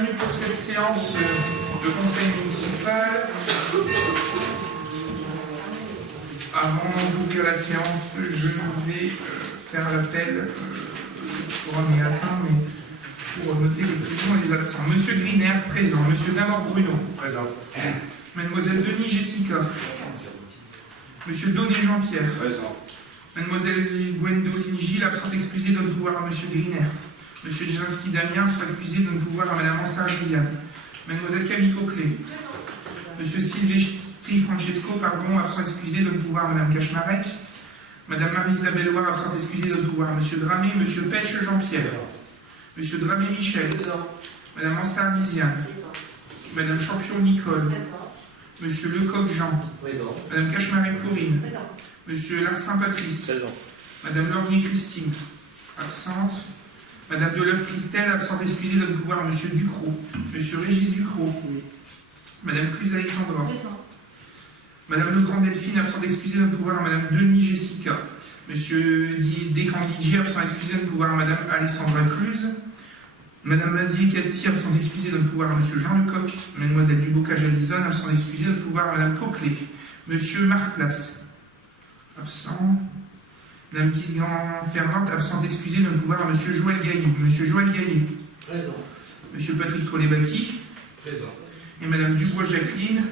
bienvenue pour cette séance de conseil municipal. Avant d'ouvrir la séance, je vais faire l'appel pour un est atteint, mais pour noter les présents et les absents. Monsieur Griner, présent. Monsieur Damor Bruno, présent. Mademoiselle Denis Jessica. Monsieur Donné Jean-Pierre, présent. Mademoiselle Gwendoline Gilles, absente excusée, donne pouvoir à Monsieur Griner. Monsieur Djinski Damien, soit excusé, donne pouvoir à Madame Ansar Lisiane. Mademoiselle Camille Coquelet. Monsieur Sylvestri Francesco, pardon, absent excusé, donne pouvoir à Madame Cachmarec. Madame Marie-Isabelle Loire, absente excusée, donne pouvoir à Monsieur Dramé. Monsieur Pêche Jean-Pierre. Monsieur Dramé Michel. Madame Ansar Lisiane. Madame Champion Nicole. Monsieur Lecoq Jean. Madame Cachmarec Corinne. Monsieur Larsin Patrice. Madame Lornier Christine. Absente. Madame Deleuve Christelle, absente excusée, donne pouvoir à Monsieur Ducrot. Monsieur Régis Ducrot. Madame Cluse Alexandra. Madame Legrand Delphine, absente excusée, donne pouvoir à Madame Denis Jessica. Monsieur Descandidji, absent excusé, donne pouvoir à Madame Alexandra Cluse. Madame Mazier Cathy, absent excusée, donne pouvoir à Monsieur Jean Lecoq. Mademoiselle Dubocage Alison, absent excusée, donne pouvoir à Madame Coquelet. Monsieur Marc Place, absent. Madame Tisgan-Ferrand, absente excusée, donne pouvoir à Monsieur Joël Gaillet. Monsieur Joël Gaillet. Présent. Monsieur Patrick Kolebaki. Présent. Et Madame Dubois Jacqueline,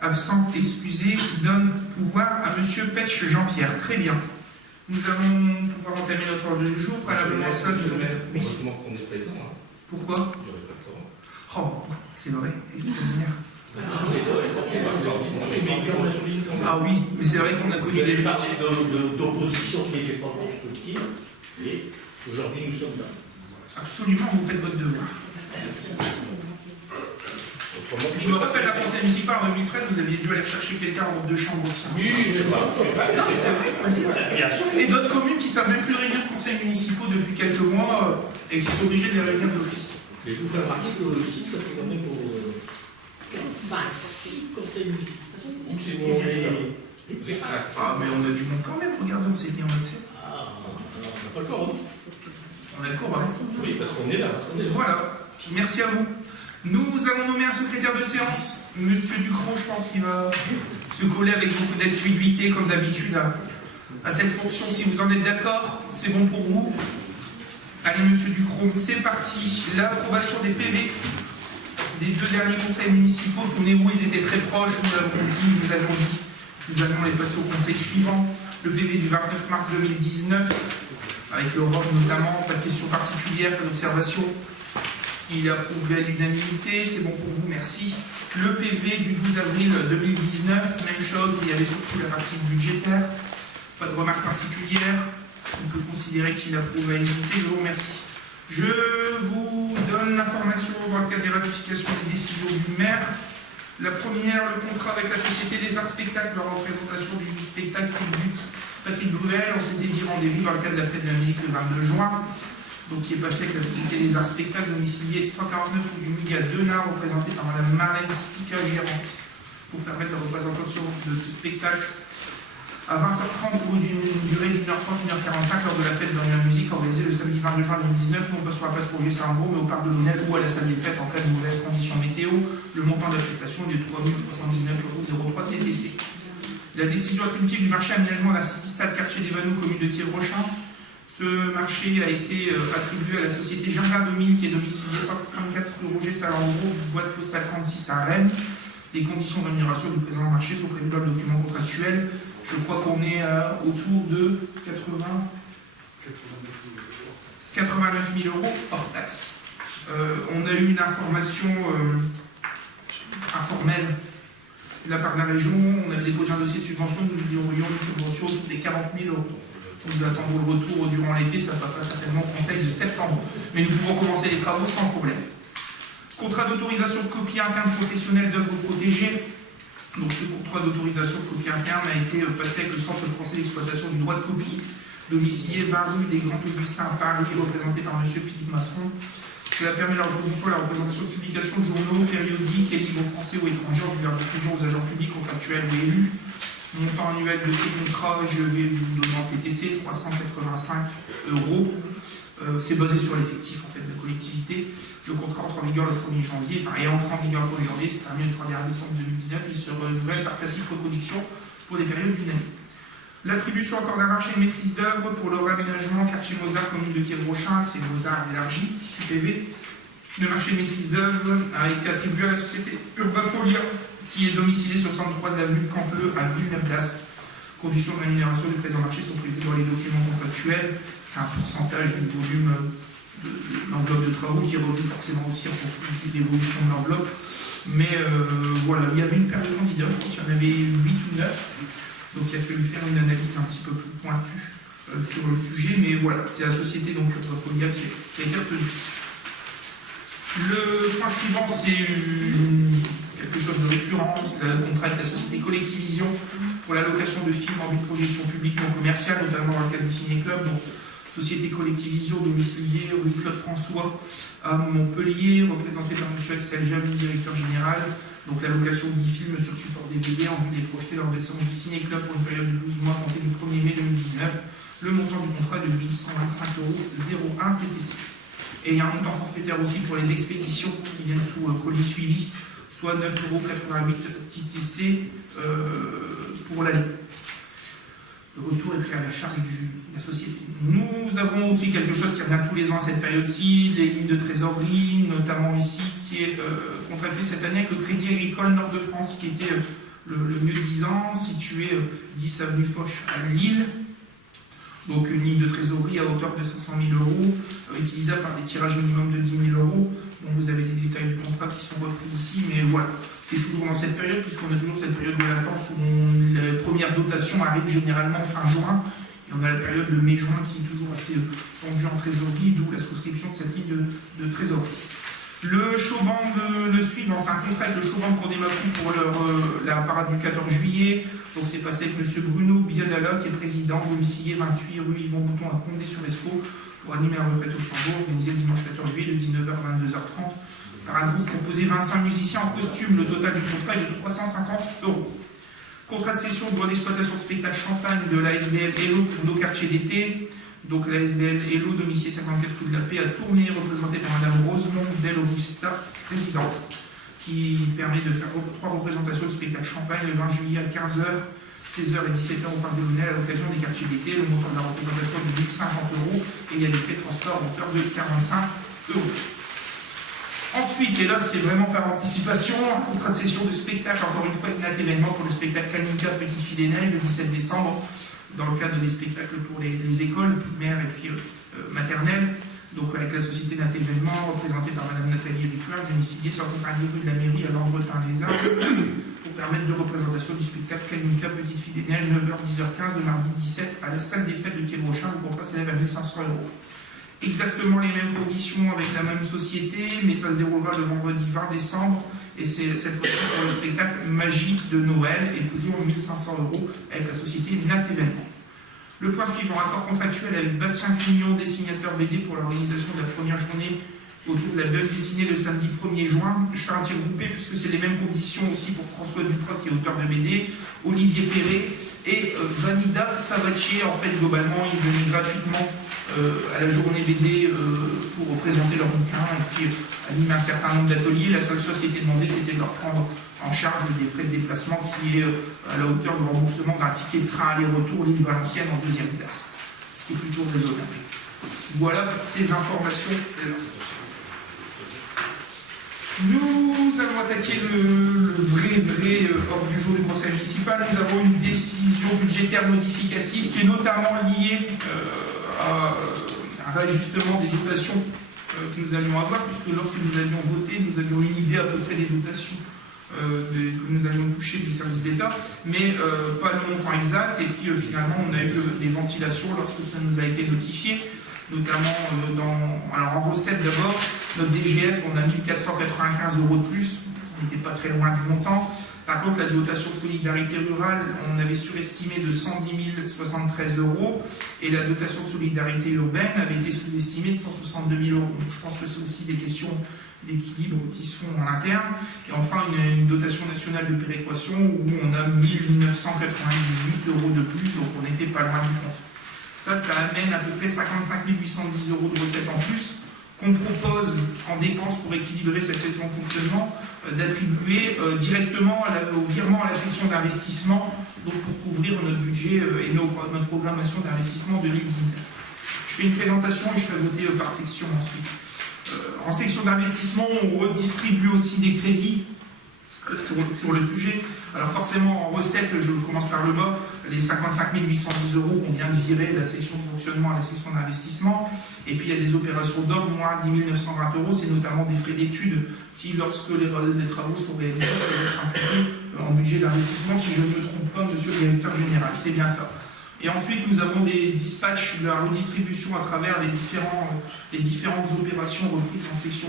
absente excusée, donne pouvoir à Monsieur Petch Jean-Pierre. Très bien. Nous allons pouvoir entamer notre ordre du jour. Préalablement seul. Heureusement qu'on est présent. Hein. Pourquoi? Oh, c'est vrai, extraordinaire. Ah oui, mais c'est vrai qu'on a connu des parlé d'opposition qui n'était pas constructive, et aujourd'hui nous sommes là. Absolument, vous faites votre devoir. Je me rappelle la conseil municipal en 2013, vous aviez dû aller chercher quelqu'un en robe de chambre aussi. Oui, c'est pas. Non, mais c'est vrai. Et d'autres communes qui ne savent même plus réunir de conseils municipaux depuis quelques mois et qui sont obligées de les réunir d'office. Et je vous fais remarquer que ici, ça fait quand même pour 5-6 conseils municipaux. C'est bon, Ah, mais on a du monde quand même, regardez, on s'est mis en accès. Ah, on n'a pas le corps, hein. On a le cours, hein. Oui, parce qu'on est là. Voilà, merci à vous. Nous allons nommer un secrétaire de séance, Monsieur Ducrot, je pense qu'il va se coller avec beaucoup d'assiduité, comme d'habitude, à cette fonction. Si vous en êtes d'accord, c'est bon pour vous. Allez, Monsieur Ducrot, c'est parti. L'approbation des PV des deux derniers conseils municipaux. Souvenez-vous, ils étaient très proches, nous l'avons dit, nous avons dit. Nous allons les passer au conseil suivant. Le PV du 29 mars 2019, avec l'Europe notamment, pas de questions particulières, pas d'observation. Il est approuvé à l'unanimité, c'est bon pour vous, merci. Le PV du 12 avril 2019, même chose, il y avait surtout la partie budgétaire, pas de remarques particulières, on peut considérer qu'il approuve à l'unanimité, je vous remercie. Je vous donne l'information dans le cadre des ratifications des décisions du maire. La première, le contrat avec la Société des Arts Spectacles, la représentation du spectacle tribute Patrick Blouvel, on s'était dit rendez-vous dans le cadre de la fête de la musique le 22 juin. Donc, qui est passé avec la Société des Arts Spectacles, domicilié 149 rue du Miguel à Denard, représenté par Mme Marlène Spica-Gérante, pour permettre la représentation de ce spectacle à 20h30 pour une durée d'1h30, 1h45 lors de la fête de la musique organisée le samedi 22 juin 2019, non pas sur la place pour Vieux-Saint-Ambrose, mais au parc de Lunel ou à la salle des fêtes en cas de mauvaise condition météo. Le montant de la prestation est de 3 319,03 TTC. La décision attributive du marché aménagement de la City Stade quartier des Vanoux, commune de Thiers-Rochin. Ce marché a été attribué à la société Jean 2000 qui est domiciliée 184 Roger Salambro, boîte postale 36 à Rennes. Les conditions de rémunération du présent marché sont prévues dans le document contractuel. Je crois qu'on est autour de 89 000 euros hors taxe. On a eu une information informelle de la part de la région. On avait déposé un dossier de subvention, nous aurions une subvention toutes les 40 000 euros. Nous attendons le retour durant l'été, ça ne va pas certainement au conseil de septembre. Mais nous pouvons commencer les travaux sans problème. Contrat d'autorisation de copie interne professionnelle d'œuvres protégées. Donc ce contrat d'autorisation de copie interne a été passé avec le Centre français d'exploitation du droit de copie, domicilié 20 rue des Grands Augustins à Paris, représenté par M. Philippe Masseron. Cela permet la reproduction et la représentation de publications de journaux, périodiques et livres français ou étrangers de leur diffusion aux agents publics, contractuels ou élus. Montant annuel de ce contrat, je vais vous donner en PTC, 385 €. C'est basé sur l'effectif en fait de collectivité. Le contrat entre en vigueur le 1er janvier, enfin, et entre en vigueur le 1er janvier, c'est terminé le 31 décembre 2019, il se renouvelle par tacite reconduction pour des périodes d'une année. L'attribution encore d'un marché de maîtrise d'œuvre pour le réaménagement quartier Mozart, commune de Quai-Brochin, c'est Mozart élargi, QPV. Le marché de maîtrise d'œuvre a été attribué à la société Urbafolia, qui est domiciliée sur 103 avenue Campleux à Villeneuve-d'Ascq. Conditions de rémunération du présent marché sont prévues dans les documents contractuels. C'est un pourcentage du volume de l'enveloppe de travaux qui est revu forcément aussi en fonction de l'évolution de l'enveloppe. Mais voilà, il y avait une paire de candidats, il y en avait 8 ou 9. Donc il a fallu faire une analyse un petit peu plus pointue sur le sujet, mais voilà, c'est la société donc Urbafolia qui a été retenue. Le point suivant, c'est quelque chose de récurrent, c'est le contrat avec la société Collectivision pour la location de films en vue de projection publique non commerciale, notamment dans le cadre du Ciné-Club. Donc, société Collectivision domiciliée rue Claude François à Montpellier, représentée par M. Axel Jamin, directeur général. Donc la location de 10 films sur support DVD en vue de les projeter lors des séances du Ciné-Club pour une période de 12 mois comptée du 1er mai 2019. Le montant du contrat est de 825,01 TTC. Et il y a un montant forfaitaire aussi pour les expéditions qui viennent sous colis suivi, soit 9,88 TTC pour l'année. Le retour est pris à la charge de la société. Nous avons aussi quelque chose qui revient tous les ans à cette période-ci, les lignes de trésorerie, notamment ici, qui est contractée cette année avec le Crédit Agricole Nord de France, qui était le mieux disant, situé 10 avenue Foch à Lille. Donc une ligne de trésorerie à hauteur de 500 000 euros, utilisable par des tirages minimum de 10 000 euros. Donc vous avez les détails du contrat qui sont repris ici, mais voilà, c'est toujours dans cette période, puisqu'on a toujours cette période de latence où les premières dotations arrivent généralement fin juin, et on a la période de mai-juin qui est toujours assez tendue en trésorerie, d'où la souscription de cette ligne de trésorerie. Le showband, le suivant, c'est un contrat avec le showband pour des Macron pour la parade du 14 juillet. Donc c'est passé avec M. Bruno Biadala, qui est président, domicilié 28 rue Yvon Bouton à Condé-sur-Escaut, pour animer un repas au Flambeau, organisé le dimanche 14 juillet de 19h à 22h30, par un groupe composé de 25 musiciens en costume. Le total du contrat est de 350 €. Contrat de cession de droit d'exploitation de spectacle Champagne de l'ASBL Hello pour nos quartiers d'été. Donc l'ASBL Hello, domicilié 54 rue de la Paix, à Tournai, représentée par Mme Rosemont Del Augusta, présidente, qui permet de faire 3 représentations de spectacle Champagne le 20 juillet à 15h, 16h et 17h au Parc de Launay à l'occasion des quartiers d'été. Le montant de la représentation est de 1050 € et il y a des frais de transport à hauteur de 45 €. Ensuite, et là c'est vraiment par anticipation, un contrat de cession de spectacle, encore une fois, Ignat événement pour le spectacle Kalinka Petite Fille des Neiges le 17 décembre, dans le cadre des spectacles pour les écoles primaires et puis maternelles. Donc avec la société Nat événement représentée par Mme Nathalie Ricoeur, domiciliée sur la rue de la mairie à Landretin-les-Arbres, pour permettre de représentation du spectacle Kalinka Petite Fille des Neiges, 9h, 10h15, le mardi 17 à la salle des fêtes de Quai-Brochin. Le contrat s'élève à 1 500 €. Exactement les mêmes conditions avec la même société, mais ça se déroulera le vendredi 20 décembre. Et c'est cette fois-ci pour le spectacle Magique de Noël, et toujours 1 500 € avec la société Nat événement. Le point suivant, accord contractuel avec Bastien Quignon, dessinateur BD, pour l'organisation de la première journée autour de la bande dessinée le samedi 1er juin. Je fais un tir groupé puisque c'est les mêmes conditions aussi pour François Duproc, qui est auteur de BD, Olivier Perret et Vanida Sabatier. En fait, globalement, ils venaient gratuitement à la journée BD pour présenter leur bouquin et puis animer un certain nombre d'ateliers. La seule chose qui était demandée, c'était de leur prendre en charge des frais de déplacement qui est à la hauteur du remboursement d'un ticket de train aller-retour Lille-Valenciennes en 2e classe, ce qui est plutôt raisonnable. Voilà pour ces informations. Nous allons attaquer le vrai ordre du jour du conseil municipal. Nous avons une décision budgétaire modificative qui est notamment liée à un réajustement des dotations que nous allions avoir, puisque lorsque nous avions voté, nous avions une idée à peu près des dotations que nous allions toucher du service d'État, mais pas le montant exact. Et puis finalement, on a eu des ventilations lorsque ça nous a été notifié, notamment alors en recette d'abord, notre DGF, on a 1 495 € de plus, on n'était pas très loin du montant. Par contre, la dotation de solidarité rurale, on avait surestimé de 110 073 €, et la dotation de solidarité urbaine avait été sous-estimée de 162 000 €. Donc, je pense que c'est aussi des questions d'équilibre qui se font en interne. Et enfin, une dotation nationale de péréquation où on a 1 998 € de plus, donc on n'était pas loin du compte. Ça amène à peu près 55 810 € de recettes en plus, qu'on propose en dépenses pour équilibrer cette section de fonctionnement d'attribuer directement au virement à la section d'investissement, donc pour couvrir notre budget et notre programmation d'investissement 2019. Je fais une présentation et je ferai voter par section ensuite. En section d'investissement, on redistribue aussi des crédits sur le sujet. Alors forcément, en recette, je commence par le bas, les 55 810 € qu'on vient de virer de la section de fonctionnement à la section d'investissement. Et puis il y a des opérations d'ordre, moins 10 920 €, c'est notamment des frais d'études qui, lorsque les travaux sont réalisés, peuvent être imputés en budget d'investissement, si je ne me trompe pas, monsieur le directeur général. C'est bien ça. Et ensuite, nous avons des dispatchs de la redistribution à travers les différentes opérations reprises en section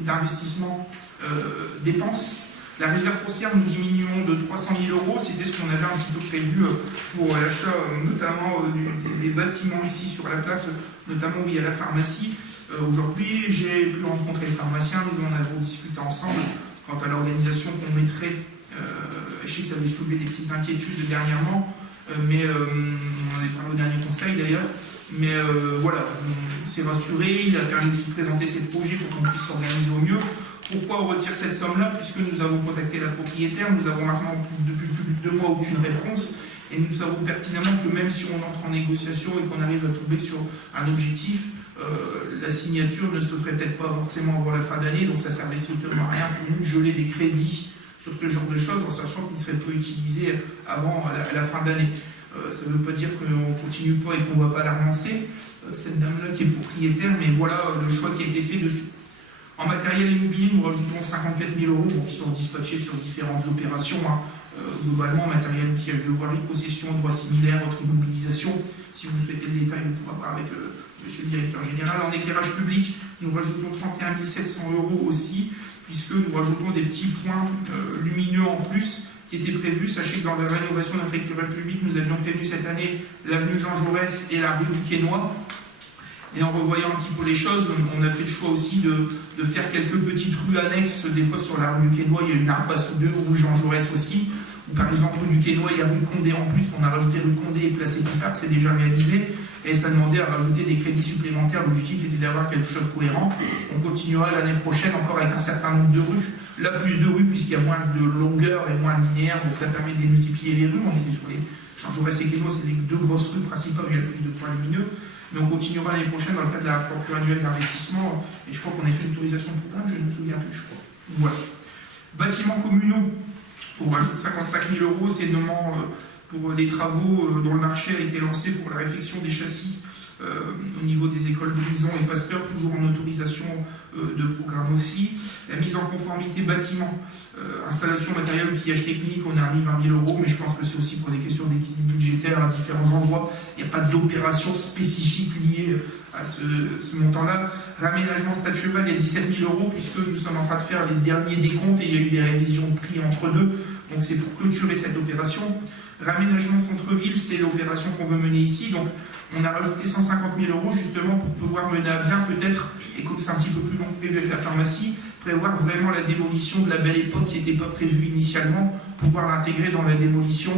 d'investissement dépenses. La réserve foncière, nous diminuons de 300 000 €. C'était ce qu'on avait un petit peu prévu pour l'achat, notamment des bâtiments ici sur la place, notamment où il y a la pharmacie. Aujourd'hui, j'ai pu rencontrer le pharmacien, nous en avons discuté ensemble quant à l'organisation qu'on mettrait. Je sais que ça avait soulevé des petites inquiétudes dernièrement, mais on avait parlé au dernier conseil d'ailleurs. Mais voilà, on s'est rassuré, il a permis aussi de présenter ses projets pour qu'on puisse s'organiser au mieux. Pourquoi on retire cette somme-là? Puisque nous avons contacté la propriétaire, nous avons maintenant depuis plus de 2 mois aucune réponse, et nous savons pertinemment que même si on entre en négociation et qu'on arrive à tomber sur un objectif, la signature ne se ferait peut-être pas forcément avant la fin d'année, donc ça ne servait strictement à rien pour nous de geler des crédits sur ce genre de choses en sachant qu'ils ne seraient pas utilisés avant la fin d'année. Ça ne veut pas dire qu'on ne continue pas et qu'on ne va pas la relancer, cette dame-là qui est propriétaire, mais voilà le choix qui a été fait dessus. En matériel immobilier, nous rajoutons 54 000 € qui sont dispatchés sur différentes opérations. Globalement, matériel outillage de voirie, possession, droits similaires, votre immobilisation. Si vous souhaitez le détail, vous pourrez voir avec monsieur le directeur général. En éclairage public, nous rajoutons 31 700 € aussi, puisque nous rajoutons des petits points lumineux en plus qui étaient prévus. Sachez que dans la rénovation de notre éclairage public, nous avions prévu cette année l'avenue Jean Jaurès et la rue du Quesnoy. Et en revoyant un petit peu les choses, on a fait le choix aussi de faire quelques petites rues annexes. Des fois, sur la rue du Quesnoy, il y a une arbasse ou deux, rue Jean Jaurès aussi. Ou par exemple, rue du Quesnoy, il y a rue Condé en plus. On a rajouté rue Condé et place Équipart, c'est déjà réalisé. Et ça demandait à rajouter des crédits supplémentaires. L'objectif était d'avoir quelque chose de cohérent. On continuera l'année prochaine encore avec un certain nombre de rues. Là, plus de rues, puisqu'il y a moins de longueur et moins linéaire. Donc ça permet de démultiplier les rues. On était sur les Jean Jaurès et Quesnoy, c'est les 2 grosses rues principales où il y a le plus de points lumineux. Mais on continuera l'année prochaine dans le cadre de la plan pluriannuel d'investissement. Et je crois qu'on a fait une autorisation de programme, je ne me souviens plus, je crois. Voilà. Bâtiments communaux, on rajoute 55 000 €, c'est notamment pour les travaux dont le marché a été lancé pour la réfection des châssis au niveau des écoles Brison et Pasteur, toujours en autorisation de programme aussi. La mise en conformité bâtiment, installation matériel, outillage technique, on a mis 20 000 €, mais je pense que c'est aussi pour des questions d'équilibre budgétaire à différents endroits. Il n'y a pas d'opération spécifique liée à ce montant-là. Réaménagement Stade Cheval, il y a 17 000 €, puisque nous sommes en train de faire les derniers décomptes et il y a eu des révisions de prix entre deux. Donc c'est pour clôturer cette opération. Réaménagement centre-ville, c'est l'opération qu'on veut mener ici. Donc on a rajouté 150 000 € justement pour pouvoir mener à bien peut-être, et comme c'est un petit peu plus long prévu avec la pharmacie, prévoir vraiment la démolition de la Belle Époque qui n'était pas prévue initialement, pouvoir l'intégrer dans la démolition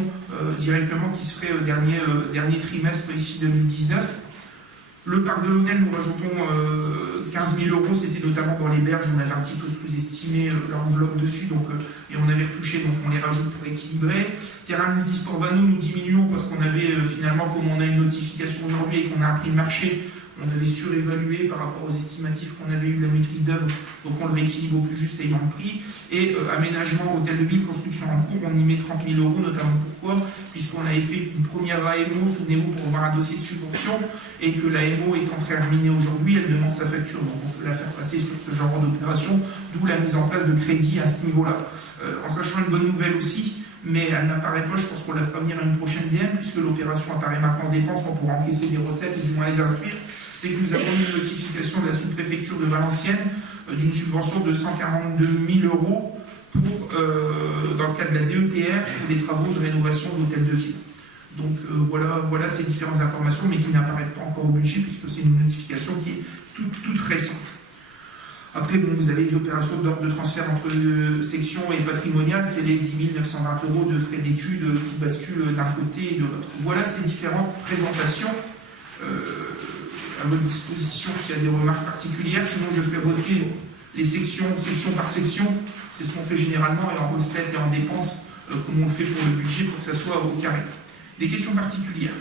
directement qui se ferait au dernier trimestre ici 2019. Le parc de l'Honnel, nous rajoutons 15 000 €, c'était notamment dans les berges, on avait un petit peu sous-estimé l'enveloppe dessus, donc, et on avait retouché, donc on les rajoute pour équilibrer. Terrain multisport Vano, nous diminuons parce qu'on avait finalement, comme on a une notification aujourd'hui et qu'on a un prix de marché, on avait surévalué par rapport aux estimatifs qu'on avait eu de la maîtrise d'œuvre, donc on le rééquilibre au plus juste ayant le prix. Et aménagement, hôtel de ville, construction en cours, on y met 30 000 €, notamment pourquoi? Puisqu'on avait fait une première AMO, souvenez-vous, pour avoir un dossier de subvention, et que l'AMO étant terminée aujourd'hui, elle demande sa facture. Donc on peut la faire passer sur ce genre d'opération, d'où la mise en place de crédits à ce niveau-là. En sachant une bonne nouvelle aussi, mais elle n'apparaît pas, je pense qu'on la fera venir à une prochaine DM, puisque l'opération apparaît maintenant en dépense, on pourra encaisser des recettes et du moins les inscrire. C'est que nous avons eu une notification de la sous-préfecture de Valenciennes d'une subvention de 142 000 € dans le cadre de la DETR pour les travaux de rénovation de l'hôtel de ville. Donc voilà ces différentes informations, mais qui n'apparaissent pas encore au budget, puisque c'est une notification qui est toute récente. Après, bon, vous avez les opérations d'ordre de transfert entre sections et patrimoniales, c'est les 10 920 € de frais d'études qui basculent d'un côté et de l'autre. Voilà ces différentes présentations. à votre disposition s'il y a des remarques particulières. Sinon, je ferai voter les sections, section par section. C'est ce qu'on fait généralement, et en recettes et en dépenses, comme on le fait pour le budget, pour que ça soit au carré. Des questions particulières?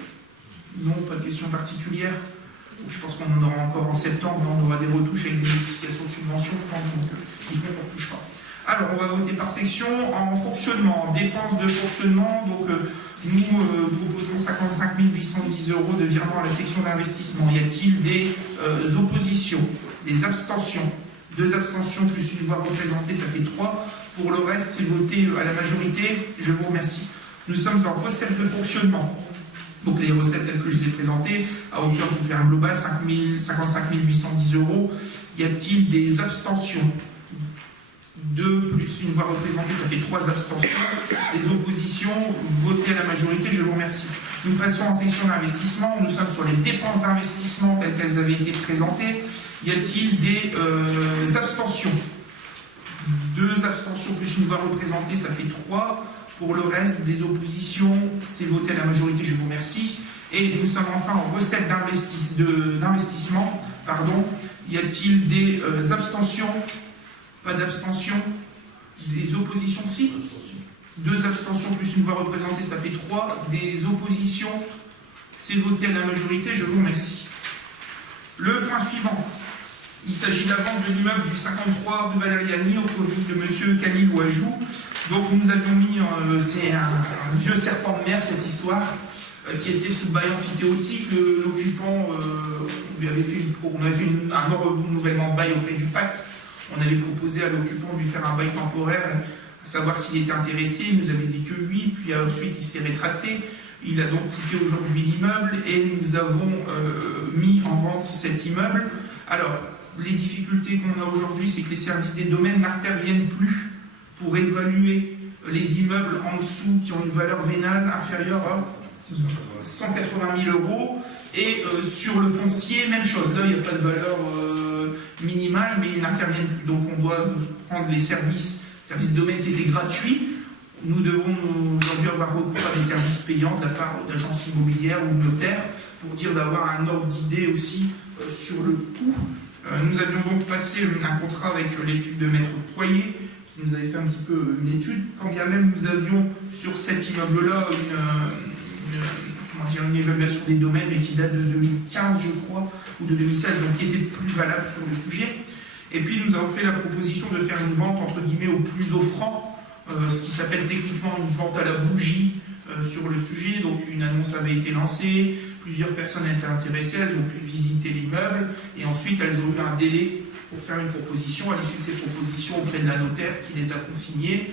Non, pas de questions particulières. Je pense qu'on en aura encore en septembre. On aura des retouches avec des modifications de subventions, je pense, donc il faut qu'on ne touche pas. Alors, on va voter par section. En fonctionnement, dépenses de fonctionnement, donc nous proposons 55 810 € de virement à la section d'investissement. Y a-t-il des oppositions, des abstentions? 2 abstentions plus une voix représentée, ça fait 3. Pour le reste, c'est voté à la majorité. Je vous remercie. Nous sommes en recettes de fonctionnement. Donc les recettes telles que je les ai présentées, à hauteur, je vous fais un global, 55 810 €. Y a-t-il des abstentions? 2 plus une voix représentée, ça fait 3 abstentions. Les oppositions, votées à la majorité, je vous remercie. Nous passons en section d'investissement. Nous sommes sur les dépenses d'investissement telles qu'elles avaient été présentées. Y a-t-il des abstentions? 2 abstentions plus une voix représentée, ça fait 3. Pour le reste, des oppositions, c'est voté à la majorité, je vous remercie. Et nous sommes enfin en recettes d'investissement. Y a-t-il des abstentions? Pas d'abstention. Des oppositions, si. 2 abstentions plus une voix représentée, ça fait 3. Des oppositions, c'est voté à la majorité, je vous remercie. Le point suivant. Il s'agit de la vente de l'immeuble du 53 de Valériani au profit de M. Khalil Ouajou. Donc nous avions mis, c'est un vieux serpent de mer cette histoire, qui était sous bail amphithéotique. L'occupant, on avait fait un renouvellement de bail auprès du pacte. On avait proposé à l'occupant de lui faire un bail temporaire, à savoir s'il était intéressé. Il nous avait dit que oui, puis ensuite il s'est rétracté. Il a donc quitté aujourd'hui l'immeuble et nous avons mis en vente cet immeuble. Alors, les difficultés qu'on a aujourd'hui, c'est que les services des domaines n'interviennent plus pour évaluer les immeubles en dessous qui ont une valeur vénale inférieure à 180 000 €. Et sur le foncier, même chose. Là, il n'y a pas de valeur minimale, mais ils n'interviennent plus. Donc, on doit prendre les services de domaine qui étaient gratuits. Nous devons aujourd'hui avoir recours à des services payants de la part d'agences immobilières ou de notaires pour dire d'avoir un ordre d'idée aussi sur le coût. Nous avions donc passé un contrat avec l'étude de Maître Poyer, qui nous avait fait un petit peu une étude, quand bien même nous avions sur cet immeuble-là une évaluation des domaines, mais qui date de 2015, je crois, ou de 2016, donc qui était plus valable sur le sujet. Et puis nous avons fait la proposition de faire une vente, entre guillemets, au plus offrant, ce qui s'appelle techniquement une vente à la bougie sur le sujet. Donc une annonce avait été lancée, plusieurs personnes étaient intéressées, elles ont pu visiter l'immeuble, et ensuite elles ont eu un délai pour faire une proposition. À l'issue de ces propositions, auprès de la notaire qui les a consignées,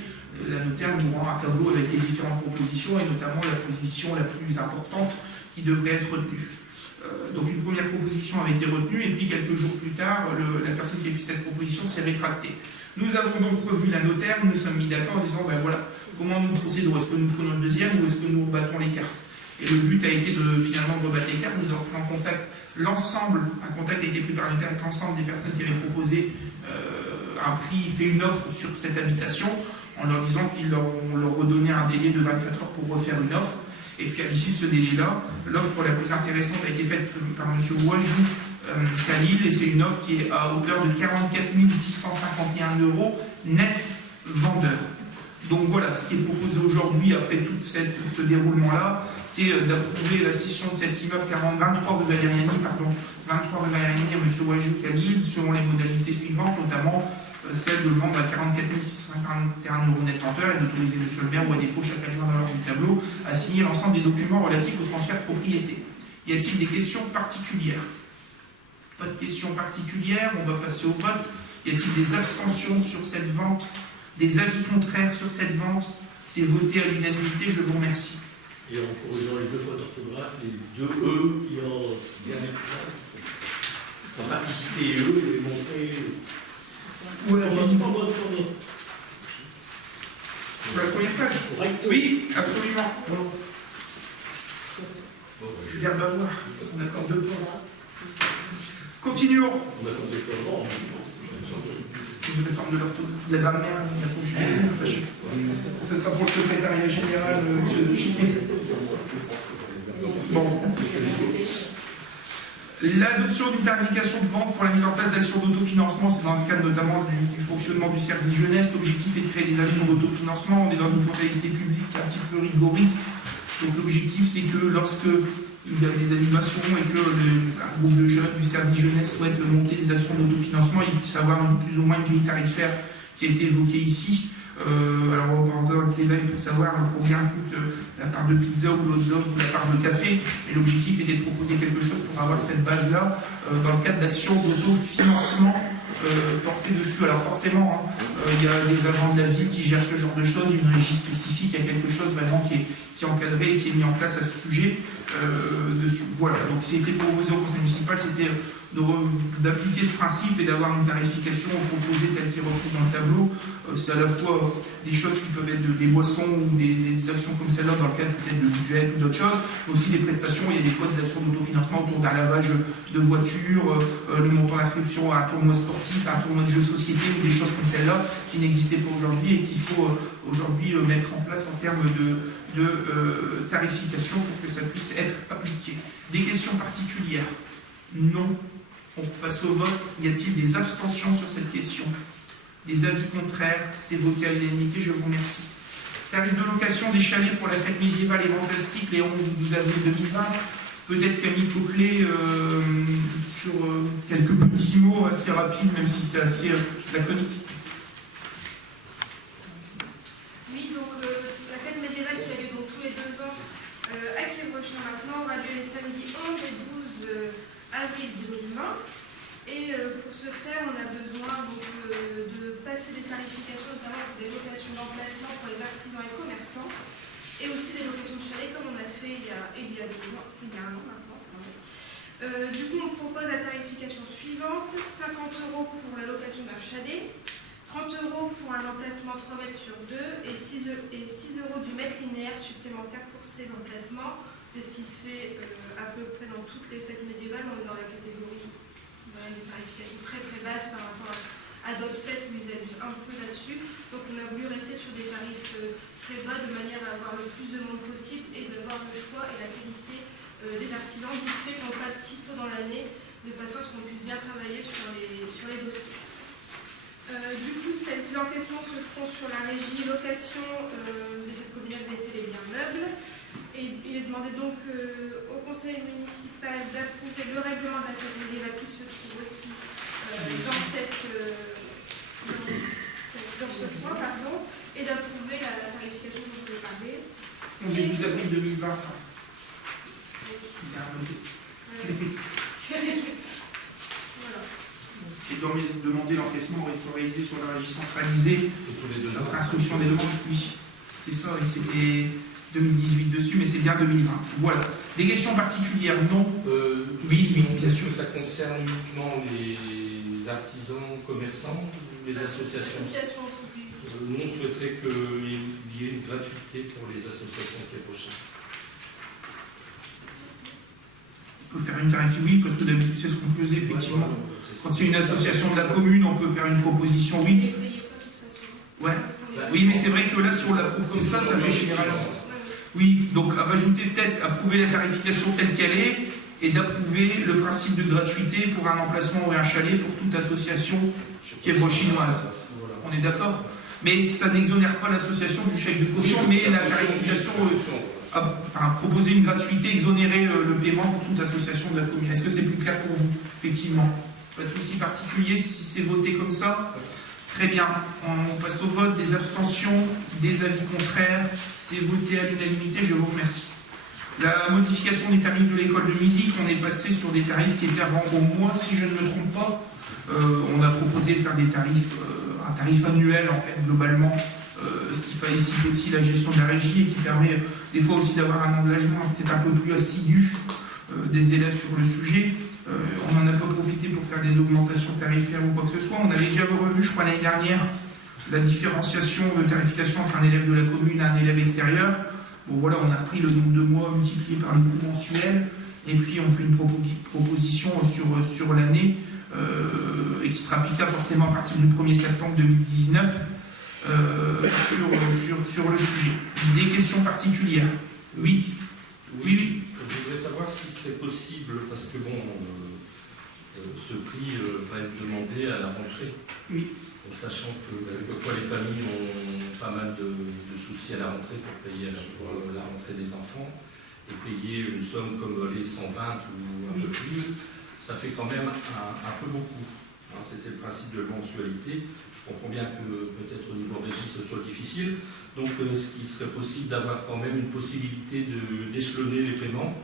la notaire nous rend un tableau avec les différentes propositions, et notamment la position la plus importante qui devrait être retenue. Donc une première proposition avait été retenue, et puis quelques jours plus tard, la personne qui a fait cette proposition s'est rétractée. Nous avons donc revu la notaire, nous nous sommes mis d'accord en disant, ben voilà, comment nous procédons? Est-ce que nous prenons le deuxième ou est-ce que nous battons les cartes? Et le but a été finalement de rebattre les cartes. Nous avons pris en contact un contact a été pris par la notaire avec l'ensemble des personnes qui avaient proposé un prix, fait une offre sur cette habitation, en leur disant qu'ils leur redonnaient un délai de 24 heures pour refaire une offre. Et puis à l'issue de ce délai-là, l'offre la plus intéressante a été faite par M. Ouajou Khalil, et c'est une offre qui est à hauteur de 44 651 € net vendeur. Donc voilà, ce qui est proposé aujourd'hui, après tout ce déroulement-là, c'est d'approuver la cession de cet immeuble 23 rue Valériani, à M. Ouajou Khalil, selon les modalités suivantes, notamment celle de vendre à 44 651 € net vendeur et d'autoriser M. le maire ou à défaut chaque adjoint dans l'ordre du tableau à signer l'ensemble des documents relatifs au transfert de propriété. Y a-t-il des questions particulières? Pas de questions particulières, on va passer au vote. Y a-t-il des abstentions sur cette vente? Des avis contraires sur cette vente? C'est voté à l'unanimité, je vous remercie. Et en corrigeant les 2 fautes d'orthographe, les 2 E qui ont bien sans participer eux, et montrer. Sur la première page? Oui, absolument. Je viens d'avoir. On accorde 2 points. Continuons. On a complètement. De réforme de l'orthographe, de la grammaire, de la conjugaison. Ça sera pour le secrétariat général, M. Chiquet. Bon. L'adoption d'une tarification de vente pour la mise en place d'actions d'autofinancement, c'est dans le cadre notamment du fonctionnement du service jeunesse. L'objectif est de créer des actions d'autofinancement. On est dans une comptabilité publique un petit peu rigoriste. Donc l'objectif, c'est que lorsque il y a des animations et que un groupe de jeunes du service jeunesse souhaite monter des actions d'autofinancement, il puisse avoir plus ou moins une grille tarifaire qui a été évoquée ici. Alors on va pas encore le débat pour savoir combien coûte la part de pizza ou l'autre dog ou la part de café, mais l'objectif était de proposer quelque chose pour avoir cette base-là dans le cadre d'actions d'autofinancement portées dessus. Alors forcément, il y a des agents de la ville qui gèrent ce genre de choses, une régie spécifique, il y a quelque chose vraiment qui est encadré et qui est mis en place à ce sujet. Voilà, donc c'était proposé au conseil municipal, c'était d'appliquer ce principe et d'avoir une tarification proposée telle qu'elle est reprise dans le tableau. C'est à la fois des choses qui peuvent être des boissons ou des actions comme celle-là dans le cadre peut-être de budget ou d'autres choses, mais aussi des prestations. Il y a des fois des actions d'autofinancement autour d'un lavage de voitures, le montant d'inscription à un tournoi sportif, à un tournoi de jeux de société ou des choses comme celle-là qui n'existaient pas aujourd'hui et qu'il faut aujourd'hui mettre en place en termes de tarification pour que ça puisse être appliqué. Des questions particulières? Non. On passe au vote. Y a-t-il des abstentions sur cette question? Des avis contraires? C'est voté à l'unanimité, je vous remercie. Tarif de location des chalets pour la fête médiévale et fantastique les 11 ou 12 avril 2020. Peut-être Camille Coquelet sur quelques petits mots assez rapides, même si c'est assez laconique. Oui, donc la fête médiévale qui a lieu donc tous les 2 ans à Quiévrochin maintenant aura lieu les samedis 11 et 12 avril 2020. Et pour ce faire, on a besoin donc, de passer des tarifications, notamment pour des locations d'emplacement pour les artisans et commerçants, et aussi des locations de chalets comme on a fait il y a 2 ans, il y a 1 an maintenant. Du coup, on propose la tarification suivante: 50 € pour la location d'un chalet, 30 € pour un emplacement 3 mètres sur 2 et 6 € du mètre linéaire supplémentaire pour ces emplacements. C'est ce qui se fait à peu près dans toutes les fêtes médiévales. On est dans la catégorie des tarifications très très basses par rapport à d'autres fêtes où ils abusent un peu là-dessus. Donc on a voulu rester sur des tarifs très bas de manière à avoir le plus de monde possible et d'avoir le choix et la qualité des artisans, du fait qu'on passe si tôt dans l'année, de façon à ce qu'on puisse bien travailler sur les dossiers. Du coup, ces encaissements se feront sur la régie location de cette communauté d'essai des biens meubles. Et il est demandé donc au conseil municipal d'approuver le règlement de la fête médiévale qui se trouve aussi dans ce point, pardon, et d'approuver la tarification dont je vais parler. 11 et 12 avril 2020. Voilà. Et demander l'encaissement soit réalisé sur la régie centralisée. C'est tous les 2 ans. Instruction des demandes, oui. C'est ça, et c'était 2018 dessus, mais c'est bien 2020. Voilà. Des questions particulières? Non. Oui, bien sûr. Ça concerne uniquement les artisans, commerçants, ou les associations? Associations aussi. Nous, on souhaiterait qu'il y ait une gratuité pour les associations Quiévrochin. On peut faire une tarification, oui, parce que d'habitude, c'est ce qu'on faisait, effectivement. Quand c'est une association de la commune, on peut faire une proposition, oui. Ils ne payaient pas de toute façon. Ouais. Oui, mais c'est vrai que là, si on l'approuve comme ça fait généraliste. Oui, donc rajouter peut-être approuver la tarification telle qu'elle est et d'approuver le principe de gratuité pour un emplacement ou un chalet pour toute association quiévrochinoise. On est d'accord? Mais ça n'exonère pas l'association du chèque de caution, mais la tarification, proposer une gratuité, exonérer le paiement pour toute association de la commune. Est-ce que c'est plus clair pour vous? Effectivement. Pas de souci particulier si c'est voté comme ça? Très bien. On passe au vote. Des abstentions, des avis contraires. C'est voté à l'unanimité, je vous remercie. La modification des tarifs de l'école de musique, on est passé sur des tarifs qui étaient avant au mois, si je ne me trompe pas. On a proposé de faire des tarifs, un tarif annuel en fait, globalement, ce qui facilite aussi la gestion de la régie et qui permet des fois aussi d'avoir un engagement peut-être un peu plus assidu des élèves sur le sujet. On n'en a pas profité pour faire des augmentations tarifaires ou quoi que ce soit. On avait déjà revu, je crois, l'année dernière, la différenciation de tarification entre un élève de la commune et un élève extérieur. Bon voilà, on a repris le nombre de mois multiplié par le coût mensuel, et puis on fait une proposition sur l'année, et qui sera applicable forcément à partir du 1er septembre 2019 sur le sujet. Des questions particulières? Oui. Oui. je voudrais savoir si c'est possible, parce que bon, ce prix va être demandé à la rentrée. Oui. Sachant que quelquefois les familles ont pas mal de soucis à la rentrée pour payer à la fois la rentrée des enfants et payer une somme comme les 120 ou un peu plus, ça fait quand même un peu beaucoup. Hein, c'était le principe de la mensualité. Je comprends bien que peut-être au niveau régie ce soit difficile. Donc ce qui serait possible d'avoir quand même une possibilité d'échelonner les paiements.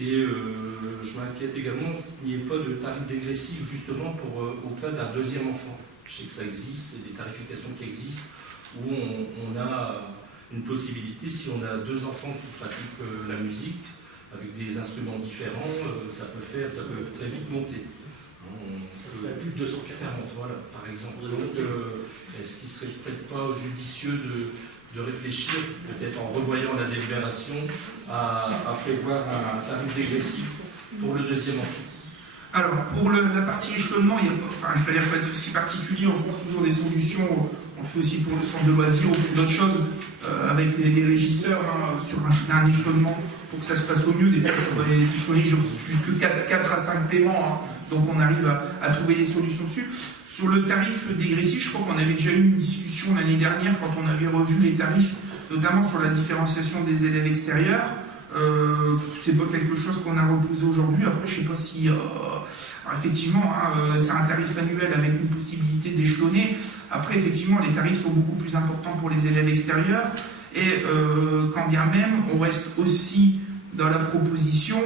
Et je m'inquiète également qu'il n'y ait pas de tarif dégressif justement au cas d'un deuxième enfant. Je sais que ça existe, c'est des tarifications qui existent, où on a une possibilité, si on a deux enfants qui pratiquent la musique, avec des instruments différents, ça peut très vite monter. Ça ferait plus de 240, voilà, par exemple. Donc, est-ce qu'il ne serait peut-être pas judicieux de réfléchir, peut-être en revoyant la délibération, à prévoir un tarif dégressif pour le deuxième enfant? Alors, pour la partie échelonnement, il n'y a pas de souci particulier, on trouve toujours des solutions, on le fait aussi pour le centre de loisirs ou pour d'autres choses, avec les régisseurs, hein, sur un échelonnement, pour que ça se passe au mieux. Des fois, ça va être échelonné jusque 4 à 5 paiements, hein, donc on arrive à trouver des solutions dessus. Sur le tarif dégressif, je crois qu'on avait déjà eu une discussion l'année dernière, quand on avait revu les tarifs, notamment sur la différenciation des élèves extérieurs. C'est pas quelque chose qu'on a reposé aujourd'hui. Après, je sais pas si effectivement, hein, c'est un tarif annuel avec une possibilité d'échelonner. Après, effectivement, les tarifs sont beaucoup plus importants pour les élèves extérieurs. Et quand bien même, on reste aussi dans la proposition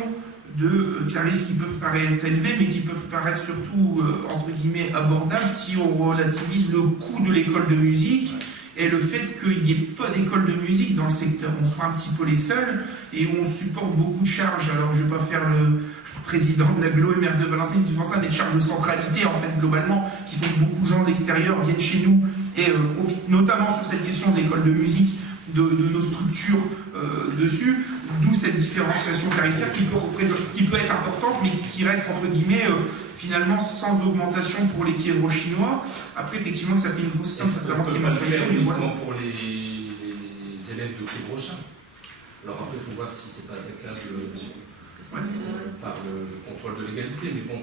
de tarifs qui peuvent paraître élevés, mais qui peuvent paraître surtout, entre guillemets, abordables si on relativise le coût de l'école de musique et le fait qu'il n'y ait pas d'école de musique dans le secteur. On soit un petit peu les seuls et où on supporte beaucoup de charges. Alors, je ne vais pas faire le président de l'aglo et maire de Valenciennes qui supporte ça, mais de charges de centralité, en fait, globalement, qui font que beaucoup de gens de l'extérieur viennent chez nous et profitent notamment sur cette question de l'école de musique, de nos structures dessus, d'où cette différenciation tarifaire qui peut être importante, mais qui reste, entre guillemets, finalement sans augmentation pour les Kievro chinois. Après, effectivement, ça fait une grosse somme, ça ne peut pas le faire uniquement pour les élèves de Kievro. Alors après, il faut voir si c'est pas attaquable par le contrôle de l'égalité, mais bon,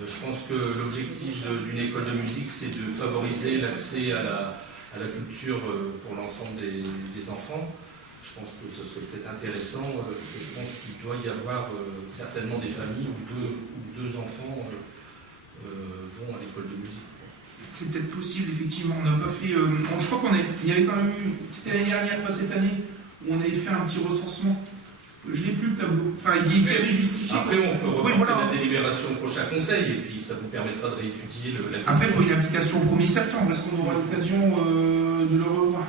je pense que l'objectif d'une école de musique, c'est de favoriser l'accès à la culture pour l'ensemble des enfants. Je pense que ce serait peut-être intéressant, parce que je pense qu'il doit y avoir certainement des familles où deux enfants vont à l'école de musique. C'est peut-être possible, effectivement. On n'a pas fait. Je crois il y avait quand même eu. C'était l'année dernière, pas cette année, où on avait fait un petit recensement. Je n'ai plus le tableau. Enfin, il avait justifié. Après, on peut reporter la délibération au prochain conseil, et puis ça vous permettra de réétudier la question. Après, pour une application au 1er septembre, est-ce qu'on aura l'occasion de le revoir?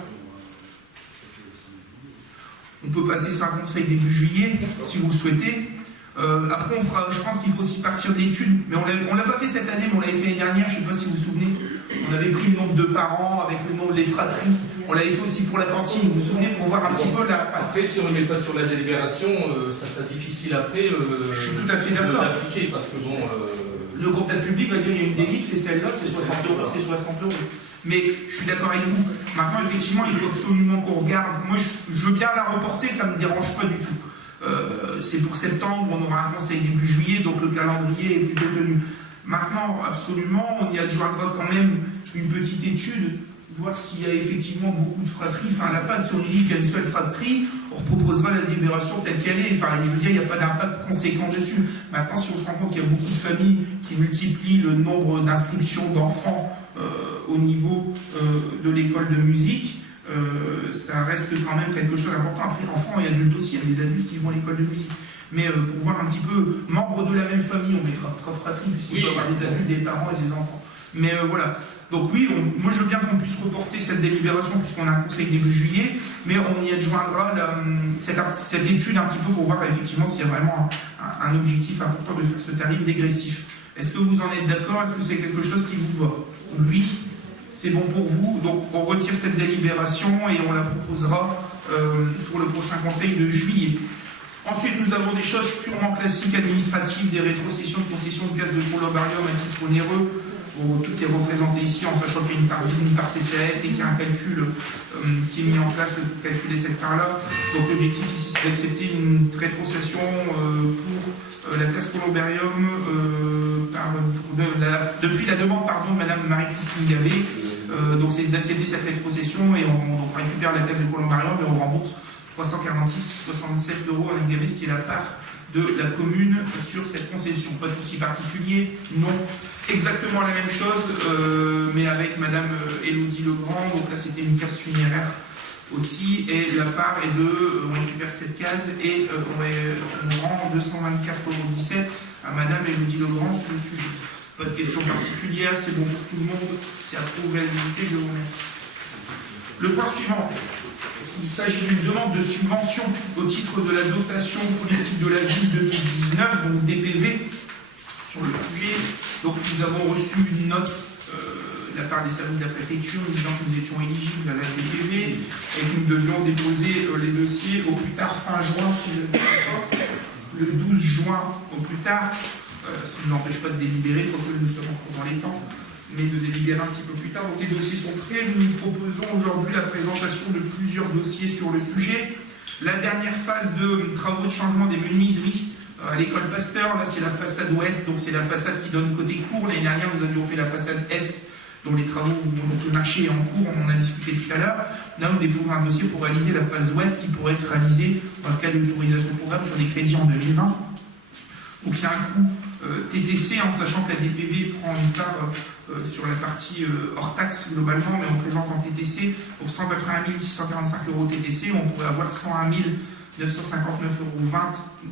On peut passer ça un conseil début juillet, si vous le souhaitez. Après, je pense qu'il faut aussi partir d'études, mais on ne l'a pas fait cette année, mais on l'avait fait l'année dernière, je ne sais pas si vous vous souvenez. On avait pris le nombre de parents avec le nombre des fratries. On l'avait fait aussi pour la cantine, vous vous souvenez, pour voir un petit peu la... Après, si on ne met pas sur la délibération, ça sera difficile après je suis tout à fait d'accord. d'appliquer, parce que bon... Le groupe d'aide public va dire il y a une délib, c'est celle-là, c'est 60 €, c'est 60 €. Mais je suis d'accord avec vous. Maintenant, effectivement, il faut absolument qu'on regarde. Moi, je veux bien la reporter, ça ne me dérange pas du tout. C'est pour septembre, on aura un conseil début juillet, donc le calendrier est plutôt tenu. Maintenant, absolument, on y adjoindra quand même une petite étude, voir s'il y a effectivement beaucoup de fratries. Enfin, la PAD, si on dit qu'il y a une seule fratrie, on proposera la délibération telle qu'elle est. Enfin, je veux dire, il n'y a pas d'impact conséquent dessus. Maintenant, si on se rend compte qu'il y a beaucoup de familles qui multiplient le nombre d'inscriptions d'enfants au niveau de l'école de musique, ça reste quand même quelque chose d'important. Après, enfants et adultes aussi, il y a des adultes qui vont à l'école de musique. Mais pour voir un petit peu, membres de la même famille, on mettra fratrie, puisqu'il peut y avoir des adultes, des parents et des enfants. Mais voilà. Donc oui, moi je veux bien qu'on puisse reporter cette délibération, puisqu'on a un conseil début juillet, mais on y adjoindra cette étude un petit peu pour voir effectivement s'il y a vraiment un objectif important de faire ce tarif dégressif. Est-ce que vous en êtes d'accord? Est-ce que c'est quelque chose qui vous va? Oui, c'est bon pour vous. Donc on retire cette délibération et on la proposera pour le prochain conseil de juillet. Ensuite, nous avons des choses purement classiques administratives, des rétrocessions de concessions de gaz de colobarium à titre onéreux. tout est représenté ici, en sachant qu'il y a une part CCAS et qu'il y a un calcul qui est mis en place pour calculer cette part-là. Donc l'objectif ici, c'est d'accepter une rétrocession pour la classe Columbarium depuis la demande de Madame Marie-Christine Gavet. Donc c'est d'accepter cette rétrocession et on récupère la classe de Columbarium et on rembourse 346,67 € à Gavet, ce qui est la part de la commune sur cette concession. Pas de souci particulier, non. Exactement la même chose, mais avec Madame Élodie Legrand. Donc là, c'était une case funéraire aussi. Et la part est on récupère cette case et on rend 224,17 € à Madame Élodie Legrand sur le sujet. Pas de question particulière, c'est bon pour tout le monde. C'est approuvé à l'unité, je vous remercie. Le point suivant. Il s'agit d'une demande de subvention au titre de la dotation politique de la ville 2019, donc DPV, sur le sujet. Donc nous avons reçu une note de la part des services de la préfecture disant que nous étions éligibles à la DPV et que nous devions déposer les dossiers au plus tard fin juin, le 12 juin au plus tard, ce qui ne nous empêche pas de délibérer, quoique nous sommes encore dans les temps, mais de délibérer un petit peu plus tard. Donc les dossiers sont prêts. Nous proposons aujourd'hui la présentation de plusieurs dossiers sur le sujet. La dernière phase de travaux de changement des menuiseries à l'école Pasteur, là c'est la façade ouest, donc c'est la façade qui donne côté cour. L'année dernière, nous avions fait la façade est, dont les travaux, donc le marché est en cours, on en a discuté tout à l'heure. Là, nous déposons un dossier pour réaliser la phase ouest qui pourrait se réaliser dans le cas de l'autorisation programme sur des crédits en 2020. Donc il y a un coût TTC, en sachant que la DPV prend une part sur la partie hors taxe globalement, mais on présente en TTC pour 181 645 € TTC, on pourrait avoir 101 959,20 €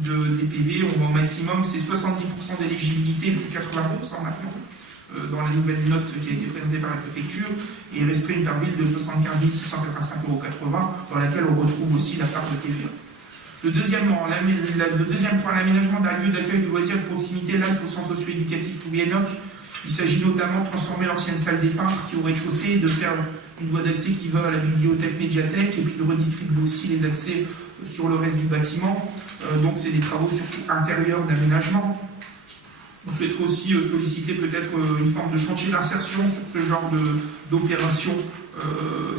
de DPV, on va au maximum, c'est 70% d'éligibilité, plus 80% maintenant, dans la nouvelle note qui a été présentée par la préfecture, et il resterait une part ville de 75 685,80 €, dans laquelle on retrouve aussi la part de TVA. Le deuxième point, l'aménagement d'un lieu d'accueil de loisirs de proximité, là, au centre socio-éducatif Louis-Hénoch. Il s'agit notamment de transformer l'ancienne salle des peintres qui est au rez-de-chaussée, de faire une voie d'accès qui va à la bibliothèque médiathèque et puis de redistribuer aussi les accès sur le reste du bâtiment. Donc c'est des travaux surtout intérieurs d'aménagement. On souhaiterait aussi solliciter peut-être une forme de chantier d'insertion sur ce genre d'opération.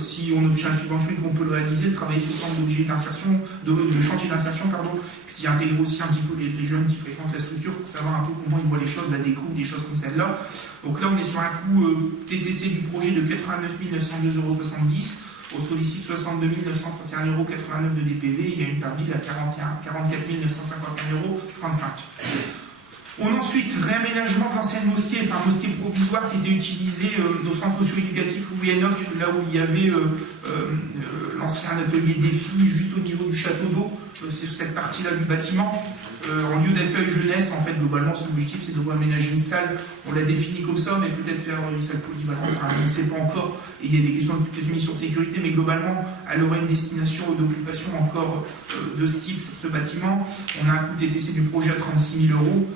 Si on obtient une subvention et qu'on peut le réaliser, travailler sous forme d'objet d'insertion, de chantier d'insertion, pardon, qui intègre aussi un petit peu les jeunes qui fréquentent la structure pour savoir un peu comment ils voient les choses, la déco, des choses comme celle-là. Donc là, on est sur un coût TTC du projet de 89 902,70 €. On sollicite 62 931,89 € de DPV. Il y a une part ville à 44 951,35 €. On a ensuite réaménagement de l'ancienne mosquée, enfin mosquée provisoire qui était utilisée au centre socio-éducatif Louis-Hénoch, là où il y avait l'ancien atelier défi juste au niveau du château d'eau, c'est cette partie-là du bâtiment. En lieu d'accueil jeunesse, en fait, globalement, son objectif c'est de réaménager une salle. On l'a défini comme ça, mais peut-être faire une salle polyvalente, enfin, je ne sais pas encore. Et il y a des questions de sécurité, mais globalement, elle aurait une destination d'occupation encore de ce type sur ce bâtiment. On a un coût TTC du projet à 36 000 €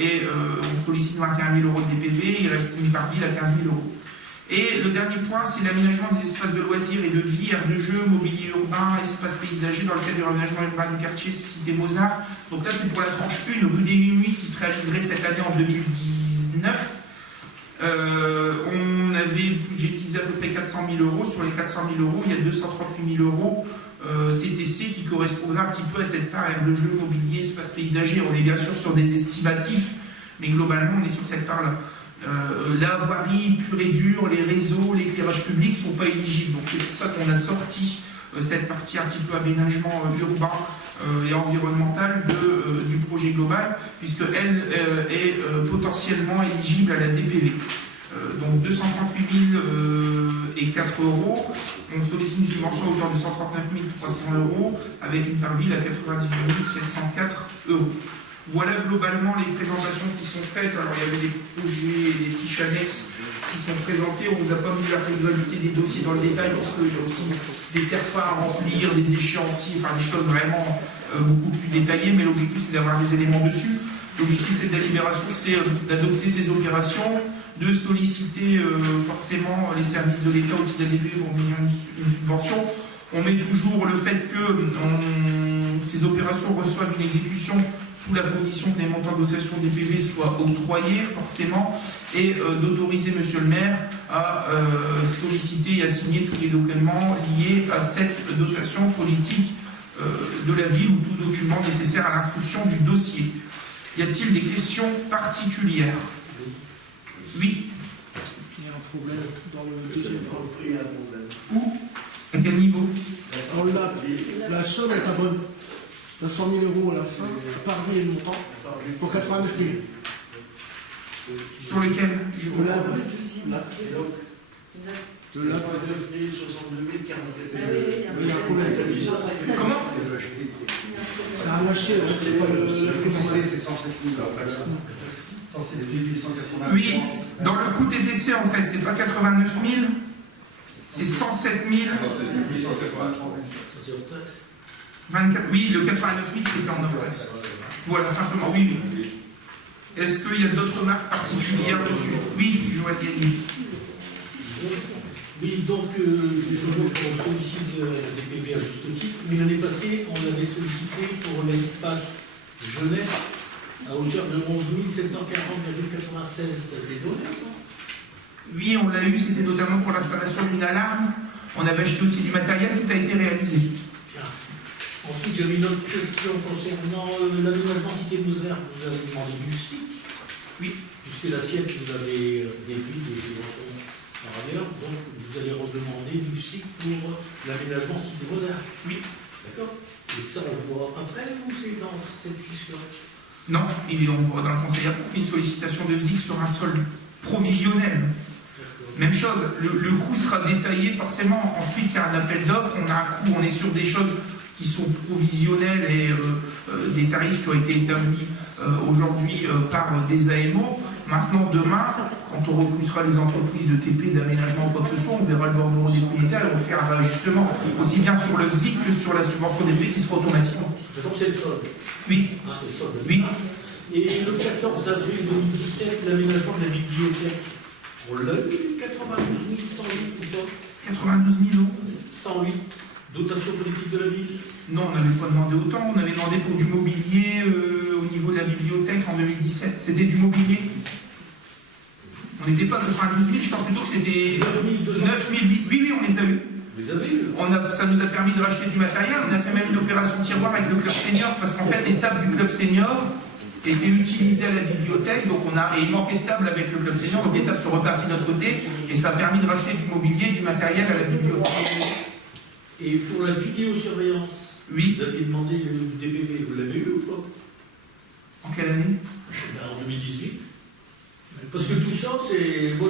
et on sollicite 21 000 € de DPV, il reste une part ville à 15 000 €. Et le dernier point, c'est l'aménagement des espaces de loisirs et de vie, aires de jeu, mobilier urbain, espaces paysagers dans le cadre de l'aménagement urbain du quartier Cité Mozart. Donc là, c'est pour la tranche 1, rue des Nuits, qui se réaliserait cette année en 2019. On avait budgétisé à peu près 400 000 €. Sur les 400 000 €, il y a 238 000 € TTC qui correspondra un petit peu à cette part aire de jeu, mobilier, espace paysager. On est bien sûr sur des estimatifs, mais globalement, on est sur cette part-là. La voirie pure et dure, les réseaux, l'éclairage public ne sont pas éligibles. Donc c'est pour ça qu'on a sorti cette partie un petit peu aménagement urbain et environnemental du projet global, puisqu'elle est potentiellement éligible à la DPV. Donc 238 004 €. On sollicite une subvention à hauteur de 139 300 € avec une part ville à 98 704 €. Voilà globalement les présentations qui sont faites. Alors il y avait des projets, des fiches annexes qui sont présentées. On ne vous a pas vu la régularité des dossiers dans le détail parce qu'il y a aussi des CERFA à remplir, des échéanciers, enfin des choses vraiment beaucoup plus détaillées, mais l'objectif c'est d'avoir des éléments dessus. L'objectif de cette délibération c'est d'adopter ces opérations, de solliciter forcément les services de l'État au titre de la DPV pour obtenir une subvention. On met toujours le fait que ces opérations reçoivent une exécution sous la condition que les montants de dotation des PV soient octroyés, forcément, et d'autoriser monsieur le maire à solliciter et à signer tous les documents liés à cette dotation politique de la ville ou tout document nécessaire à l'instruction du dossier. Y a-t-il des questions particulières? Oui. Il y a un problème dans le deuxième point. Où? À quel niveau? La somme est pas bonne. Tu as 100 000 euros à la fin, pas revu le montant, pour 89 000. Sur lequel? De là. De là. Il y a un problème. Comment? C'est un acheté, c'est pas le prix. C'est 107 000 en fait. Oui, dans le coût TTC en fait, c'est pas 89 000, c'est 107 000. 24, oui, le 89 000 c'était en hors-taxe. Voilà, simplement, oui, oui. Est-ce qu'il y a d'autres marques particulières dessus? Oui, je vois Thierry. Oui, donc je vois qu'on sollicite des PV à juste titre, mais l'année passée, on avait sollicité pour l'espace jeunesse à hauteur de 11 740,96 des données. Oui, on l'a eu, c'était notamment pour l'installation d'une alarme. On avait acheté aussi du matériel, tout a été réalisé. Bien. Ensuite, j'avais une autre question concernant l'aménagement Cité Moser. Vous avez demandé du site. Oui. Puisque l'assiette, vous avez déduit des subventions par ailleurs, donc vous allez redemander du site pour l'aménagement Cité Moser. Oui. D'accord. Et ça, on voit après ou c'est dans cette fiche-là? Non, dans le conseil approuve une sollicitation de VIC sur un solde provisionnel. Même chose, le coût sera détaillé forcément. Ensuite, il y a un appel d'offres, on a un coût, on est sur des choses qui sont provisionnelles et des tarifs qui ont été établis aujourd'hui par des AMO. Maintenant, demain, quand on recrutera les entreprises de TP, d'aménagement ou quoi que ce soit, on verra le bordereau des propriétaires et on fera un ajustement, aussi bien sur le VIC que sur la subvention des prix qui sera automatiquement. De toute façon, c'est le solde. Oui. Ah, c'est le solde. Oui. Et le 14 avril 2017, l'aménagement de la bibliothèque. On l'a eu, 92 108 ou pas? 92 000 euros. 108. Dotation politique de la ville. Non, on n'avait pas demandé autant. On avait demandé pour du mobilier au niveau de la bibliothèque en 2017. C'était du mobilier. On n'était pas à 92 000, je pense plutôt que c'était 9 000. Oui, oui, on les a eu. Vous avez eu? Ça nous a permis de racheter du matériel. On a fait même une opération tiroir avec le club senior parce qu'en fait, les tables du club senior étaient utilisées à la bibliothèque. Donc et il manquait de tables avec le club senior. Donc les tables sont reparties de notre côté et ça a permis de racheter du mobilier, du matériel à la bibliothèque. Et pour la vidéosurveillance, oui. Vous aviez demandé le DPV, vous l'avez eu ou pas? En quelle année? En 2018. Parce que tout ça, c'est. Moi,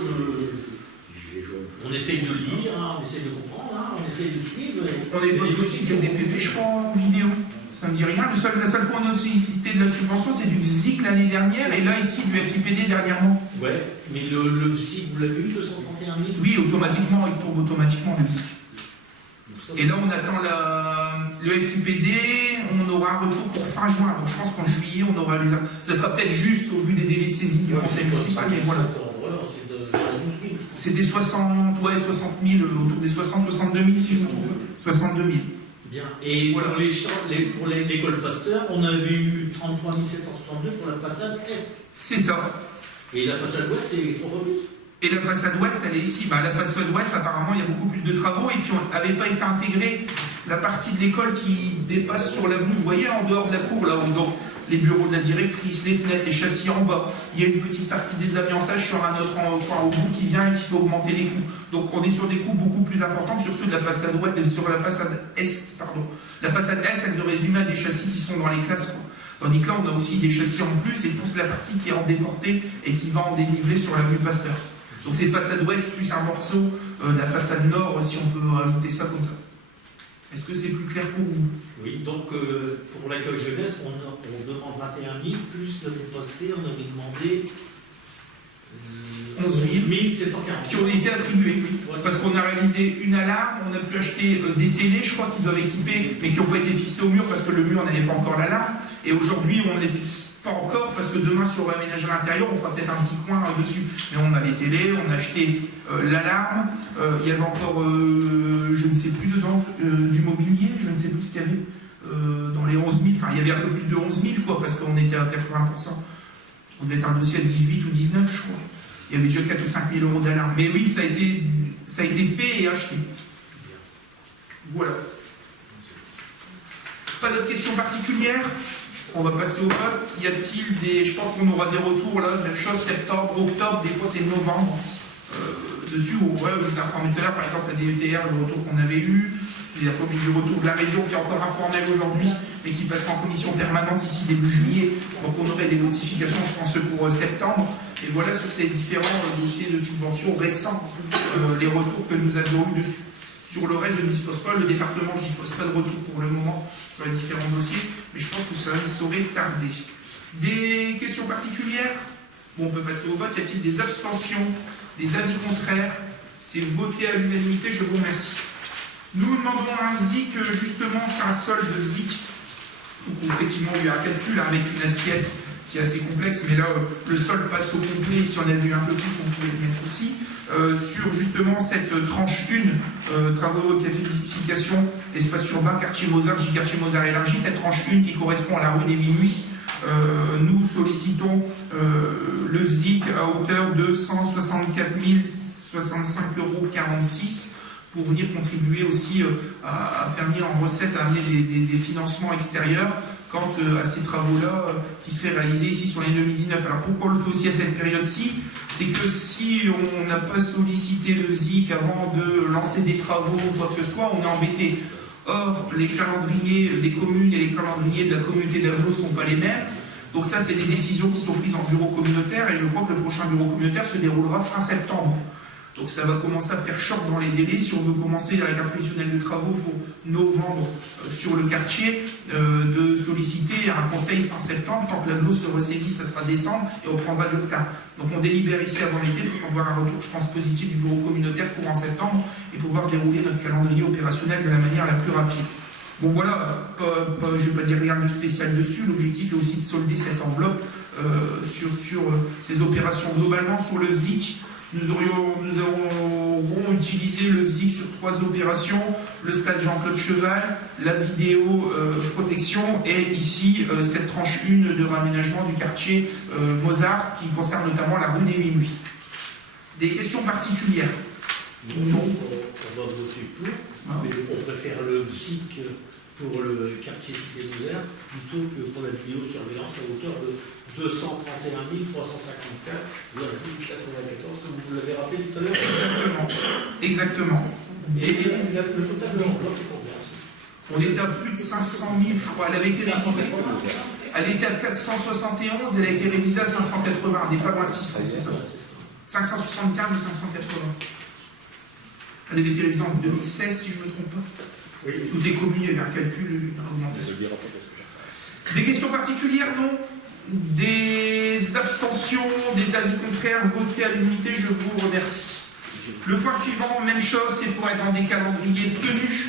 on essaye de lire, hein, on essaye de comprendre, hein, on essaye de suivre. On est pas sollicité des DPV, je crois, en vidéo. Ça me dit rien. La seule fois où on a sollicité de la subvention, c'est du ZIC l'année dernière, et là, ici, du FIPD dernièrement. Ouais, mais le ZIC, vous l'avez eu, 231 000? Oui, automatiquement, il tourne automatiquement, le ZIC. Et là, on attend le FIPD, on aura un retour pour fin juin. Donc je pense qu'en juillet, on aura les. Ça sera peut-être juste au vu des délais de saisie du conseil municipal, mais voilà. C'était 60 000, autour des 60-62 000, si je me trompe. 62 000. Bien. Et voilà. Pour l'école Pasteur, on avait eu 33 762 pour la façade Est. C'est ça. Et la façade Ouest, c'est 3 fois plus. Et la façade ouest, elle est ici. La façade ouest, apparemment, il y a beaucoup plus de travaux. Et puis, on n'avait pas été intégré la partie de l'école qui dépasse sur l'avenue. Vous voyez, en dehors de la cour, là où donc les bureaux de la directrice, les fenêtres, les châssis en bas. Il y a une petite partie des amiantages sur un autre endroit au bout qui vient et qui fait augmenter les coûts. Donc, on est sur des coûts beaucoup plus importants que sur ceux de la façade ouest, sur la façade est, pardon. La façade est, elle se résume à des châssis qui sont dans les classes, quoi. Tandis que là, on a aussi des châssis en plus et toute la partie qui est en déporté et qui va en dénivelé sur l'avenue Pasteur. Donc c'est façade ouest plus un morceau de la façade nord, si on peut ajouter ça comme ça. Est-ce que c'est plus clair pour vous? Oui, donc pour l'accueil jeunesse, on demande 21 000, plus l'année passée, on avait demandé 11 740. qui ont été attribués, oui. Parce qu'on a réalisé une alarme, on a pu acheter des télés, je crois, qui doivent équiper, mais qui n'ont pas été fixées au mur parce que le mur n'avait pas encore l'alarme. Et aujourd'hui, on ne les fixe pas encore parce que demain, si on va aménager l'intérieur, on fera peut-être un petit coin dessus. Mais on a les télés, on a acheté l'alarme, il y avait encore, je ne sais plus dedans, du mobilier, je ne sais plus ce qu'il y avait. dans les 11 000, enfin il y avait un peu plus de 11 000 quoi, parce qu'on était à 80%. On devait être un dossier à 18 ou 19 je crois. Il y avait déjà 4 ou 5 000 euros d'alarme. Mais oui, ça a été fait et acheté. Voilà. Pas d'autres questions particulières? On va passer au vote. Y a-t-il des... Je pense qu'on aura des retours là, même chose, septembre, octobre, des fois c'est novembre. Dessus, ouais, je vous ai informé tout à l'heure, par exemple, la DETR, le retour qu'on avait eu. Il y a le retour de la région qui est encore informel aujourd'hui, mais qui passera en commission permanente ici début juillet. Donc on aurait des notifications, je pense, pour septembre. Et voilà sur ces différents dossiers de subvention récents, les retours que nous avions eu dessus. Sur le reste, je ne dispose pas. Le département, je ne dispose pas de retour pour le moment sur les différents dossiers, mais je pense que ça ne saurait tarder. Des questions particulières? Bon, on peut passer au vote. Y a-t-il des abstentions, des avis contraires? C'est voté à l'unanimité, je vous remercie. Nous demandons à un ZIC, justement, c'est un solde ZIC. Donc, effectivement, il y a un calcul avec une assiette qui est assez complexe, mais là, le solde passe au complet. Si on avait eu un peu plus, on pouvait le mettre aussi. Sur justement cette tranche 1, travaux de qualification, espace urbain, quartier Mozart, quartier Mozart élargi, cette tranche 1 qui correspond à la rue des Minuits, nous sollicitons le ZIC à hauteur de 164 065,46 € pour venir contribuer aussi à faire venir en recette, à amener des financements extérieurs quant à ces travaux-là qui seraient réalisés ici sur l'année 2019. Alors pourquoi on le fait aussi à cette période-ci? C'est que si on n'a pas sollicité le ZIC avant de lancer des travaux ou quoi que ce soit, on est embêté. Or, les calendriers des communes et les calendriers de la communauté d'Aglo ne sont pas les mêmes. Donc ça, c'est des décisions qui sont prises en bureau communautaire et je crois que le prochain bureau communautaire se déroulera fin septembre. Donc ça va commencer à faire short dans les délais. Si on veut commencer avec un prévisionnel de travaux pour novembre sur le quartier, de solliciter un conseil fin septembre. Tant que l'aglo se ressaisit, ça sera décembre et on prendra du retard. Donc on délibère ici avant l'été pour avoir un retour, je pense, positif du bureau communautaire courant septembre et pouvoir dérouler notre calendrier opérationnel de la manière la plus rapide. Bon voilà, je ne vais pas dire rien de spécial dessus. L'objectif est aussi de solder cette enveloppe sur ces opérations. Globalement, sur le ZIC, nous aurons utilisé le ZIC sur 3 opérations, le stade Jean-Claude Cheval, la vidéo protection et ici cette tranche 1 de réaménagement du quartier Mozart qui concerne notamment la rue des Minuits. Des questions particulières? Non, on va voter pour, mais on préfère le ZIC pour le quartier Cité Mozart plutôt que pour la vidéosurveillance à hauteur de 231 354,94, comme vous l'avez rappelé tout à l'heure. Exactement. Et le total de l'enveloppe, c'est combien? on était à plus de 500 000, je crois. Elle avait été révisée. Elle était à 471, elle a été révisée à 580. Elle n'est pas loin de 600, c'est ça. 575 ou 580. Elle avait été révisée en 2016, si je ne me trompe pas. Oui. Toutes les communes, il y avait un calcul, une augmentation. Des questions particulières? Non. Des abstentions, des avis contraires, votés à l'unité, je vous remercie. Le point suivant, même chose, c'est pour être dans des calendriers tenus.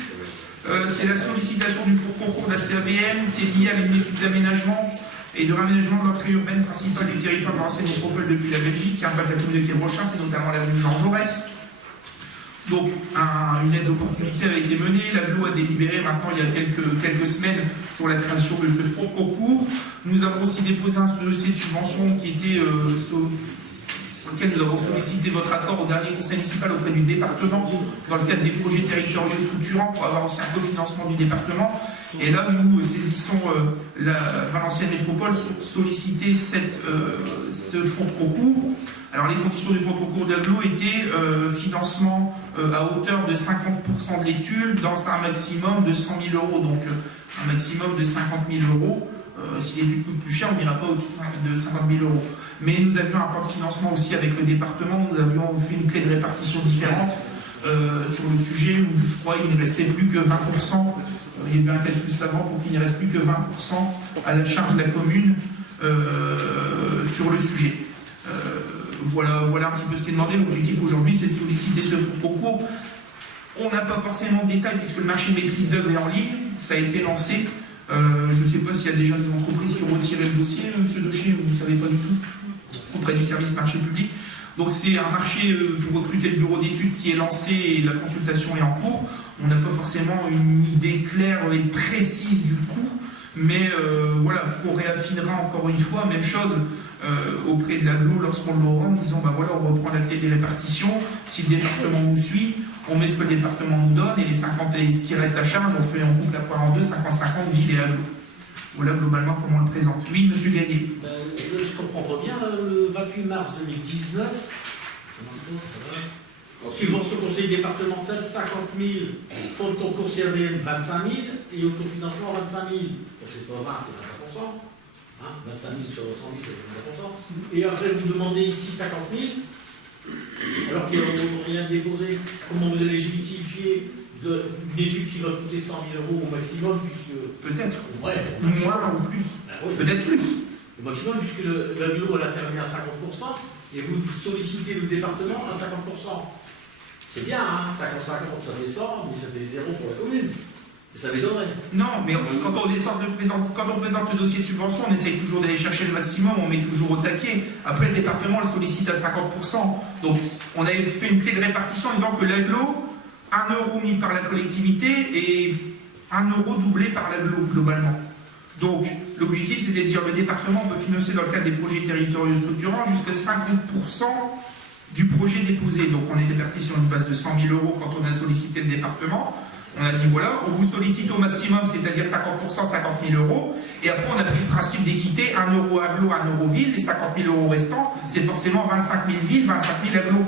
C'est la sollicitation du concours de la CABM qui est liée à une étude d'aménagement et de réaménagement de l'entrée urbaine principale du territoire de l'ancienne métropole depuis la Belgique, qui impacte la commune de Quiébrochin, c'est notamment l'avenue Jean Jaurès. Donc, une aide d'opportunité a été menée. L'aglo a délibéré maintenant il y a quelques semaines sur la création de ce fonds de concours. Nous avons aussi déposé un dossier de subvention qui était sur lequel nous avons sollicité votre accord au dernier conseil municipal auprès du département dans le cadre des projets territoriaux structurants pour avoir aussi un cofinancement du département. Et là, nous saisissons la Valenciennes Métropole pour solliciter ce fonds de concours. Alors, les conditions du fonds de concours d'aglo étaient financement à hauteur de 50% de l'étude dans un maximum de 100 000 €, donc un maximum de 50 000 €. Si l'étude coûte plus cher, on n'ira pas au-dessus de 50 000 €. Mais nous avions un plan de financement aussi avec le département. Nous avions fait une clé de répartition différente sur le sujet où je crois qu'il ne restait plus que 20%. Il y avait un calcul savant pour qu'il n'y reste plus que 20% à la charge de la commune sur le sujet. Voilà un petit peu ce qui est demandé. L'objectif aujourd'hui, c'est de solliciter ce concours. On n'a pas forcément de détails puisque le marché de maîtrise d'œuvre est en ligne. Ça a été lancé. Je ne sais pas s'il y a déjà des entreprises qui ont retiré le dossier, monsieur Docher, vous ne savez pas du tout, auprès du service marché public. Donc c'est un marché pour recruter le bureau d'études qui est lancé et la consultation est en cours. On n'a pas forcément une idée claire et précise du coût, mais voilà, on réaffinera encore une fois, même chose auprès de l'agglo lorsqu'on l'aura, en disant bah voilà, on reprend la clé des répartitions, si le département nous suit, on met ce que le département nous donne, et les 50 et ce qui reste à charge, on coupe la poire en deux, 50-50, ville et agglo. Voilà globalement comment on le présente. Oui, monsieur Gaillet. Je comprends pas bien, le 28 mars 2019, subvention conseil départemental 50 000, fonds de concours CRBM 25 000 et autofinancement 25 000. C'est pas 20, c'est 25%. Hein, 25 000 sur 100 000, c'est 25%. Et après, vous demandez ici 50 000, alors qu'ils n'ont rien déposé. Comment vous allez justifier une étude qui va coûter 100 000 euros au maximum, puisque... Peut-être. Ouais, moins ou plus. Oui. Peut-être plus. Le maximum, puisque l'agglo, elle intervient à 50%, et vous sollicitez le département à 50%. C'est bien, hein, 50-50, ça fait 100, mais ça fait 0 pour la commune. Et ça m'étonnerait. Non, mais quand on présente le dossier de subvention, on essaye toujours d'aller chercher le maximum, on met toujours au taquet. Après, le département le sollicite à 50%. Donc, on avait fait une clé de répartition en disant que l'agglo, 1 euro mis par la collectivité et 1 euro doublé par l'agglo, globalement. Donc, l'objectif, c'était de dire que le département peut financer dans le cadre des projets territoriaux structurants jusqu'à 50% du projet déposé. Donc, on était parti sur une base de 100 000 euros quand on a sollicité le département. On a dit voilà, on vous sollicite au maximum, c'est-à-dire 50%, 50 000 euros. Et après, on a pris le principe d'équité, 1 euro agglo, 1 euro ville. Les 50 000 euros restants, c'est forcément 25 000 villes, 25 000 agglo.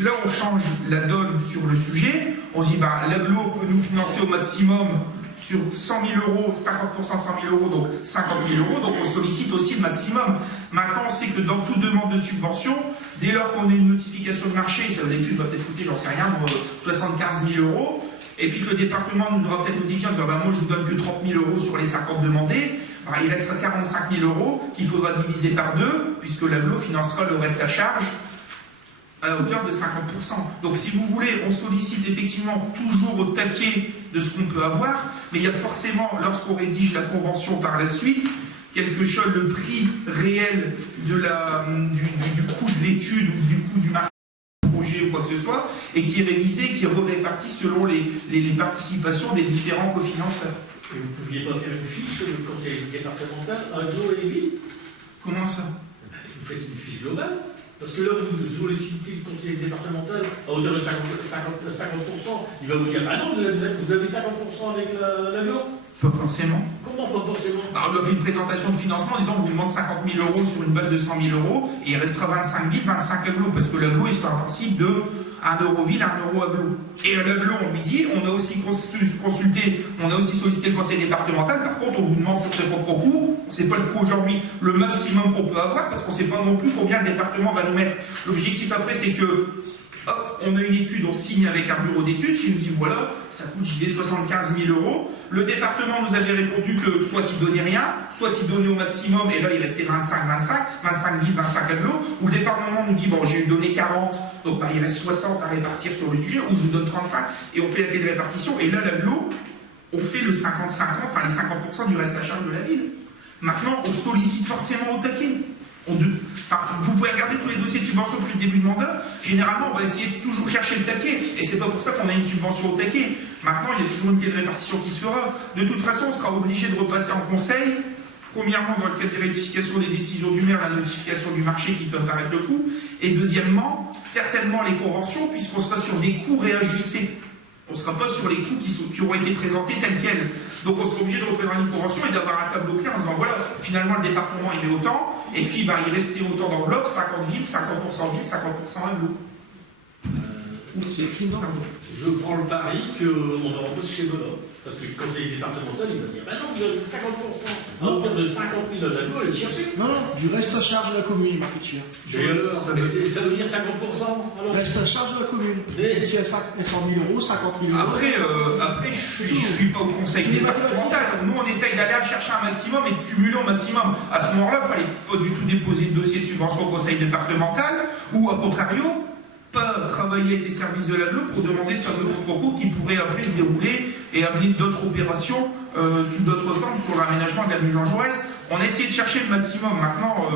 Là, on change la donne sur le sujet. On se dit, bah, l'agglo peut nous financer au maximum sur 100 000 euros, 50% de 100 000 euros, donc 50 000 euros. Donc, on sollicite aussi le maximum. Maintenant, on sait que dans toute demande de subvention, dès lors qu'on a une notification de marché, ça d'habitude va peut-être coûter, j'en sais rien, 75 000 euros. Et puis que le département nous aura peut-être notifié en disant bah, moi je vous donne que 30 000 euros sur les 50 demandés, bah, il restera 45 000 euros qu'il faudra diviser par 2, puisque l'agglo financera le reste à charge à la hauteur de 50%. Donc si vous voulez, on sollicite effectivement toujours au taquet de ce qu'on peut avoir, mais il y a forcément, lorsqu'on rédige la convention par la suite, quelque chose, le prix réel de du coût de l'étude ou du coût du marché ou quoi que ce soit, et qui est révisé, qui est réparti selon les participations des différents cofinanceurs. Et vous ne pouviez pas faire une fiche, le conseil départemental, agglo et ville? Comment ça? Vous faites une fiche globale. Parce que là, vous sollicitez le conseil départemental à hauteur de 50%, il va vous dire ah non, vous avez 50% avec l'agglo? Pas forcément. Comment pas forcément? On doit faire une présentation de financement en disant on vous demande 50 000 euros sur une base de 100 000 euros et il restera 25 000, 25 agglo parce que l'agglo est sur un principe de 1 euro ville, 1 euro agglo. Et l'agglo, on lui dit, on a aussi consulté, on a aussi sollicité le conseil départemental. Par contre, on vous demande sur ce fonds de concours, on ne sait pas le coût aujourd'hui, le maximum qu'on peut avoir parce qu'on ne sait pas non plus combien le département va nous mettre. L'objectif après, c'est que hop, on a une étude, on signe avec un bureau d'études qui nous dit voilà, ça coûte, je disais, 75 000 euros. Le département nous avait répondu que soit il donnait rien, soit il donnait au maximum, et là il restait 25 villes, 25 agglo, ou le département nous dit bon, j'ai donné 40, donc bah, il reste 60 à répartir sur le sujet, ou je vous donne 35, et on fait la clé de répartition, et là l'agglo, on fait le 50-50, enfin les 50% du reste à charge de la ville. Maintenant, on sollicite forcément au taquet. Vous pouvez regarder tous les dossiers de subvention depuis le début de mandat. Généralement, on va essayer de toujours chercher le taquet. Et c'est pas pour ça qu'on a une subvention au taquet. Maintenant, il y a toujours une clé de répartition qui se fera. De toute façon, on sera obligé de repasser en conseil. Premièrement, dans le cas de rectification des décisions du maire, la notification du marché qui fait apparaître le coût. Et deuxièmement, certainement les conventions, puisqu'on sera sur des coûts réajustés. On ne sera pas sur les coûts qui auront été présentés tels quels. Donc on sera obligé de représenter une convention et d'avoir un tableau clair en disant voilà, finalement le département il met autant, et puis bah, il restait autant d'enveloppes, 50 villes, 50% villes, 50% agglo. C'est écrit dans Je prends le pari qu'on n'aura pas ce schéma-là. Parce que le conseil départemental, il va dire ben non, vous avez 50%. À hauteur de 50 000 d'agglo, allez le chercher. Non, non, du reste à charge de la commune, marqué dessus. Et alors, ça veut dire 50% alors? Reste à charge de la commune. Si elle a 100 000 euros, 50 000 euros. Après je suis pas au conseil départemental. Nous, on essaye d'aller chercher un maximum et de cumuler au maximum. À ce moment-là, il ne fallait pas du tout déposer le dossier de subvention au conseil départemental, ou à contrario, pas travailler avec les services de l'agglo pour demander ce fameux fonds de concours qui pourrait après se dérouler et amener d'autres opérations sous d'autres formes sur l'aménagement de l'avenue Jean Jaurès. On a essayé de chercher le maximum. Maintenant,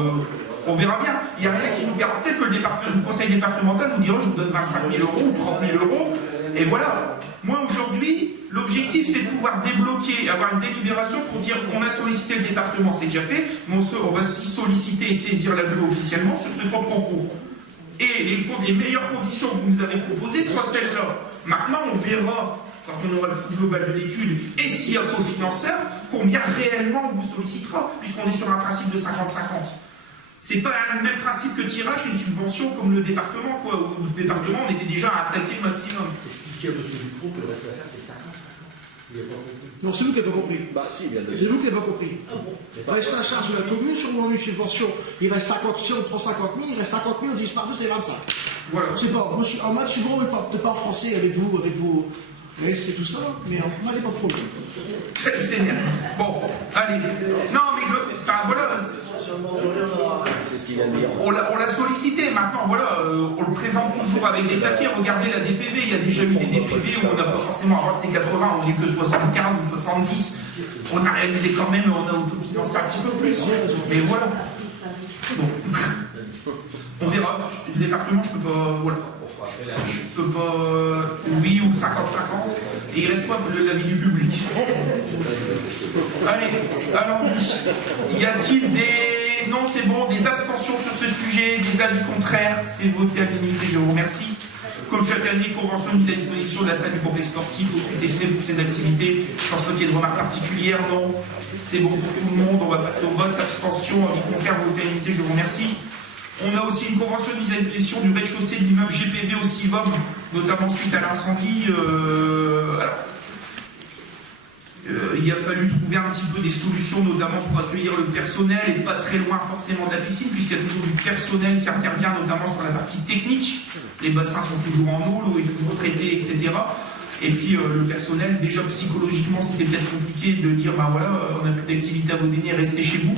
on verra bien. Il n'y a rien qui nous garantit. Peut-être que le conseil départemental nous dira je vous donne 25 000 euros ou 30 000 euros. Et voilà. Moi, aujourd'hui, l'objectif, c'est de pouvoir débloquer, avoir une délibération pour dire qu'on a sollicité le département, c'est déjà fait, mais on va aussi solliciter et saisir la BLO officiellement sur ce compte concours. Et les meilleures conditions que vous nous avez proposées soient celles-là. Maintenant, on verra, quand on aura le coût global de l'étude, et s'il y a cofinanceur, combien réellement on vous sollicitera, puisqu'on est sur un principe de 50-50. C'est pas le même principe que tirage d'une subvention comme le département, quoi. Où le département, on était déjà à attaquer le maximum. Expliquez à M. Ducrot que le reste à faire, c'est 50-50. Il n'a pas compris. Non, c'est vous qui n'avez pas compris. Bah si, il vient de C'est vous qui n'avez pas compris. Ah bon? Reste à charge de la commune sur une subvention. Il reste 50, si on prend 50 000, il reste 50 000, on divise par 2, c'est 25. Voilà. C'est pas, monsieur, en maths, souvent, peut-être pas en français avec vous, mais c'est tout ça, mais en maths, il n'y a pas de problème. C'est génial. Bon, allez. Non, mais enfin, voilà. c'est ce qu'il vient de dire. On l'a sollicité, maintenant, voilà, on le présente toujours avec des taquets. Regardez la DPV, il y a déjà eu des DPV où on n'a pas forcément, avant c'était 80, on n'est que 75 ou 70. On a réalisé quand même, on a autofinancé un petit peu plus. Mais voilà. Bon. On verra. Le département, je peux pas. Voilà. Je peux pas. Oui ou 50-50. Et il reste quoi de l'avis du public? Allez, allons-y. Y a-t-il des. Non, c'est bon, des abstentions sur ce sujet, des avis contraires? C'est voté à l'unanimité, je vous remercie. Comme chaque année, convention de mise à disposition de la salle du complexe sportif au QTC pour ses activités. Je pense pas qu'il y ait de remarques particulières, non. C'est bon pour tout le monde. On va passer au vote. Abstention, avis contraire, voté à l'unanimité, je vous remercie. On a aussi une convention de mise à disposition du rez-de-chaussée de l'immeuble GPV au CIVOM, notamment suite à l'incendie. Il a fallu trouver un petit peu des solutions, notamment pour accueillir le personnel et pas très loin forcément de la piscine, puisqu'il y a toujours du personnel qui intervient, notamment sur la partie technique. Les bassins sont toujours en eau, l'eau est toujours traitée, etc. Et puis le personnel, déjà psychologiquement, c'était peut-être compliqué de dire, ben voilà, on n'a plus d'activité à vous donner, restez chez vous.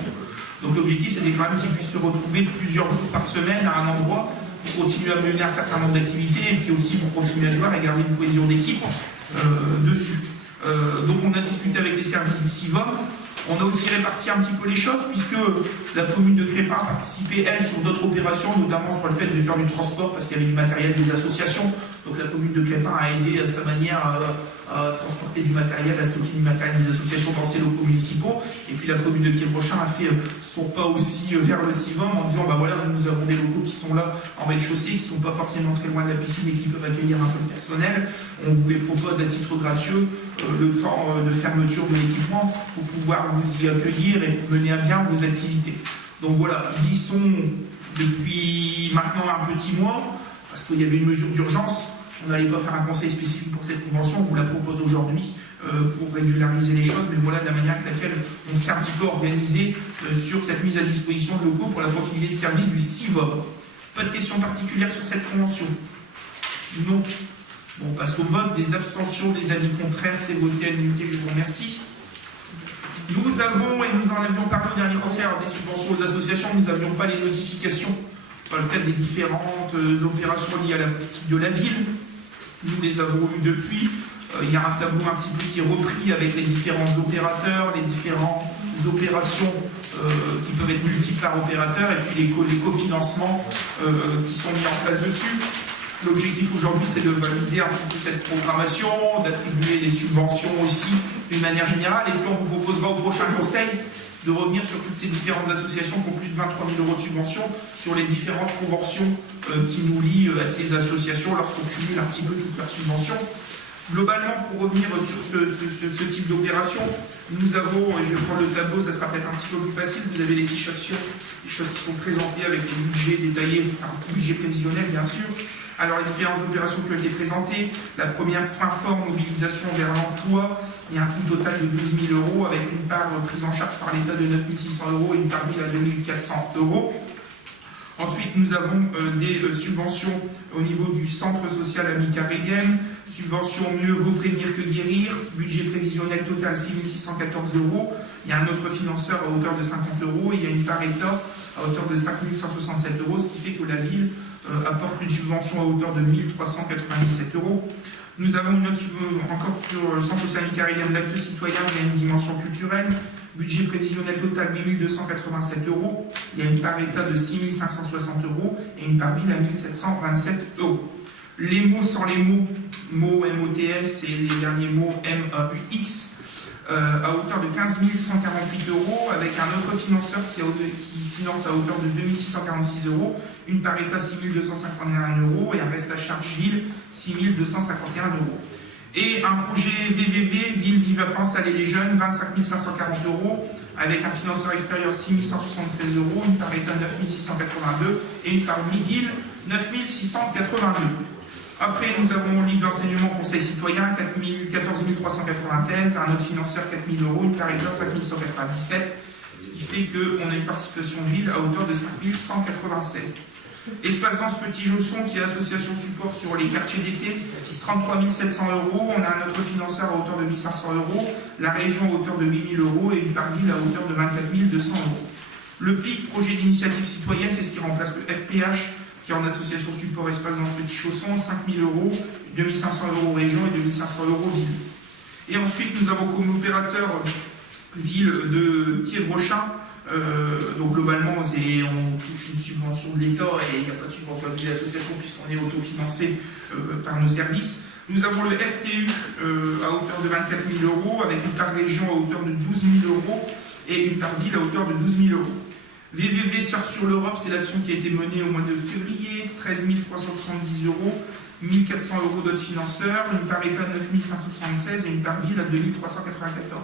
Donc l'objectif, c'était quand même qu'ils puissent se retrouver plusieurs jours par semaine à un endroit pour continuer à mener un certain nombre d'activités et puis aussi pour continuer à se voir et garder une cohésion d'équipe dessus. Donc on a discuté avec les services du CIVOM. On a aussi réparti un petit peu les choses puisque la commune de Crépin a participé, elle, sur d'autres opérations, notamment sur le fait de faire du transport parce qu'il y avait du matériel des associations. Donc la commune de Crépin a aidé à sa manière à transporter du matériel, à stocker du matériel des associations dans ses locaux municipaux. Et puis la commune de Pied-Brochin a fait son pas aussi vers le CIVOM en disant, bah voilà, nous avons des locaux qui sont là en rez-de-chaussée, qui ne sont pas forcément très loin de la piscine et qui peuvent accueillir un peu de personnel. On vous les propose à titre gracieux le temps de fermeture de l'équipement pour pouvoir vous y accueillir et mener à bien vos activités. Donc voilà, ils y sont depuis maintenant un petit mois, parce qu'il y avait une mesure d'urgence. On n'allait pas faire un conseil spécifique pour cette convention, on vous la propose aujourd'hui pour régulariser les choses, mais voilà de la manière avec laquelle on s'est un petit peu organisé sur cette mise à disposition de locaux pour la continuité de service du CIVOM. Pas de questions particulières sur cette convention? Non. Bon, on passe au vote. Des abstentions, des avis contraires, c'est voté à l'unanimité, je vous remercie. Nous avons, et nous en avions parlé au dernier conseil, des subventions aux associations, nous n'avions pas les notifications dans le cadre des différentes opérations liées à la politique de la ville. Nous les avons eues depuis. Il y a un tableau un petit peu qui est repris avec les différents opérateurs, les différentes opérations qui peuvent être multiples par opérateur, et puis les cofinancements qui sont mis en place dessus. L'objectif aujourd'hui, c'est de valider un petit peu cette programmation, d'attribuer des subventions aussi d'une manière générale, et puis on vous proposera au prochain conseil de revenir sur toutes ces différentes associations qui ont plus de 23 000 € de subventions, sur les différentes conventions qui nous lient à ces associations lorsqu'on cumule un petit peu toutes leurs subventions. Globalement, pour revenir sur ce type d'opération, nous avons, et je vais prendre le tableau, ça sera peut-être un petit peu plus facile, vous avez les fiches actions, les choses qui sont présentées avec les budgets détaillés, un budget prévisionnel bien sûr. Alors les différentes opérations qui ont été présentées, la première, point fort, mobilisation vers l'emploi, il y a un coût total de 12 000 € avec une part prise en charge par l'État de 9 600 € et une part mise à 2 400 €. Ensuite, nous avons des subventions au niveau du centre social Ami Carréghem, subvention mieux vaut prévenir que guérir, budget prévisionnel total 6 614 €. Il y a un autre financeur à hauteur de 50 € et il y a une part État à hauteur de 5 167 €, ce qui fait que la ville apporte une subvention à hauteur de 1 397 €. Nous avons une autre subvention encore sur le centre social Ami Carréghem d'actes citoyens, il y a une dimension culturelle. Budget prévisionnel total 1 287 €. Il y a une part État de 6 560 € et une part ville à 1 727 €. Les mots sans les mots, mots MOTS et les derniers mots MAUX, à hauteur de 15 148 euros, avec un autre financeur qui finance à hauteur de 2 646 euros, une Pareta 6 251 euros et un reste à charge ville 6 251 euros. Et un projet VVV, Ville Viva Pense Aller les Jeunes, 25 540 euros, avec un financeur extérieur 6 176 euros, une Pareta 9 682 et une Parmi-Ville 9 682. Après, nous avons Ligue d'enseignement Conseil citoyen, 14 393, un autre financeur 4 000 euros, une Pareta 5 197, ce qui fait qu'on a une participation ville à hauteur de 5 196. Espace Danse Petit Josson, qui est association support sur les quartiers d'été, 33 700 euros. On a un autre financeur à hauteur de 1 500 euros, la région à hauteur de 8 000 euros et une par ville à hauteur de 24 200 euros. Le PIC, projet d'initiative citoyenne, c'est ce qui remplace le FPH, qui est en association support Espace Danse Petit Chausson, 5 000 euros, 2 500 euros région et 2 500 euros ville. Et ensuite, nous avons comme opérateur ville de Kievrechin. Donc globalement, on touche une subvention de l'État et il n'y a pas de subvention de l'association puisqu'on est autofinancé par nos services. Nous avons le FTU à hauteur de 24 000 euros avec une part région à hauteur de 12 000 euros et une part ville à hauteur de 12 000 euros. VVV Surf sur l'Europe, c'est l'action qui a été menée au mois de février, 13 370 euros, 1 400 euros d'autres financeurs, une part État 9 576 et une part ville à 2 394.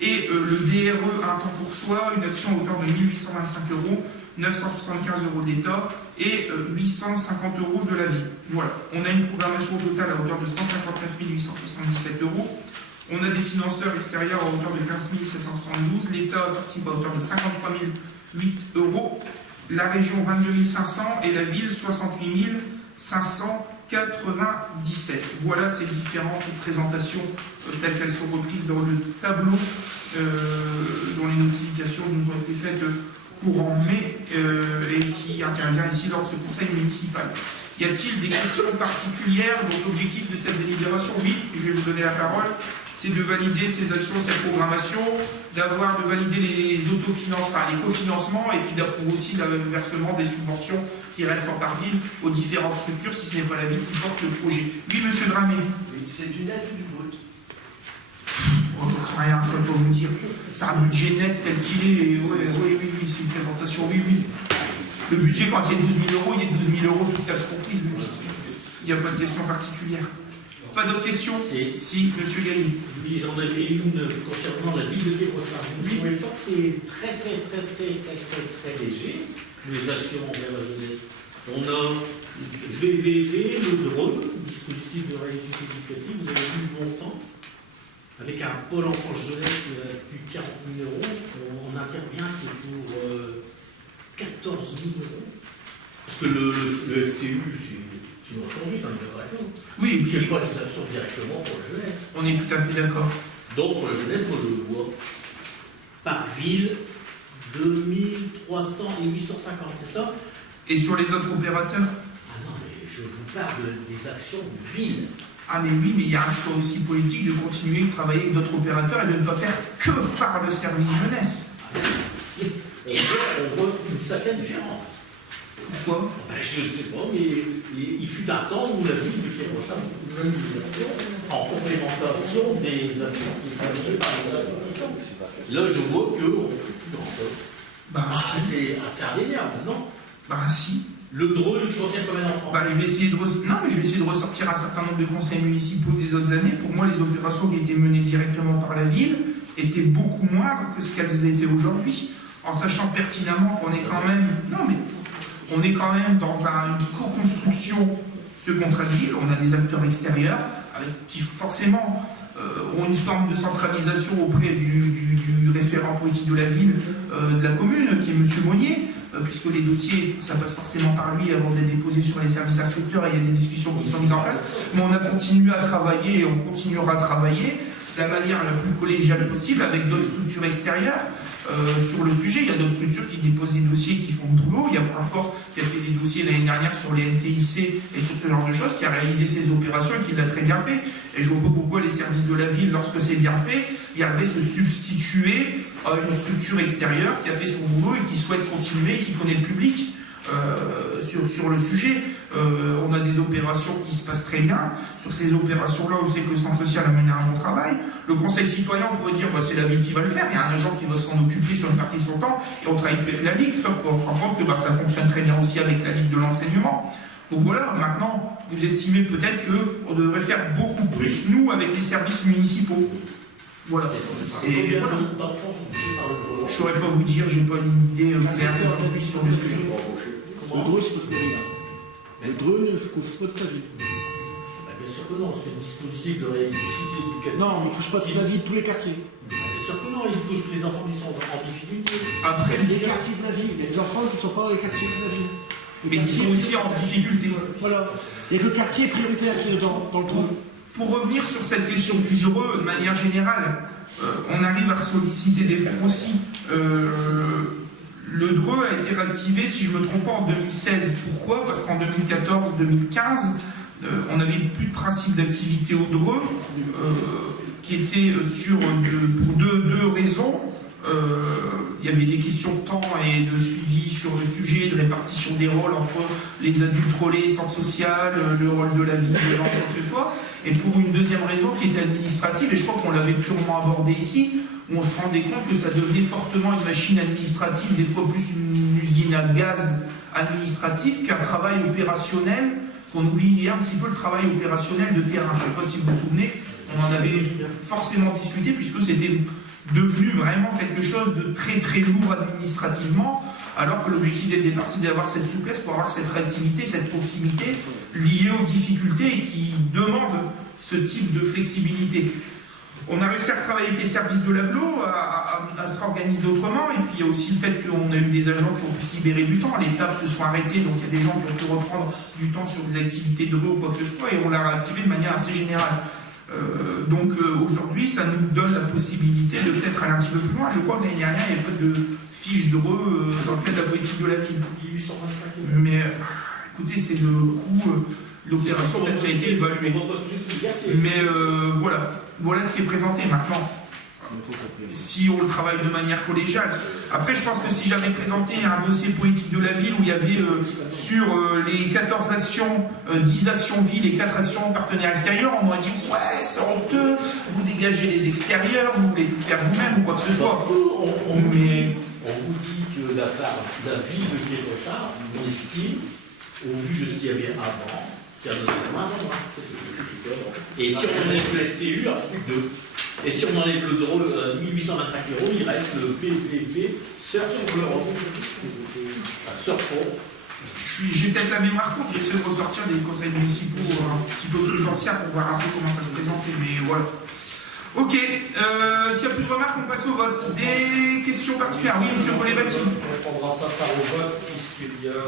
Et le DRE un temps pour soi, une action à hauteur de 1 825 euros, 975 euros d'État et 850 euros de la ville. Voilà, on a une programmation totale à hauteur de 159 877 euros. On a des financeurs extérieurs à hauteur de 15 772, l'État participe à hauteur de 53 008 euros, la région 22 500 et la ville 68 597. Voilà ces différentes présentations telles qu'elles sont reprises dans le tableau dont les notifications nous ont été faites courant mai et qui intervient ici lors de ce conseil municipal. Y a-t-il des questions particulières? Donc l'objectif de cette délibération, oui, je vais vous donner la parole, c'est de valider ces actions, cette programmation, de valider les les cofinancements et puis d'approuver aussi le versement des subventions qui restent en part ville aux différentes structures, si ce n'est pas la ville qui porte le projet. Oui, monsieur Dramé. C'est une aide du brut. Oh, je ne sais rien, je ne peux pas vous dire. C'est un budget net tel qu'il est. Oui, c'est une présentation, oui. Le budget, quand il y a 12 000 euros, il y a 12 000 euros, tout à ce compris. Il n'y a pas de question particulière. Pas d'autres questions? Si, monsieur Gailly. Oui, j'en avais une concernant la ville de Kievrechin. Oui, en même temps, c'est très léger, les actions envers la jeunesse. On a VVV, le drone, dispositif de réussite éducative, vous avez vu le montant, avec un pôle enfant jeunesse qui a plus de 40 000 euros, on intervient pour 14 000 euros. Parce que le FTU, c'est une conduite, on est d'accord. Oui, il ne fait pas des actions directement pour la jeunesse. On est tout à fait d'accord. Donc pour la jeunesse, moi je le vois par ville, 2300 et 850, c'est ça? Et sur les autres opérateurs? Ah non, mais je vous parle des actions ville. Ah mais oui, mais il y a un choix aussi politique de continuer de travailler avec d'autres opérateurs et de ne pas faire que par le service jeunesse. On voit une sacrée différence. Pourquoi? Je ne sais pas, mais il fut un temps où la ville de Kievrechin menait des actions en complémentation des actions qui étaient menées par les associations. Là, je vois qu'on ne fait plus grand-chose. C'est indéniable, non? Si. Le drone concerne combien d'enfants? Je vais essayer de ressortir un certain nombre de conseils municipaux des autres années. Pour moi, les opérations qui étaient menées directement par la ville étaient beaucoup moindres que ce qu'elles étaient aujourd'hui, en sachant pertinemment qu'on est quand même... on est quand même dans une co-construction, ce contrat de ville. On a des acteurs extérieurs qui forcément ont une forme de centralisation auprès du référent politique de la ville, de la commune, qui est M. Monnier, puisque les dossiers, ça passe forcément par lui avant d'être déposés sur les services instructeurs et il y a des discussions qui sont mises en place. Mais on a continué à travailler et on continuera à travailler de la manière la plus collégiale possible avec d'autres structures extérieures. Sur le sujet, il y a d'autres structures qui déposent des dossiers, qui font le boulot. Il y a Point-Fort qui a fait des dossiers l'année dernière sur les NTIC et sur ce genre de choses, qui a réalisé ces opérations et qui l'a très bien fait. Et je vois pas pourquoi les services de la ville, lorsque c'est bien fait, viendraient se substituer à une structure extérieure qui a fait son boulot et qui souhaite continuer et qui connaît le public. sur le sujet. On a des opérations qui se passent très bien. Sur ces opérations-là, on sait que le centre social a mené un bon travail. Le conseil citoyen, on pourrait dire bah, c'est la ville qui va le faire. Il y a un agent qui va s'en occuper sur une partie de son temps et on travaille avec la Ligue, sauf qu'on se rend compte que bah, ça fonctionne très bien aussi avec la Ligue de l'enseignement. Donc voilà, maintenant, vous estimez peut-être qu'on devrait faire beaucoup plus, nous, avec les services municipaux. Voilà. Et voilà. Je ne saurais pas vous dire, j'ai pas une idée claire aujourd'hui sur le sujet. Le DRE, c'est pas de Covid. Le DRE ne couvre pas de Covid. Bien sûr que non, c'est un dispositif de réussite éducative. Non, on ne touche pas toute la ville, tous les quartiers. Bien sûr que non, il touche les enfants qui sont en difficulté. Après, Les quartiers de la ville, il y a des enfants qui ne sont pas dans les quartiers de la ville. mais ils sont aussi en difficulté. Voilà. Il n'y a que le quartier prioritaire qui est dans le trou. Pour revenir sur cette question du DRE, de manière générale, on arrive à solliciter des fonds aussi. Le DRE a été réactivé, si je ne me trompe pas, en 2016. Pourquoi? Parce qu'en 2014-2015, on n'avait plus de principe d'activité au DRE, qui était pour deux raisons. Il y avait des questions de temps et de suivi sur le sujet, de répartition des rôles entre les adultes relais, centre social, le rôle de la ville, de l'enfant, que ce soit. Et pour une deuxième raison qui était administrative, et je crois qu'on l'avait purement abordé ici, où on se rendait compte que ça devenait fortement une machine administrative, des fois plus une usine à gaz administratif qu'un travail opérationnel, qu'on oubliait un petit peu le travail opérationnel de terrain. Je ne sais pas si vous vous souvenez, on en avait forcément discuté puisque c'était devenu vraiment quelque chose de très très lourd administrativement, alors que l'objectif dès le départ c'est d'avoir cette souplesse pour avoir cette réactivité, cette proximité liée aux difficultés et qui demande ce type de flexibilité. On a réussi à travailler avec les services de l'AGLO, à s'organiser autrement, et puis il y a aussi le fait qu'on a eu des agents qui ont pu se libérer du temps, les tables se sont arrêtées, donc il y a des gens qui ont pu reprendre du temps sur des activités de ou quoi que ce soit, et on l'a réactivé de manière assez générale. Donc aujourd'hui, ça nous donne la possibilité de peut-être aller un petit peu plus loin. Je crois que l'année dernière, il n'y avait pas de fiche de dans le cadre de la politique de la ville. 1825 €. Mais écoutez, c'est le coût, l'opération qui a été évaluée. Mais voilà ce qui est présenté maintenant. Si on le travaille de manière collégiale. Après, je pense que si j'avais présenté un dossier politique de la ville où il y avait sur les 14 actions, 10 actions villes et 4 actions partenaires extérieurs, on m'aurait dit ouais, c'est honteux, vous dégagez les extérieurs, vous voulez tout faire vous-même ou quoi que ce soit. Mais on vous dit que la ville de Guérochard, on estime, au vu de ce qu'il y avait avant, qu'il y a moins en moins. Et si on enlève le FTU, un truc de. Et si on enlève le drôle 1825 €, il reste le PPP Surf sur l'Europe. j'ai peut-être la mémoire courte, j'essaie de ressortir des conseils municipaux un petit peu plus anciens pour voir un peu comment ça se présentait, mais voilà. Ok, s'il n'y a plus de remarques, on passe au vote. Des questions particulières? Oui, monsieur Colébaki. On ne répondra pas par au vote puisqu'il y a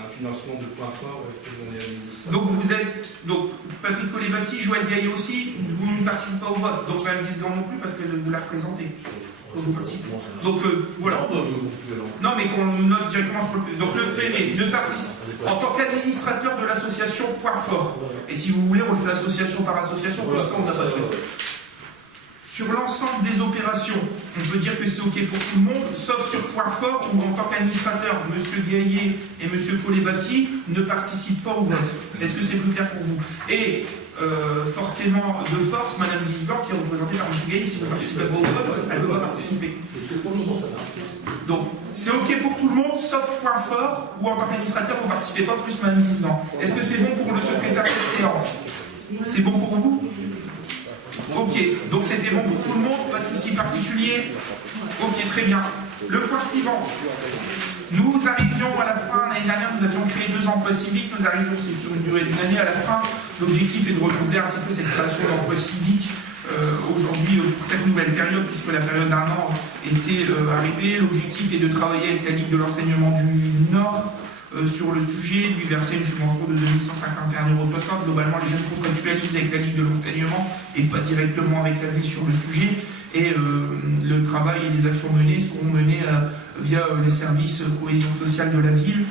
un financement de points forts auquel on est administré. Donc Patrick Colébaki, Joël Gaillet aussi, vous ne participez pas au vote. Donc Mme Disgan non plus parce que vous la représentez. Vous participez. Donc voilà. Non mais qu'on note directement sur le. Donc le PV ne participe en tant qu'administrateur de l'association Point Fort. Et si vous voulez, on le fait association par association, pour l'instant on n'a pas de truc. Sur l'ensemble des opérations, on peut dire que c'est OK pour tout le monde, sauf sur Point Fort, où en tant qu'administrateur, M. Gaillet et M. Colébaki ne participent pas au vote. Est-ce que c'est plus clair pour vous? Et forcément, de force, Mme Disgan, qui est représentée par M. Gaillet, si vous ne participez pas au vote, elle ne doit pas participer. Donc, c'est OK pour tout le monde, sauf Point Fort, où en tant qu'administrateur, vous ne participez pas, plus Mme Disgan. Est-ce que c'est bon pour le secrétaire de séance? C'est bon pour vous? Ok, donc c'était bon pour tout le monde, pas de souci particulier. Ok, très bien. Le point suivant. Nous arrivions à la fin, l'année dernière, nous avions créé 2 emplois civiques, nous arrivons sur une durée d'une année à la fin. L'objectif est de renouveler un petit peu cette création d'emplois civiques aujourd'hui pour cette nouvelle période, puisque la période d'un an était arrivée. L'objectif est de travailler avec la Ligue de l'enseignement du Nord sur le sujet, lui verser une subvention de 2151,60 €. Globalement, les jeunes contractualisent avec la Ligue de l'enseignement et pas directement avec la ville sur le sujet. Et le travail et les actions menées seront menées via les services cohésion sociale de la ville,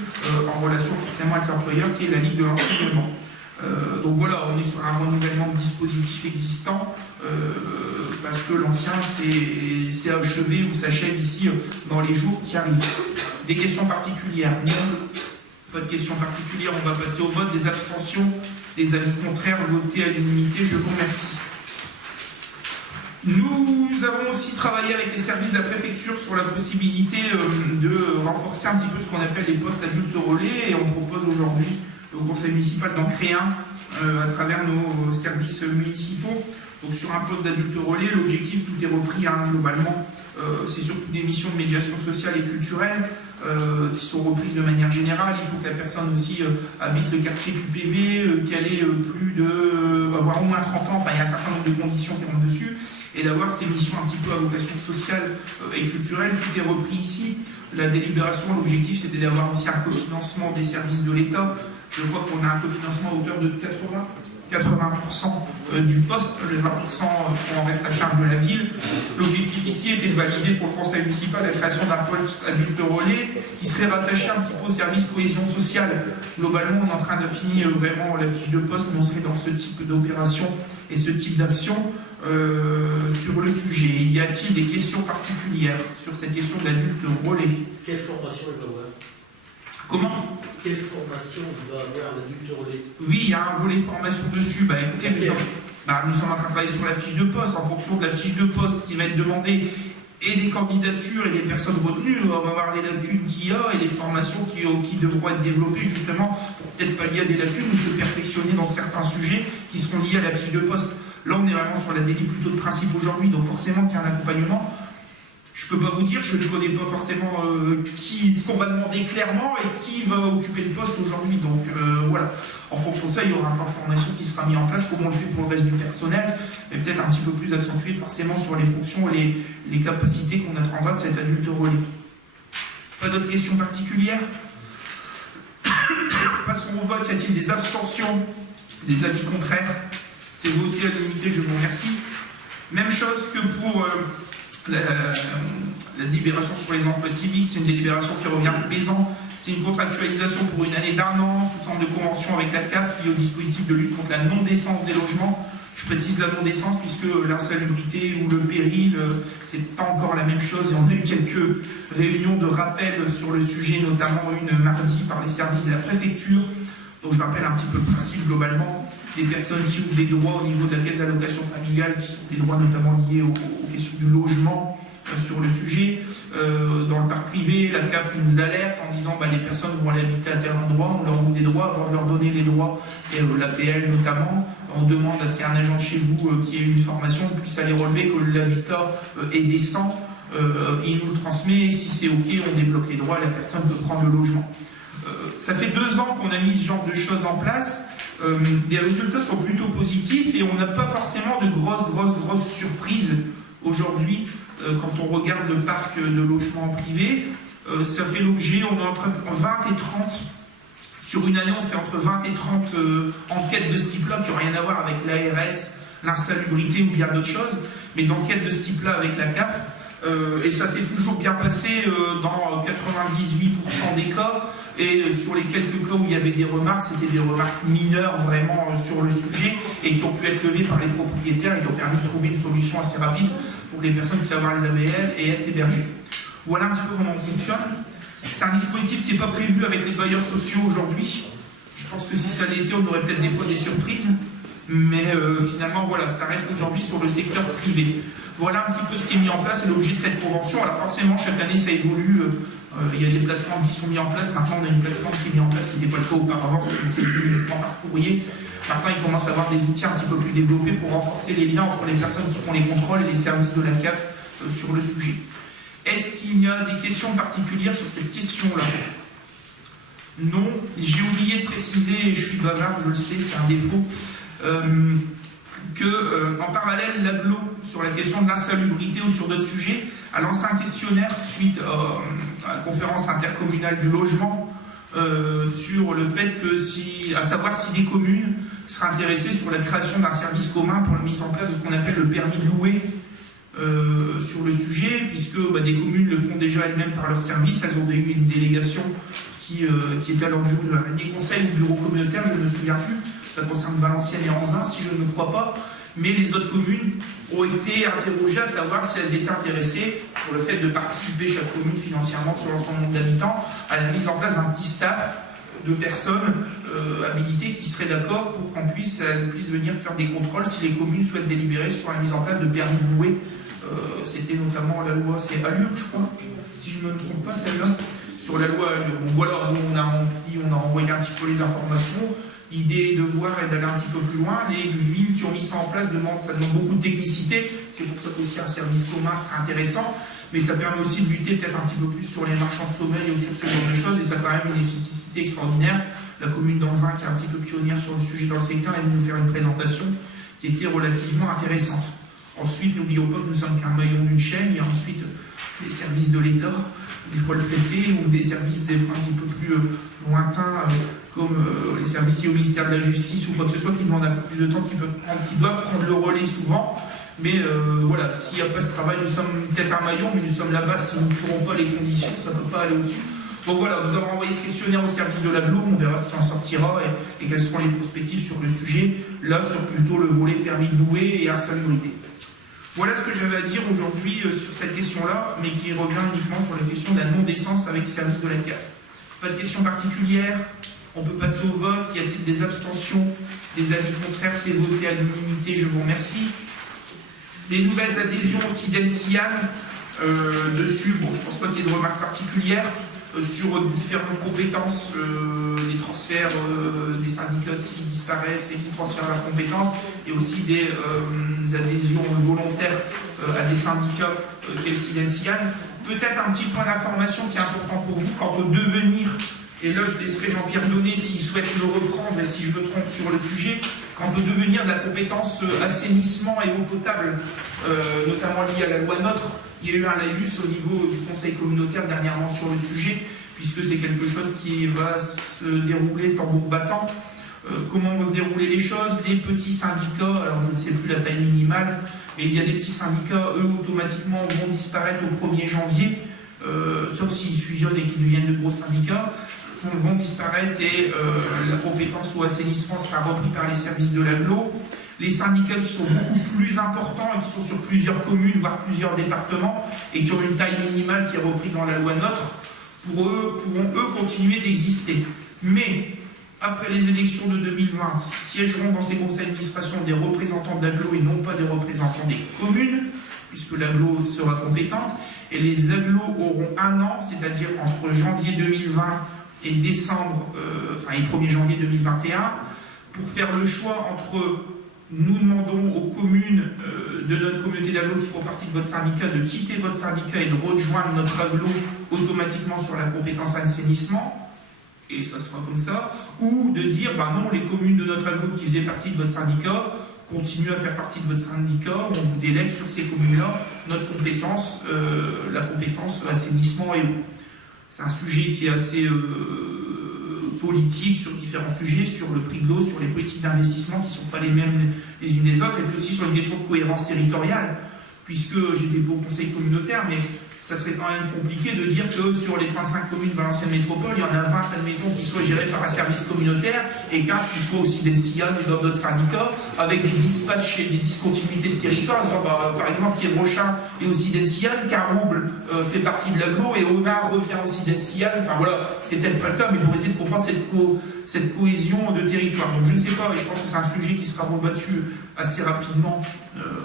en relation forcément avec l'employeur qui est la Ligue de l'enseignement. Donc voilà, on est sur un renouvellement de dispositifs existants parce que l'ancien s'est achevé ou s'achève ici dans les jours qui arrivent. Des questions particulières? Non. Pas de questions particulières, on va passer au vote. Des abstentions, des avis contraires, votés à l'unanimité, je vous remercie. Nous avons aussi travaillé avec les services de la préfecture sur la possibilité de renforcer un petit peu ce qu'on appelle les postes adultes relais, et on propose aujourd'hui au conseil municipal d'en créer un à travers nos services municipaux. Donc sur un poste d'adulte relais, l'objectif, tout est repris globalement, c'est surtout des missions de médiation sociale et culturelle qui sont reprises de manière générale. Il faut que la personne aussi habite le quartier QPV, qu'elle ait avoir au moins 30 ans, enfin il y a un certain nombre de conditions qui rentrent dessus, et d'avoir ces missions un petit peu à vocation sociale et culturelle. Tout est repris ici. La délibération, l'objectif c'était d'avoir aussi un cofinancement des services de l'État. Je crois qu'on a un cofinancement à hauteur de 80% du poste, les 20% en reste à charge de la ville. L'objectif ici était de valider pour le conseil municipal la création d'un poste adulte relais qui serait rattaché un petit peu au service cohésion sociale. Globalement, on est en train de finir vraiment la fiche de poste, mais on serait dans ce type d'opération et ce type d'action sur le sujet. Y a-t-il des questions particulières sur cette question d'adulte relais? Quelle formation il va avoir? Comment? Quelle formation va avoir l'adulte relais? Oui, il y a un volet formation dessus. Écoutez, nous sommes en train de travailler sur la fiche de poste. En fonction de la fiche de poste qui va être demandée et des candidatures et des personnes retenues, on va voir les lacunes qu'il y a et les formations qui devront être développées justement pour peut-être pallier à des lacunes ou se perfectionner dans certains sujets qui seront liés à la fiche de poste. Là, on est vraiment sur la délit plutôt de principe aujourd'hui, donc forcément qu'il y a un accompagnement. Je ne peux pas vous dire, je ne connais pas forcément ce qu'on va demander clairement et qui va occuper le poste aujourd'hui. Donc voilà, en fonction de ça, il y aura un plan de formation qui sera mis en place, comme on le fait pour le reste du personnel, mais peut-être un petit peu plus accentué forcément sur les fonctions et les capacités qu'on attendra de cet adulte relais. Pas d'autres questions particulières? Passons au vote. Y a-t-il des abstentions? Des avis contraires? C'est voté à l'unanimité, je vous remercie. Même chose que pour la délibération sur les emplois civiques, c'est une délibération qui revient tous les ans. C'est une contractualisation pour une année d'1 an sous forme de convention avec la CAF liée au dispositif de lutte contre la non-décence des logements. Je précise la non-décence puisque l'insalubrité ou le péril, c'est pas encore la même chose, et on a eu quelques réunions de rappel sur le sujet, notamment une mardi par les services de la préfecture. Donc je rappelle un petit peu le principe globalement, des personnes qui ont des droits au niveau de la caisse d'allocation familiale, qui sont des droits notamment liés aux questions du logement sur le sujet. Dans le parc privé, la CAF nous alerte en disant les personnes vont aller habiter à tel endroit, on leur ouvre des droits, avant de leur donner les droits, et l'APL notamment, on demande à ce qu'il y ait un agent de chez vous qui ait une formation, puisse aller relever que l'habitat est décent, il nous le transmet, et si c'est OK, on débloque les droits et la personne peut prendre le logement. Ça fait 2 ans qu'on a mis ce genre de choses en place. Les résultats sont plutôt positifs et on n'a pas forcément de grosses surprises aujourd'hui quand on regarde le parc de logements privés. Ça fait l'objet, on est entre 20 et 30. Sur une année, on fait entre 20 et 30 enquêtes de ce type-là qui n'ont rien à voir avec l'ARS, l'insalubrité ou bien d'autres choses, mais d'enquêtes de ce type-là avec la CAF. Et ça s'est toujours bien passé dans 98% des cas. Et sur les quelques cas où il y avait des remarques, c'était des remarques mineures vraiment sur le sujet et qui ont pu être levées par les propriétaires et qui ont permis de trouver une solution assez rapide pour que les personnes puissent avoir les ABL et être hébergées. Voilà un petit peu comment on fonctionne. C'est un dispositif qui n'est pas prévu avec les bailleurs sociaux aujourd'hui. Je pense que si ça l'était, on aurait peut-être des fois des surprises. Mais finalement, voilà, ça reste aujourd'hui sur le secteur privé. Voilà un petit peu ce qui est mis en place et l'objet de cette convention. Alors forcément, chaque année, ça évolue. Il y a des plateformes qui sont mises en place. Maintenant, on a une plateforme qui est mise en place qui n'était pas le cas auparavant. C'est uniquement par courrier. Maintenant, il commence à avoir des outils un petit peu plus développés pour renforcer les liens entre les personnes qui font les contrôles et les services de la CAF sur le sujet. Est-ce qu'il y a des questions particulières sur cette question-là? Non. J'ai oublié de préciser, et je suis bavard, je le sais, c'est un défaut, en parallèle, l'AGLO, sur la question de l'insalubrité ou sur d'autres sujets, a lancé un questionnaire suite à la conférence intercommunale du logement sur le fait que, à savoir si des communes seraient intéressées sur la création d'un service commun pour la mise en place de ce qu'on appelle le permis de louer sur le sujet, puisque des communes le font déjà elles-mêmes par leur service. Elles ont eu une délégation qui était alors du dernier conseil ou bureau communautaire, je ne me souviens plus. Ça concerne Valenciennes et Anzin, si je ne crois pas. Mais les autres communes ont été interrogées à savoir si elles étaient intéressées sur le fait de participer chaque commune financièrement sur son nombre d'habitants à la mise en place d'un petit staff de personnes habilitées qui seraient d'accord pour qu'on puisse venir faire des contrôles si les communes souhaitent délibérer sur la mise en place de permis de louer. C'était notamment la loi, c'est Allure, je crois, si je ne me trompe pas, celle-là, sur la loi Allure. Donc voilà, nous, on a envoyé un petit peu les informations. L'idée de voir et d'aller un petit peu plus loin. Les villes qui ont mis ça en place ça demande beaucoup de technicité. C'est pour ça qu'aussi un service commun serait intéressant. Mais ça permet aussi de lutter peut-être un petit peu plus sur les marchands de sommeil ou sur ce genre de choses. Et ça a quand même une efficacité extraordinaire. La commune d'Anzin, qui est un petit peu pionnière sur le sujet dans le secteur, elle vient nous faire une présentation qui était relativement intéressante. Ensuite, n'oublions pas que nous sommes qu'un maillon d'une chaîne. Il y a ensuite les services de l'État, des fois le préfet, ou des services un petit peu plus lointains, comme les services au ministère de la Justice ou quoi que ce soit, qui demandent un peu plus de temps, qui doivent prendre le relais souvent. Mais voilà, s'il n'y a pas ce travail, nous sommes peut-être un maillon, mais nous sommes là-bas. Si nous ne ferons pas les conditions, ça ne peut pas aller au-dessus. Donc voilà, nous avons envoyé ce questionnaire au service de l'AGLO, on verra ce qui en sortira et quelles seront les perspectives sur le sujet, là sur plutôt le volet permis de louer et insalubrité. Voilà ce que j'avais à dire aujourd'hui sur cette question-là, mais qui revient uniquement sur la question de la non-décence avec les services de la CAF. Pas de questions particulières, on peut passer au vote. Y a-t-il des abstentions, des avis contraires? C'est voté à l'unanimité, je vous remercie. Les nouvelles adhésions aussi d'Encian, dessus, bon, je ne pense pas qu'il y ait de remarques particulières. Sur différentes compétences, les transferts des syndicats qui disparaissent et qui transfèrent leurs compétences, et aussi des adhésions volontaires à des syndicats qu'est le Silencian. Peut-être un petit point d'information qui est important pour vous quant au devenir, et là je laisserai Jean-Pierre Donnet s'il souhaite le reprendre et si je me trompe sur le sujet, quant au devenir de la compétence assainissement et eau potable, notamment liée à la loi NOTRe. Il y a eu un laïus au niveau du Conseil communautaire dernièrement sur le sujet, puisque c'est quelque chose qui va se dérouler tambour battant. Comment vont se dérouler les choses? Les petits syndicats, alors je ne sais plus la taille minimale, mais il y a des petits syndicats, eux, automatiquement vont disparaître au 1er janvier, sauf s'ils fusionnent et qu'ils deviennent de gros syndicats, vont disparaître et la compétence au assainissement sera reprise par les services de l'AGLO. Les syndicats qui sont beaucoup plus importants et qui sont sur plusieurs communes, voire plusieurs départements, et qui ont une taille minimale qui est reprise dans la loi NOTRe, pourront continuer d'exister. Mais, après les élections de 2020, siégeront dans ces conseils d'administration des représentants de l'AGLO et non pas des représentants des communes, puisque l'AGLO sera compétente, et les AGLO auront un an, c'est-à-dire entre janvier 2020 et décembre, et 1er janvier 2021, pour faire le choix entre... Nous demandons aux communes de notre communauté d'AGLO qui font partie de votre syndicat de quitter votre syndicat et de rejoindre notre AGLO automatiquement sur la compétence assainissement, et ça sera comme ça, ou de dire, non, les communes de notre AGLO qui faisaient partie de votre syndicat continuent à faire partie de votre syndicat, on vous délègue sur ces communes-là notre compétence, la compétence assainissement et eau. C'est un sujet qui est assez... politique sur différents sujets, sur le prix de l'eau, sur les politiques d'investissement qui ne sont pas les mêmes les unes des autres, et puis aussi sur une question de cohérence territoriale, puisque j'étais pas au conseil communautaire, mais ça serait quand même compliqué de dire que sur les 35 communes de Valenciennes Métropole, il y en a 20, admettons, qui soient gérées par un service communautaire, et 15 qui soient aussi d'Encian ou dans d'autres syndicats, avec des dispatchs et des discontinuités de territoire, en disant, par exemple, Pierre-Brochin est aussi d'Encian, Carouble fait partie de l'AGLO, et Onard revient aussi d'Encian, enfin voilà, c'est peut-être pas le cas, mais pour essayer de comprendre cette cohésion de territoire. Donc je ne sais pas, et je pense que c'est un sujet qui sera rebattu assez rapidement,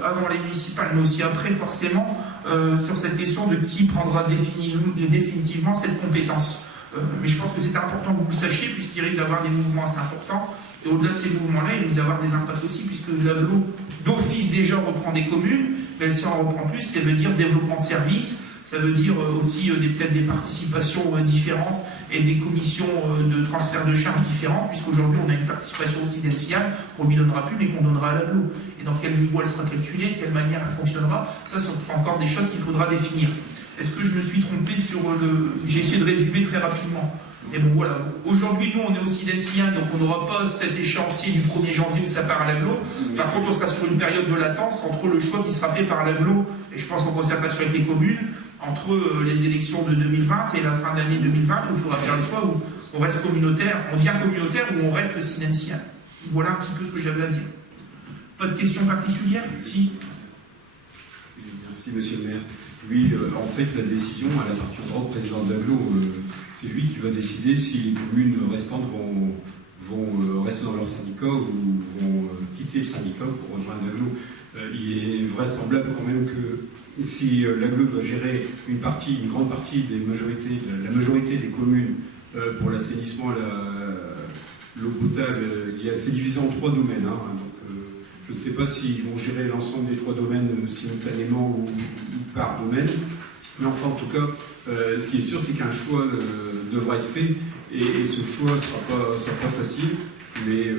avant les municipales, mais aussi après, forcément, sur cette question de qui prendra définitivement cette compétence. Mais je pense que c'est important que vous le sachiez, puisqu'il risque d'avoir des mouvements assez importants. Et au-delà de ces mouvements-là, il risque d'avoir des impacts aussi, puisque l'AGLO, d'office déjà, reprend des communes, mais si on en reprend plus, ça veut dire développement de services, ça veut dire aussi peut-être des participations différentes et des commissions de transfert de charges différentes, puisqu'aujourd'hui on a une participation aussi d'Encian qu'on ne lui donnera plus, mais qu'on donnera à l'AGLO. Et dans quel niveau elle sera calculée, de quelle manière elle fonctionnera, ça sont encore des choses qu'il faudra définir. Est-ce que je me suis trompé sur le... J'ai essayé de résumer très rapidement. Mais bon, voilà. Aujourd'hui, nous, on est aussi d'Encian, donc on n'aura pas cet échéancier du 1er janvier où ça part à l'AGLO. Par contre, on sera sur une période de latence entre le choix qui sera fait par l'AGLO, et je pense en concertation avec les communes, entre les élections de 2020 et la fin de l'année 2020, où il faudra faire le choix où on reste communautaire, on devient communautaire ou on reste Silencian. Voilà un petit peu ce que j'avais à dire. Pas de questions particulières? Si. Merci, monsieur le maire. Lui, en fait, la décision, elle appartiendra au président de l'agglo. C'est lui qui va décider si les communes restantes vont rester dans leur syndicat ou vont quitter le syndicat pour rejoindre l'agglo. Il est vraisemblable quand même que si l'agglo doit gérer une grande partie la majorité des communes pour l'assainissement, l'eau potable, il a fait diviser en 3 domaines. Je ne sais pas s'ils vont gérer l'ensemble des 3 domaines simultanément ou par domaine. Mais enfin, en tout cas, ce qui est sûr, c'est qu'un choix devra être fait. Et ce choix ne sera pas facile, mais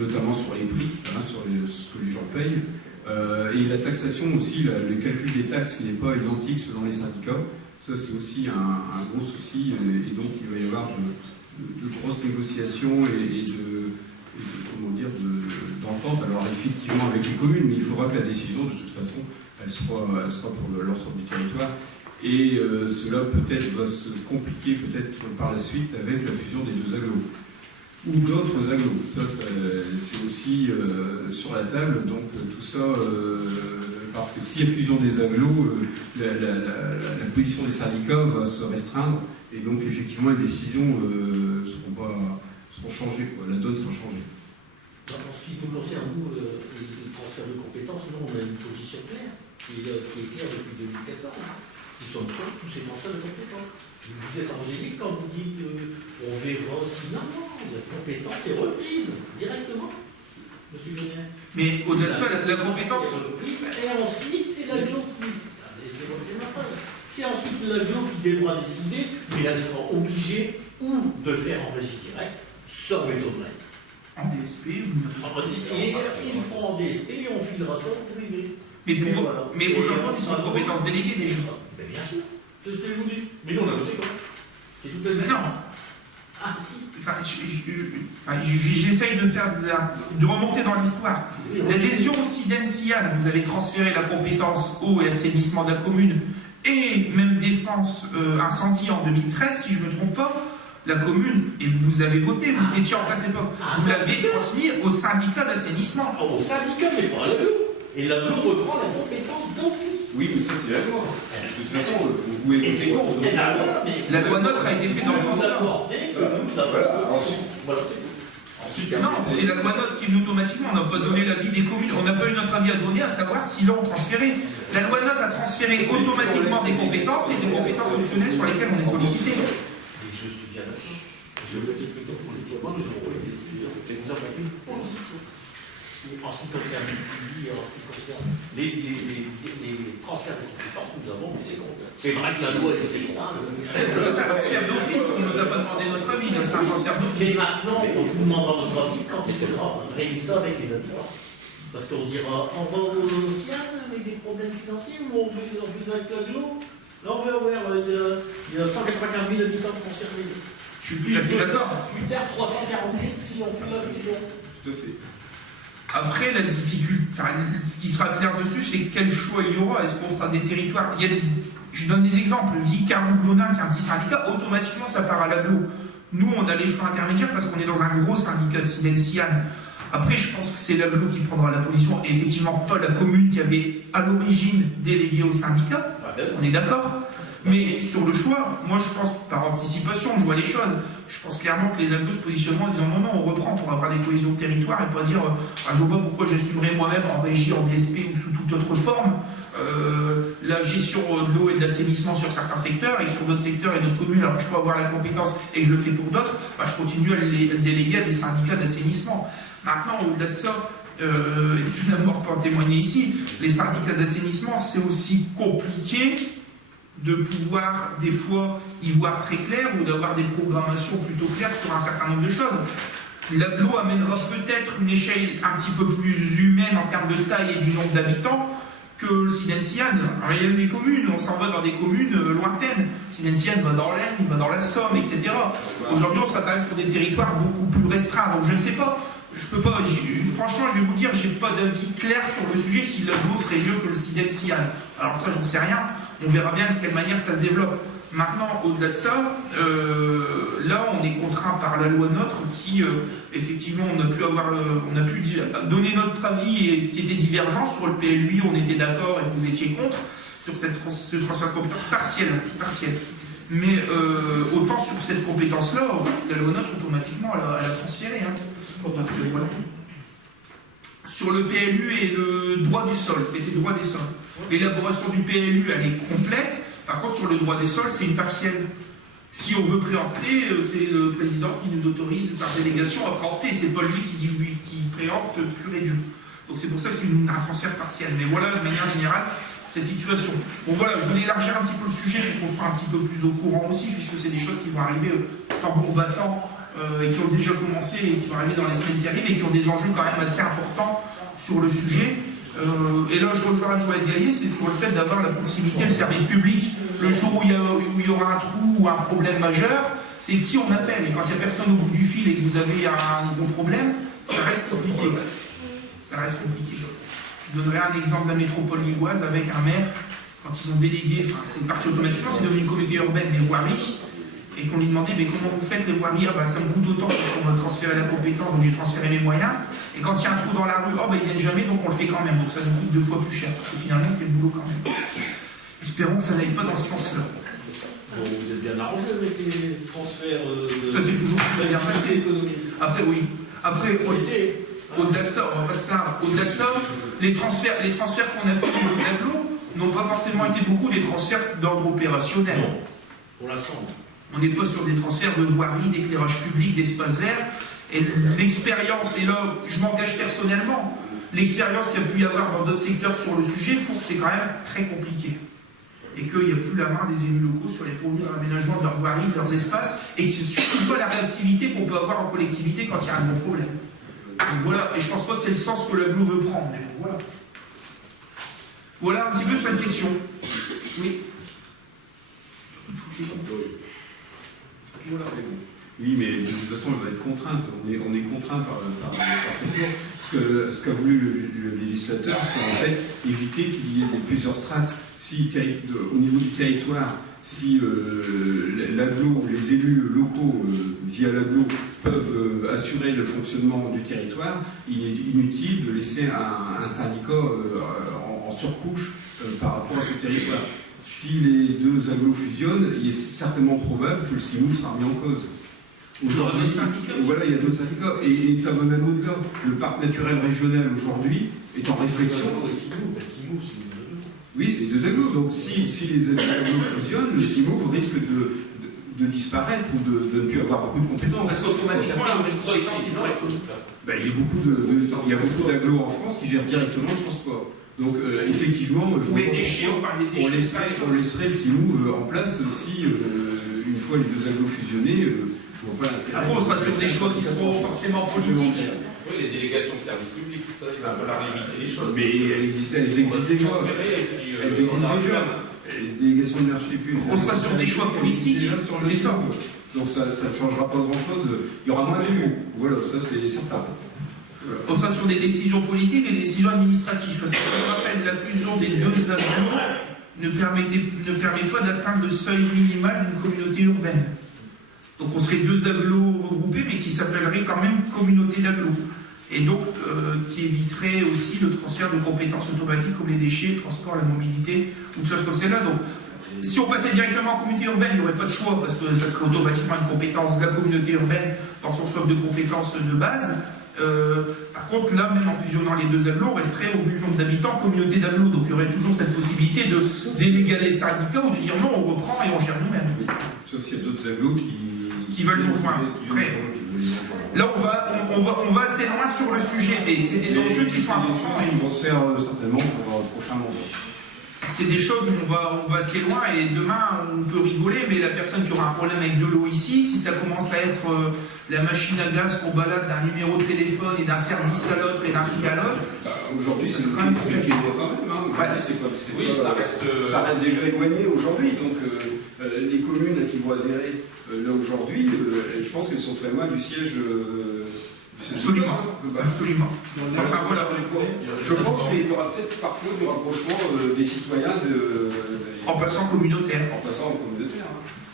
notamment sur les prix, sur ce que les gens payent. Et la taxation aussi, le calcul des taxes qui n'est pas identique selon les syndicats. Ça, c'est aussi un gros souci. Et donc, il va y avoir de grosses négociations d'entente, alors effectivement avec les communes, mais il faudra que la décision, de toute façon, elle sera pour l'ensemble du territoire. Et cela peut-être va se compliquer peut-être par la suite avec la fusion des 2 agglos. Ou d'autres agglos. Ça, c'est aussi sur la table. Donc tout ça, parce que s'il y a fusion des agglos, la position des syndicats va se restreindre. Et donc effectivement, les décisions seront changées. La donne sera changée. En ce qui nous concerne, nous, le transfert de compétences, nous, on a une position claire, qui est claire depuis 2014. Nous sommes contre tous ces transferts de compétences. Vous êtes angélique quand vous dites qu'on verra si non, la compétence est reprise directement, monsieur Julien. Mais au-delà de ça, la compétence... Et ensuite, c'est l'agglo qui... C'est ensuite l'agglo qui devra décider, mais elle sera obligée ou de le faire en régie directe, ça m'étonnerait. En DSP Et ils feront en DSP et on filera ça au privé. Mais aujourd'hui, ils sont en compétences déléguées déjà. Mais bien sûr, c'est ce que je vous dis. Mais nous, on a voté quoi? C'est tout à fait. Non. Ah, si. Enfin, j'essaye de remonter dans l'histoire. L'adhésion au SIDENSIAN, vous avez transféré la compétence eau et assainissement de la commune et même défense incendie en 2013, si je ne me trompe pas. La commune, et vous avez voté, vous étiez en place à l'époque, vous l'avez transmis au syndicat d'assainissement. Au syndicat, mais pas à l'agglo. Et l'agglo reprend la compétence d'office. Oui, mais ça, c'est la loi. De toute façon, vous pouvez voter contre. La loi NOTRe a été faite dans ce sens-là. Non, c'est la loi NOTRe qui, automatiquement, on n'a pas donné l'avis des communes, on n'a pas eu notre avis à donner, à savoir si l'on transféré. La loi NOTRe a transféré automatiquement des compétences et des compétences optionnelles sur lesquelles on est sollicité. Je suis bien d'accord. Je veux dire que dans le déploiement, nous avons pris une décision et nous avons pris une position. En ce qui concerne les transferts de compétences, nous avons laissé compte. C'est vrai que la loi est laissée compte. C'est un transfert d'office qui nous a pas demandé notre avis, c'est un transfert d'office. Mais maintenant, on vous demandera votre avis quand il faudra régler ça avec les habitants. Parce qu'on dira, on va au Cian avec des problèmes financiers ou on fait ça avec l'agglo. Là, on va avoir, il y a 195 000 habitants concernés. Je suis tout à fait d'accord. Plus tard, 340 000 si on fait la fusion. Tout à fait. Après, la difficulté, ce qui sera clair dessus, c'est quel choix il y aura. Est-ce qu'on fera des territoires? Je donne des exemples. Vicar ou Blonin, qui est un petit syndicat, automatiquement, ça part à l'agglo. Nous, on a les choix intermédiaires parce qu'on est dans un gros syndicat SIDENSIAN. Après, je pense que c'est l'agglo qui prendra la position, et effectivement pas la commune qui avait à l'origine délégué au syndicat. On est d'accord? Mais sur le choix, moi je pense, par anticipation, je vois les choses. Je pense clairement que les agglos se positionnent en disant non, on reprend pour avoir des cohésions de territoire et pas dire je vois pas pourquoi j'assumerai moi-même en régie, en DSP ou sous toute autre forme la gestion de l'eau et de l'assainissement sur certains secteurs et sur d'autres secteurs et d'autres communes. Alors que je peux avoir la compétence et que je le fais pour d'autres, je continue à le déléguer à des syndicats d'assainissement. Maintenant, au-delà de ça, et je n'ai pas en témoigner ici, les syndicats d'assainissement, c'est aussi compliqué de pouvoir des fois y voir très clair ou d'avoir des programmations plutôt claires sur un certain nombre de choses. L'agglo amènera peut-être une échelle un petit peu plus humaine en termes de taille et du nombre d'habitants que le SIDENSIAN. Il y a des communes, on s'en va dans des communes lointaines. SIDENSIAN va dans l'Aisne, va dans la Somme, etc. Aujourd'hui, on sera quand même sur des territoires beaucoup plus restreints. Donc je ne sais pas, je peux pas, franchement, je vais vous dire, j'ai pas d'avis clair sur le sujet si l'agglo serait mieux que le SIDENSIAN. Alors ça, j'en sais rien. On verra bien de quelle manière ça se développe. Maintenant, au-delà de ça, là, on est contraint par la loi NOTRe qui, effectivement, on a pu donner notre avis et qui était divergent. Sur le PLUI, on était d'accord et vous étiez contre. sur ce transfert de compétences partiel. Mais autant sur cette compétence-là, la loi NOTRe, automatiquement, elle a transféré. Voilà. Sur le PLU et le droit du sol, c'était le droit des sols. L'élaboration du PLU, elle est complète. Par contre, sur le droit des sols, c'est une partielle. Si on veut préempter, c'est le président qui nous autorise par délégation à préempter. C'est pas lui qui préempte pur et dur. Donc c'est pour ça que c'est un transfert partiel. Mais voilà, de manière générale, cette situation. Bon voilà, je voulais élargir un petit peu le sujet pour qu'on soit un petit peu plus au courant aussi, puisque c'est des choses qui vont arriver tambour battant et qui ont déjà commencé et qui vont arriver dans les semaines qui arrivent et qui ont des enjeux quand même assez importants sur le sujet. Et là, je rejoins Joël Gaillet, c'est sur le fait d'avoir la proximité, le service public. Le jour où il y aura un trou ou un problème majeur, c'est qui on appelle. Et quand il n'y a personne au bout du fil et que vous avez un gros problème, ça reste compliqué. Ça reste compliqué. Je donnerai un exemple de la métropole lilloise avec un maire, quand ils ont délégué, enfin c'est parti automatiquement, c'est devenu une communauté urbaine des voiries, et qu'on lui demandait mais comment vous faites les voiries, ah ben ça me coûte autant parce qu'on va transférer la compétence, donc j'ai transféré mes moyens, et quand il y a un trou dans la rue, oh ben ils viennent jamais, donc on le fait quand même, donc ça nous coûte 2 fois plus cher, parce que finalement on fait le boulot quand même. Espérons que ça n'aille pas dans ce sens-là. Bon, vous êtes bien arrangé avec les transferts Ça c'est toujours très bien passé. Après oui. Après, au-delà de ça, on va pas se plaindre. Au-delà de ça, les transferts qu'on a fait au niveau de l'agglo n'ont pas forcément été beaucoup des transferts d'ordre opérationnel. Non, pour l'instant. On n'est pas sur des transferts de voirie, d'éclairage public, d'espace vert. Et l'expérience, et là, je m'engage personnellement, l'expérience qu'il y a pu y avoir dans d'autres secteurs sur le sujet font que c'est quand même très compliqué. Et qu'il n'y a plus la main des élus locaux sur les produits de l'aménagement de leurs voiries, de leurs espaces, et que c'est surtout pas la réactivité qu'on peut avoir en collectivité quand il y a un gros problème. Donc voilà, et je pense pas que c'est le sens que l'agglo veut prendre, mais bon, voilà. Voilà un petit peu sur cette question. Oui. Il faut que je conclue. Voilà. Oui, mais de toute façon, elle va être contrainte. On est contraint par cette loi. Ce qu'a voulu le législateur, c'est en fait éviter qu'il y ait plusieurs strates. Si, au niveau du territoire, si l'agglo, les élus locaux, via l'agglo, peuvent assurer le fonctionnement du territoire, il est inutile de laisser un syndicat en surcouche par rapport à ce territoire. Si les deux agglos fusionnent, il est certainement probable que le CIMOUF sera mis en cause. Aujourd'hui, voilà, il y a d'autres syndicats. Et ça va même au-delà. Le parc naturel régional aujourd'hui est en réflexion. Oui, c'est deux agglos. Donc si les agglos fusionnent, le CIMOUF risque de disparaître ou de ne plus avoir beaucoup de compétences. Parce qu'automatiquement, il y aurait une compétence qui devrait être. Il y a beaucoup d'agglos en France qui gèrent directement le transport. Donc effectivement, ou les déchets, on parle des déchets. On laisserait le CIMOUF en place si, une fois les deux agglos fusionnés, après, on sera sur des choix qui seront forcément politiques. Oui, les délégations de service public, ça, il va falloir limiter les choses. Mais elles existent déjà. Elles existent déjà. Les délégations de marché public. On sera sur des choix politiques, c'est ça. Donc ça ne changera pas grand-chose. Il y aura moins d'élus. Voilà, ça c'est certain. Voilà. On sera sur des décisions politiques et des décisions administratives. Parce que je rappelle, la fusion des deux agglos ne permet pas d'atteindre le seuil minimal d'une communauté urbaine. Donc on serait deux agglos regroupés, mais qui s'appelleraient quand même communauté d'agglos. Et donc, qui éviterait aussi le transfert de compétences automatiques comme les déchets, le transport, la mobilité, ou des choses comme celle-là. Donc, si on passait directement en communauté urbaine, il n'y aurait pas de choix, parce que ça serait automatiquement une compétence de la communauté urbaine dans son socle de compétences de base. Par contre, là, même en fusionnant les deux agglos, on resterait, au vu du nombre d'habitants, communauté d'agglos. Donc, il y aurait toujours cette possibilité de déléguer les syndicats ou de dire non, on reprend et on gère nous-mêmes. Sauf s'il y a d'autres agglos qui veulent nous rejoindre. Là, on va assez loin sur le sujet, mais c'est des enjeux qui sont importants. Ils vont se faire certainement pour le prochain mandat. C'est des choses où on va assez loin, et demain, on peut rigoler, mais la personne qui aura un problème avec de l'eau ici, si ça commence à être la machine à gaz qu'on balade d'un numéro de téléphone et d'un service à l'autre et d'un truc à l'autre, aujourd'hui, ça sera un peu compliqué quand même. Oui, ça reste déjà éloigné aujourd'hui. Donc, les communes qui vont adhérer là aujourd'hui, je pense qu'elles sont très loin du siège. Absolument. Absolument. Enfin, voilà. Je pense qu'il y aura peut-être parfois du rapprochement des citoyens en passant communautaire.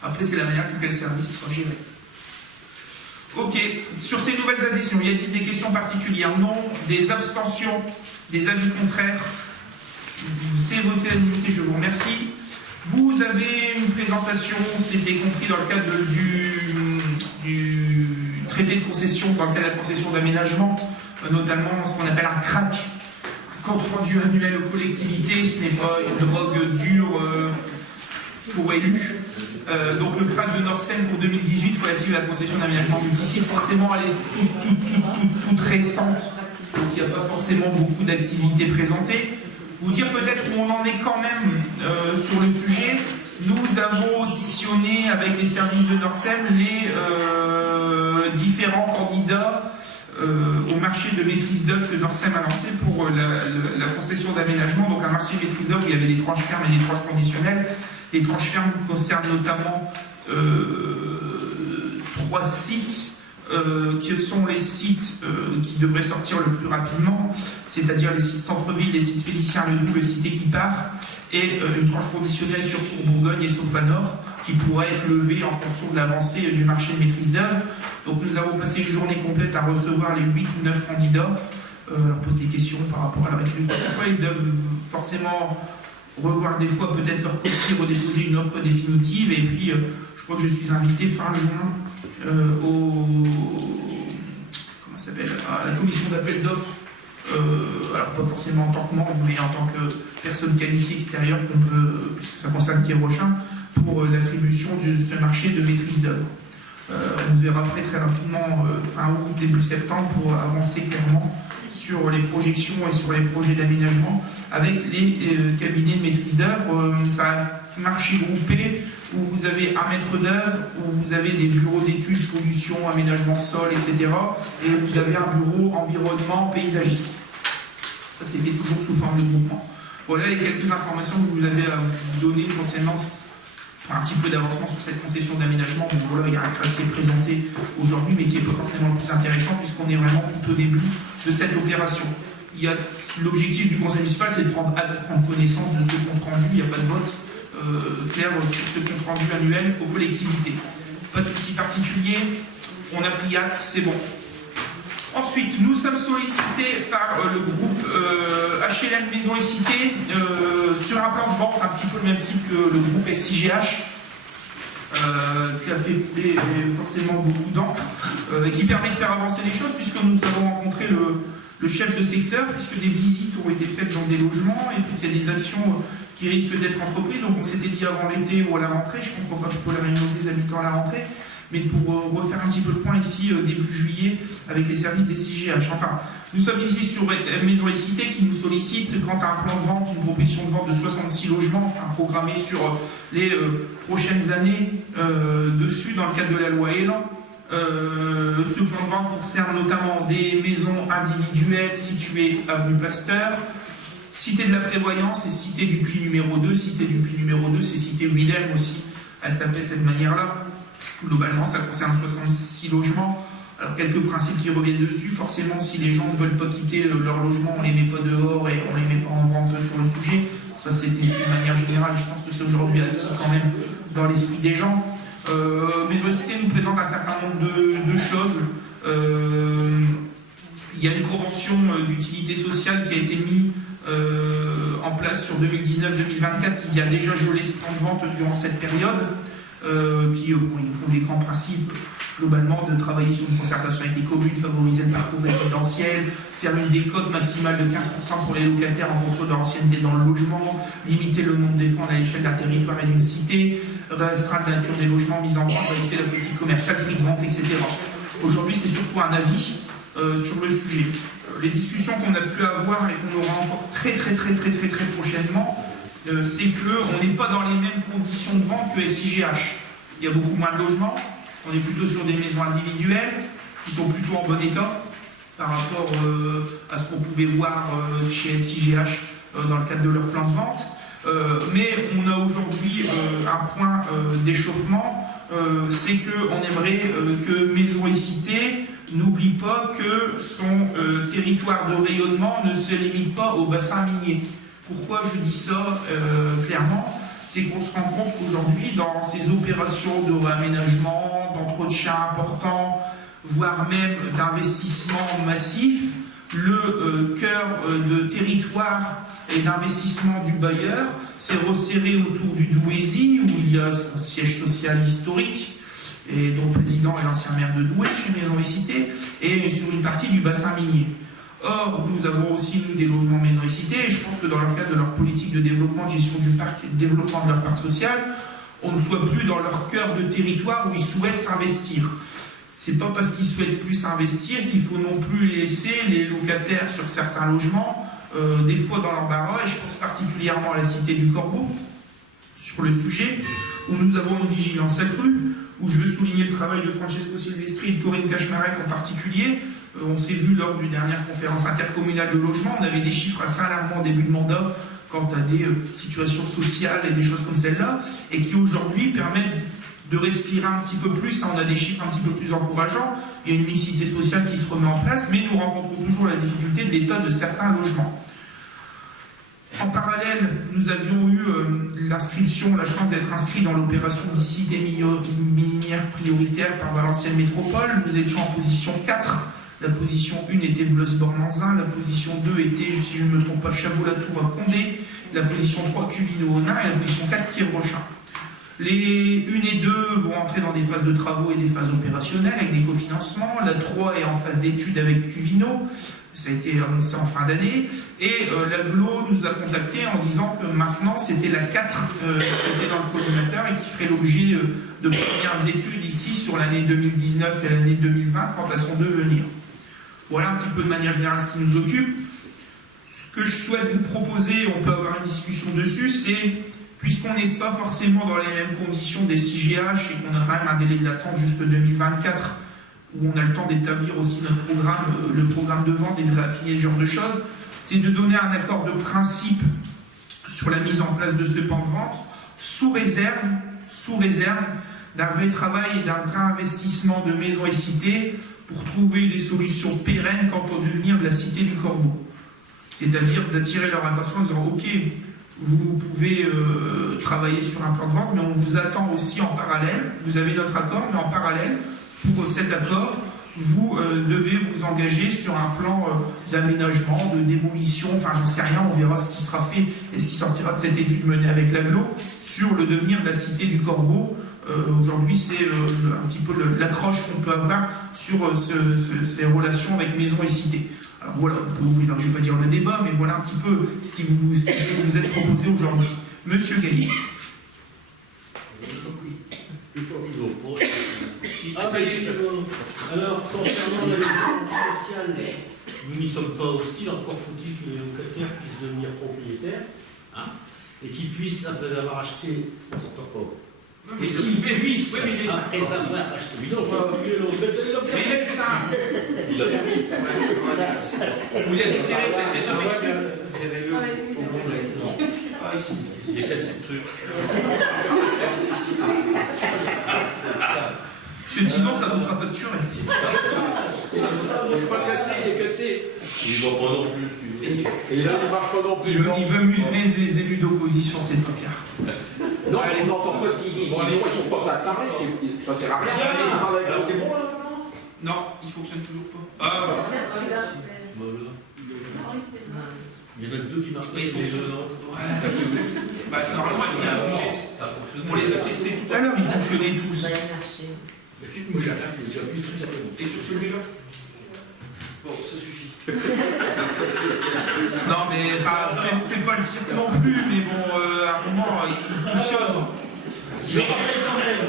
Après, c'est la manière que le service sera géré. Ok. Sur ces nouvelles adhésions, y a-t-il des questions particulières? Non. Des abstentions? Des avis contraires? C'est voté à l'unanimité, je vous remercie. Vous avez une présentation, c'était compris dans le cadre du traité de concession, dans le cadre de la concession d'aménagement, notamment ce qu'on appelle un CRAC, compte rendu annuel aux collectivités. Ce n'est pas une drogue dure pour élus. Donc le CRAC de Norcem pour 2018 relative à la concession d'aménagement multisite, forcément elle est toute récente, donc il n'y a pas forcément beaucoup d'activités présentées. Vous dire peut-être où on en est quand même sur le sujet. Nous avons auditionné avec les services de Norcem les différents candidats au marché de maîtrise d'œuvre que Norcem a lancé pour la concession d'aménagement, donc un marché de maîtrise d'œuvre où il y avait des tranches fermes et des tranches conditionnelles. Les tranches fermes concernent notamment 3 sites qui sont les sites qui devraient sortir le plus rapidement, c'est-à-dire les sites centre-ville, les sites Félicien-Ledoux, le site Équipart, et une tranche conditionnelle sur Tour-Bourgogne et Sofanor qui pourrait être levée en fonction de l'avancée du marché de maîtrise d'œuvre. Donc nous avons passé une journée complète à recevoir les 8 ou 9 candidats, leur poser des questions par rapport à la résultat. Ils doivent forcément revoir des fois peut-être leur copie, redéposer une offre définitive, et puis je crois que je suis invité fin juin à la commission d'appel d'offres, alors pas forcément en tant que membre, mais en tant que personne qualifiée extérieure, puisque ça concerne Quiérochin, pour l'attribution de ce marché de maîtrise d'œuvre. On se verra après très rapidement, fin août, début septembre, pour avancer clairement sur les projections et sur les projets d'aménagement avec les cabinets de maîtrise d'œuvre. C'est un marché groupé où vous avez un maître d'œuvre, où vous avez des bureaux d'études, pollution, aménagement sol, etc. Et vous avez un bureau environnement paysagiste. Ça s'est fait toujours sous forme de groupement. Voilà les quelques informations que vous avez à vous donner concernant un petit peu d'avancement sur cette concession d'aménagement. Donc voilà, il y a un CRAC qui est présenté aujourd'hui, mais qui n'est pas forcément le plus intéressant, puisqu'on est vraiment tout au début de cette opération. L'objectif du conseil municipal, c'est de prendre connaissance de ce compte rendu. Il n'y a pas de vote clair sur ce compte rendu annuel aux collectivités. Pas de souci particulier, on a pris acte, c'est bon. Ensuite, nous sommes sollicités par le groupe HLM Maison et Cité sur un plan de vente un petit peu le même type que le groupe SIGH, qui a fait couler forcément beaucoup d'encre, et qui permet de faire avancer les choses, puisque nous avons rencontré le chef de secteur, puisque des visites ont été faites dans des logements, et puis qu'il y a des actions qui risquent d'être entreprises. Donc on s'était dit avant l'été ou à la rentrée, je pense qu'on va plutôt la réunion des habitants à la rentrée, mais pour refaire un petit peu le point ici, début juillet, avec les services des SIGH. Enfin, nous sommes ici sur Maison et Cité qui nous sollicite quant à un plan de vente, une proposition de vente de 66 logements, enfin, programmés sur les prochaines années dessus, dans le cadre de la loi Elan. Ce plan de vente concerne notamment des maisons individuelles situées avenue Pasteur, Cité de la Prévoyance et Cité du Puy numéro 2. Cité du Puy numéro 2, c'est Cité Willem aussi, elle s'appelait de cette manière-là. Globalement, ça concerne 66 logements. Alors, quelques principes qui reviennent dessus. Forcément, si les gens ne veulent pas quitter leur logement, on ne les met pas dehors et on ne les met pas en vente sur le sujet. Ça, c'était de manière générale. Je pense que c'est aujourd'hui quand même dans l'esprit des gens. Maison et Cité nous présente un certain nombre de choses. Il y a une convention d'utilité sociale qui a été mise en place sur 2019-2024 qui vient déjà geler ce temps de vente durant cette période. Ils nous font des grands principes globalement de travailler sur une concertation avec les communes, favoriser le parcours résidentiel, faire une décote maximale de 15% pour les locataires en fonction de leur ancienneté dans le logement, limiter le nombre de défenses à l'échelle d'un territoire et d'une cité, restreindre la nature des logements mis en vente, éviter la politique commerciale, prix de vente, etc. Aujourd'hui, c'est surtout un avis sur le sujet. Les discussions qu'on a pu avoir et qu'on aura encore très prochainement, c'est qu'on n'est pas dans les mêmes conditions de vente que SIGH. Il y a beaucoup moins de logements, on est plutôt sur des maisons individuelles qui sont plutôt en bon état par rapport à ce qu'on pouvait voir chez SIGH dans le cadre de leur plan de vente. Mais on a aujourd'hui un point d'échauffement, c'est qu'on aimerait que Maison et Cité n'oublie pas que son territoire de rayonnement ne se limite pas au bassin minier. Pourquoi je dis ça clairement? C'est qu'on se rend compte qu'aujourd'hui, dans ces opérations de réaménagement, d'entretien important, voire même d'investissement massif, le cœur de territoire et d'investissement du bailleur s'est resserré autour du Douaisis, où il y a son siège social historique, et dont le président est l'ancien maire de Douai, chez Maisons et Cités, et sur une partie du bassin minier. Or, nous avons aussi, nous, des logements Maisons et Cités, et je pense que dans le cadre de leur politique de développement, de gestion du parc et de développement de leur parc social, on ne soit plus dans leur cœur de territoire où ils souhaitent s'investir. C'est pas parce qu'ils souhaitent plus s'investir qu'il faut non plus laisser les locataires sur certains logements, des fois dans l'embarras, et je pense particulièrement à la Cité du Corbeau, sur le sujet, où nous avons une vigilance accrue, où je veux souligner le travail de Francesco Silvestri et de Corinne Cachmarek en particulier. On s'est vu lors d'une dernière conférence intercommunale de logement, on avait des chiffres assez alarmants au début de mandat quant à des situations sociales et des choses comme celle-là, et qui aujourd'hui permettent de respirer un petit peu plus. On a des chiffres un petit peu plus encourageants, il y a une mixité sociale qui se remet en place, mais nous rencontrons toujours la difficulté de l'état de certains logements. En parallèle, nous avions eu l'inscription, la chance d'être inscrits dans l'opération 10 cités minières prioritaires par Valenciennes Métropole. Nous étions en position 4. La position 1 était Blois-Bornanzin, la position 2 était, si je ne me trompe pas, Chabot-la-Tour à Condé, la position 3 Cuvino-Onin et la position 4 Quiévrochin. Les 1 et 2 vont entrer dans des phases de travaux et des phases opérationnelles avec des cofinancements. La 3 est en phase d'étude avec Cuvino. Ça a été annoncé en fin d'année. Et l'AGLO nous a contactés en disant que maintenant, c'était la 4 qui était dans le collimateur et qui ferait l'objet de premières études ici sur l'année 2019 et l'année 2020 quant à son devenir. Voilà un petit peu de manière générale ce qui nous occupe. Ce que je souhaite vous proposer, on peut avoir une discussion dessus, c'est, puisqu'on n'est pas forcément dans les mêmes conditions des CGH et qu'on a quand même un délai de latence jusqu'à 2024, où on a le temps d'établir aussi notre programme, le programme de vente et de raffiner ce genre de choses, c'est de donner un accord de principe sur la mise en place de ce plan de vente, sous réserve d'un vrai travail et d'un vrai investissement de Maisons et Cités pour trouver des solutions pérennes quant au devenir de la Cité du Corbeau. C'est-à-dire d'attirer leur attention en disant « Ok, vous pouvez travailler sur un plan de vente, mais on vous attend aussi en parallèle, vous avez notre accord, mais en parallèle, pour cet accord, vous devez vous engager sur un plan d'aménagement, de démolition, enfin j'en sais rien, on verra ce qui sera fait et ce qui sortira de cette étude menée avec l'AGLO sur le devenir de la Cité du Corbeau. Aujourd'hui, c'est un petit peu l'accroche qu'on peut avoir sur ces relations avec Maisons et Cités. Alors voilà, je ne vais pas dire le débat, mais voilà un petit peu ce qui peut vous être proposé aujourd'hui. Monsieur Gaillet. Alors, concernant la gestion sociale, nous n'y sommes pas hostiles, encore faut-il que les locataires puissent devenir propriétaires, hein, et qu'ils puissent, après avoir acheté, et qu'ils puissent, après avoir acheté, il a fait. Vous l'avez serré peut-être. Serrez-le au bon lettre. Ah, ici. Il est cassé le truc. Monsieur Dizon, ça vous sera facturé. Il n'est pas cassé, il est cassé. Il ne va pas non plus. Et là, il ne marche pas non plus. Il veut museler les élus d'opposition, c'est pas pire. Non, on n'entend pas ce qu'il dit. Sinon, ils ne font pas ça travail. Ça sert à rien. C'est bon, là? Non, il fonctionne toujours pas. Il y en a deux qui marchent pas. Il fonctionne. Normalement, il a fonctionné. On les a testés tout à l'heure, ils fonctionnaient tous. Moi, j'ai rien fait. J'ai appuyé dessus, ça fait bon. Et sur celui-là? Bon, ça suffit. Non, mais c'est pas le cirque non plus, mais bon, à un moment, il fonctionne. Je rappelle quand même.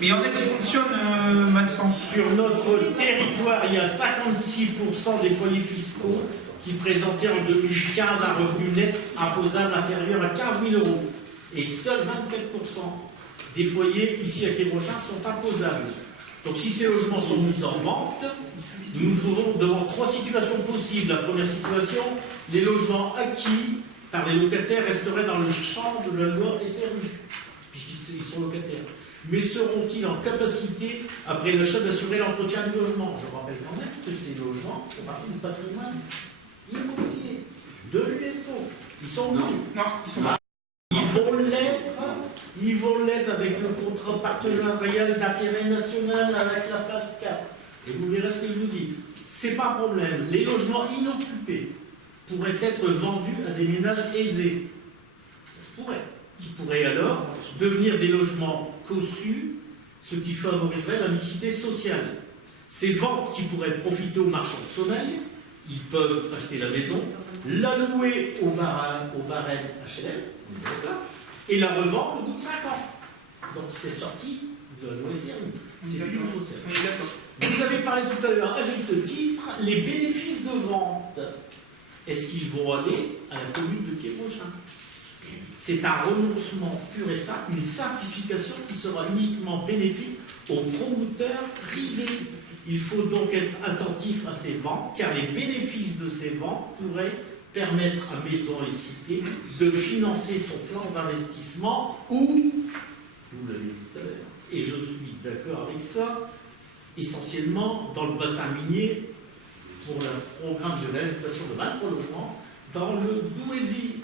Mais il y en a qui fonctionnent, Maxence. Sur notre territoire, il y a 56% des foyers fiscaux qui présentaient en 2015 un revenu net imposable inférieur à 15 000 €. Et seuls 24% des foyers ici à Quiévrochin sont imposables. Donc si ces logements sont mis en vente, nous nous trouvons devant trois situations possibles. La première situation, les logements acquis par les locataires resteraient dans le champ de la loi SRU, puisqu'ils sont locataires. Mais seront-ils en capacité, après l'achat, d'assurer l'entretien du logement? Je rappelle quand même que ces logements font partie du patrimoine immobilier de l'UNESCO. Ils sont Non, ils sont pas. Ils vont l'être avec le contrat partenarial d'intérêt national avec la phase 4. Et vous verrez ce que je vous dis. c'est pas un problème. Les logements inoccupés pourraient être vendus à des ménages aisés. Ça se pourrait. Qui pourraient alors devenir des logements cossus, ce qui favoriserait la mixité sociale. Ces ventes qui pourraient profiter aux marchands de sommeil, ils peuvent acheter la maison, la louer au barème HLM, et la revendre au bout de 5 ans. Donc c'est sorti de la loi SRU. C'est du social. Vous avez parlé tout à l'heure, à juste titre, les bénéfices de vente. Est-ce qu'ils vont aller à la commune de Quiévrochin? C'est un renoncement pur et simple, une simplification qui sera uniquement bénéfique aux promoteurs privés. Il faut donc être attentif à ces ventes, car les bénéfices de ces ventes pourraient permettre à Maisons et Cités de financer son plan d'investissement ou, vous l'avez dit tout à l'heure, et je suis d'accord avec ça, essentiellement dans le bassin minier pour le programme de réhabilitation de 23 logements dans le Douaisis.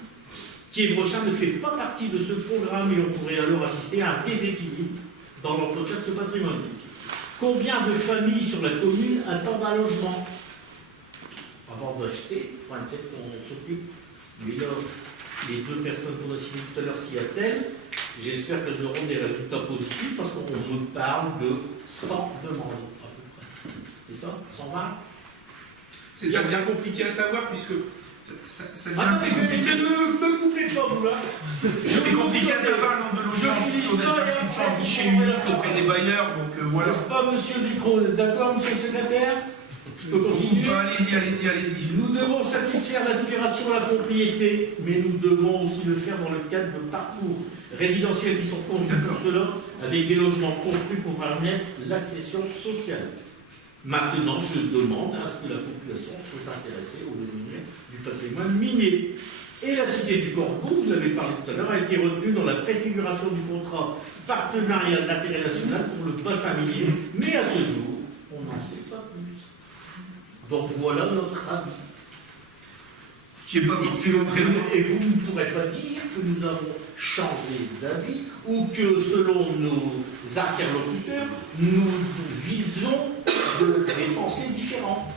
Quiévrochin ne fait pas partie de ce programme et on pourrait alors assister à un déséquilibre dans l'entretien de ce patrimoine. Combien de familles sur la commune attendent un logement avant d'acheter? Peut-être qu'on s'occupe, mais là, les 2 personnes qu'on a citées tout à l'heure s'y attellent. J'espère qu'elles auront des résultats positifs parce qu'on me parle de 100 demandes à peu près. C'est ça? 120? C'est bien compliqué à savoir puisque ça devient assez compliqué. compliqué. Ne me coupez pas, vous là. C'est compliqué à savoir le nombre de logements qui sont des inscriptions en guichet unique auprès des bailleurs, donc voilà. N'est-ce pas, monsieur Ducrot? D'accord, monsieur le secrétaire? Je peux continuer? Allez-y. Nous devons satisfaire l'aspiration à la propriété, mais nous devons aussi le faire dans le cadre de parcours résidentiels qui sont construits pour cela, avec des logements construits pour permettre l'accession sociale. Maintenant, je demande à ce que la population soit intéressée au devenir du patrimoine minier. Et la cité du Corbeau, vous l'avez parlé tout à l'heure, a été retenue dans la préfiguration du contrat partenariat d'intérêt national pour le bassin minier, mais à ce jour, on n'en sait pas plus. Donc voilà notre avis. J'ai pas forcément très long. Et vous ne pourrez pas dire que nous avons changé d'avis ou que selon nos interlocuteurs, nous visons des pensées différentes.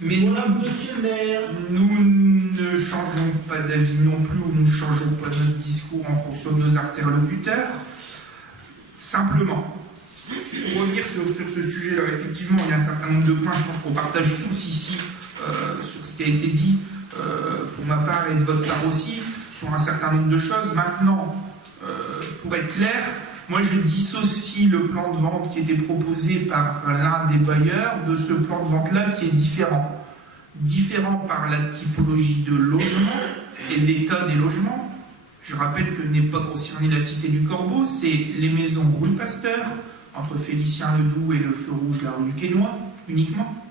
Mais voilà, monsieur le maire. Nous ne changeons pas d'avis non plus, ou nous ne changeons pas notre discours en fonction de nos interlocuteurs. Simplement, pour revenir sur ce sujet-là, effectivement, il y a un certain nombre de points, je pense qu'on partage tous ici sur ce qui a été dit, pour ma part et de votre part aussi, sur un certain nombre de choses. Maintenant, pour être clair, moi je dissocie le plan de vente qui était proposé par l'un des bailleurs de ce plan de vente-là qui est différent. Différent par la typologie de logement et l'état des logements. Je rappelle que n'est pas concernée la cité du Corbeau, c'est les maisons rue Pasteur, entre Félicien-Ledoux et le Feu Rouge, la rue du Quesnoy, uniquement.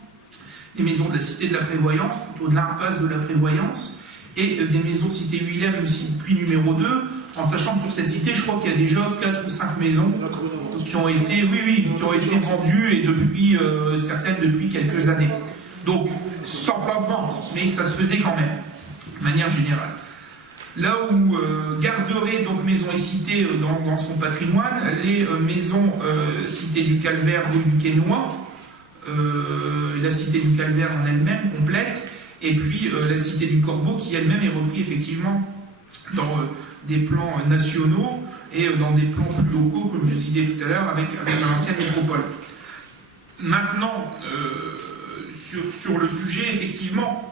Les maisons de la cité de la Prévoyance, plutôt de l'impasse de la Prévoyance, et des maisons cité Huilève, le circuit numéro 2, en sachant que sur cette cité, je crois qu'il y a déjà 4 ou 5 maisons qui ont été, qui ont été vendues, et depuis, certaines depuis quelques années. Donc, sans plan de vente, mais ça se faisait quand même, de manière générale. Là où garderait donc Maisons et Cités dans son patrimoine, les maisons Cité du Calvaire, rue du Quesnoy, la Cité du Calvaire en elle-même, complète, et puis la Cité du Corbeau qui elle-même est reprise effectivement dans des plans nationaux et dans des plans plus locaux, comme je disais tout à l'heure, avec l'ancienne métropole. Maintenant, sur le sujet, effectivement,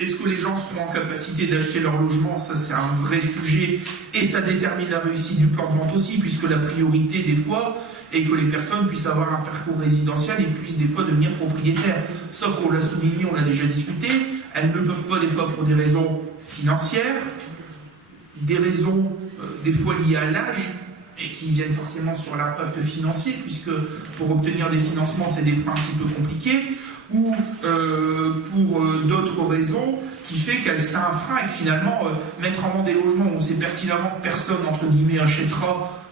est-ce que les gens seront en capacité d'acheter leur logement? Ça, c'est un vrai sujet, et ça détermine la réussite du plan de vente aussi, puisque la priorité, des fois, est que les personnes puissent avoir un parcours résidentiel et puissent, des fois, devenir propriétaires. Sauf qu'on l'a souligné, on l'a déjà discuté, elles ne peuvent pas, des fois, pour des raisons financières, des raisons, des fois, liées à l'âge, et qui viennent forcément sur l'impact financier, puisque pour obtenir des financements, c'est des freins un petit peu compliqués, ou pour d'autres raisons qui fait qu'elle c'est un frein et que finalement mettre en vente des logements où on sait pertinemment que personne entre guillemets achètera,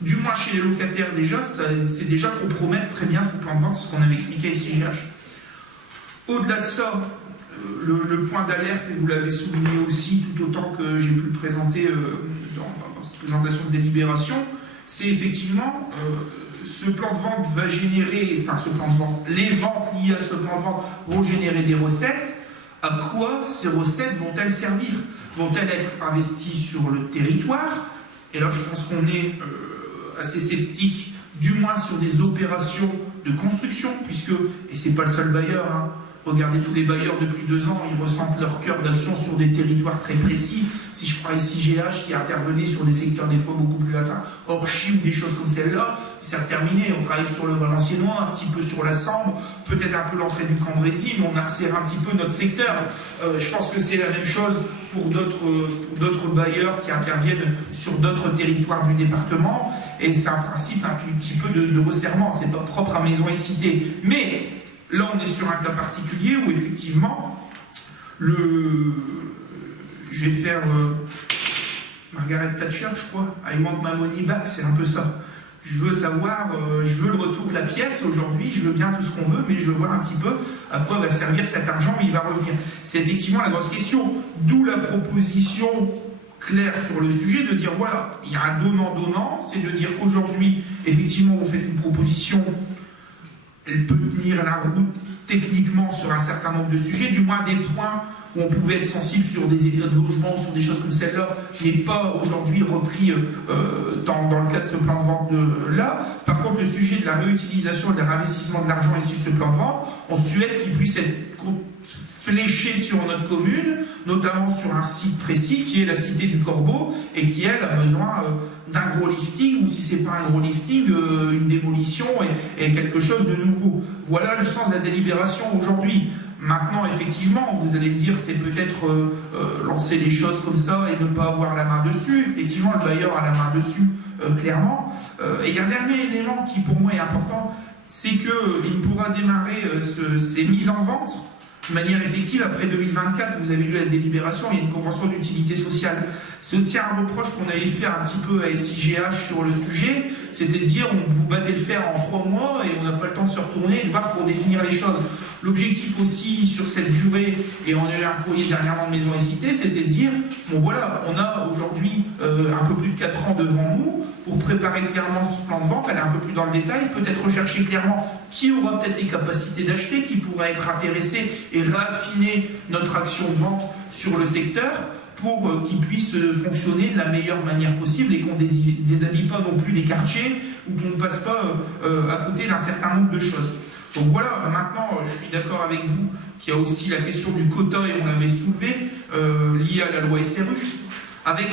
du moins chez les locataires déjà, c'est déjà compromettre très bien son plan de vente, c'est ce qu'on avait expliqué ici. Au-delà de ça, le point d'alerte, et vous l'avez souligné aussi tout autant que j'ai pu le présenter dans cette présentation de délibération, c'est effectivement ce plan de vente va générer, enfin ce plan de vente, les ventes liées à ce plan de vente vont générer des recettes. À quoi ces recettes vont-elles servir? Vont-elles être investies sur le territoire? Et là, je pense qu'on est assez sceptique, du moins sur des opérations de construction, puisque, et c'est pas le seul bailleur, hein, regardez tous les bailleurs depuis 2 ans, ils ressentent leur cœur d'action sur des territoires très précis. Si je prends SIGH qui intervenait sur des secteurs des fois beaucoup plus atteints, Orchy ou des choses comme celle-là, c'est terminé. On travaille sur le Valenciennois, un petit peu sur la Sambre, peut-être un peu l'entrée du Cambrésis, mais on a resserré un petit peu notre secteur. Je pense que c'est la même chose pour d'autres bailleurs qui interviennent sur d'autres territoires du département. Et c'est un principe un petit peu de resserrement. C'est pas propre à Maisons et Cités. Mais là, on est sur un cas particulier où effectivement, je vais faire Margaret Thatcher, je crois. I want my money back, c'est un peu ça. Je veux savoir, je veux le retour de la pièce aujourd'hui, je veux bien tout ce qu'on veut, mais je veux voir un petit peu à quoi va servir cet argent, où il va revenir. C'est effectivement la grosse question. D'où la proposition claire sur le sujet de dire voilà, il y a un donnant-donnant, c'est de dire qu'aujourd'hui, effectivement, vous faites une proposition, elle peut tenir la route techniquement sur un certain nombre de sujets, du moins des points où on pouvait être sensible sur des états de logement, sur des choses comme celle-là, n'est pas aujourd'hui repris dans le cadre de ce plan de vente-là. Par contre, le sujet de la réutilisation et de la réinvestissement de l'argent issu de ce plan de vente, on souhaite qu'il puisse être fléché sur notre commune, notamment sur un site précis qui est la cité du Corbeau et qui, elle, a besoin d'un gros lifting, ou si c'est pas un gros lifting, une démolition et quelque chose de nouveau. Voilà le sens de la délibération aujourd'hui. Maintenant, effectivement, vous allez me dire, c'est peut-être lancer les choses comme ça et ne pas avoir la main dessus. Effectivement, le bailleur a la main dessus, clairement. Et il y a un dernier élément qui, pour moi, est important, c'est qu'il pourra démarrer ces mises en vente de manière effective après 2024. Vous avez lu la délibération, il y a une convention d'utilité sociale. C'est aussi un reproche qu'on avait fait un petit peu à SIGH sur le sujet, c'était de dire vous battez le fer en 3 mois et on n'a pas le temps de se retourner et de voir pour définir les choses. L'objectif aussi sur cette durée, et on a eu un courrier dernièrement de Maisons et Cités, c'était de dire bon voilà, on a aujourd'hui un peu plus de 4 ans devant nous pour préparer clairement ce plan de vente, aller un peu plus dans le détail, peut-être rechercher clairement qui aura peut-être les capacités d'acheter, qui pourrait être intéressé et raffiner notre action de vente sur le secteur pour qu'il puisse fonctionner de la meilleure manière possible et qu'on ne déshabille pas non plus des quartiers ou qu'on ne passe pas à côté d'un certain nombre de choses. Donc voilà, maintenant je suis d'accord avec vous qu'il y a aussi la question du quota, et on l'avait soulevé, lié à la loi SRU, avec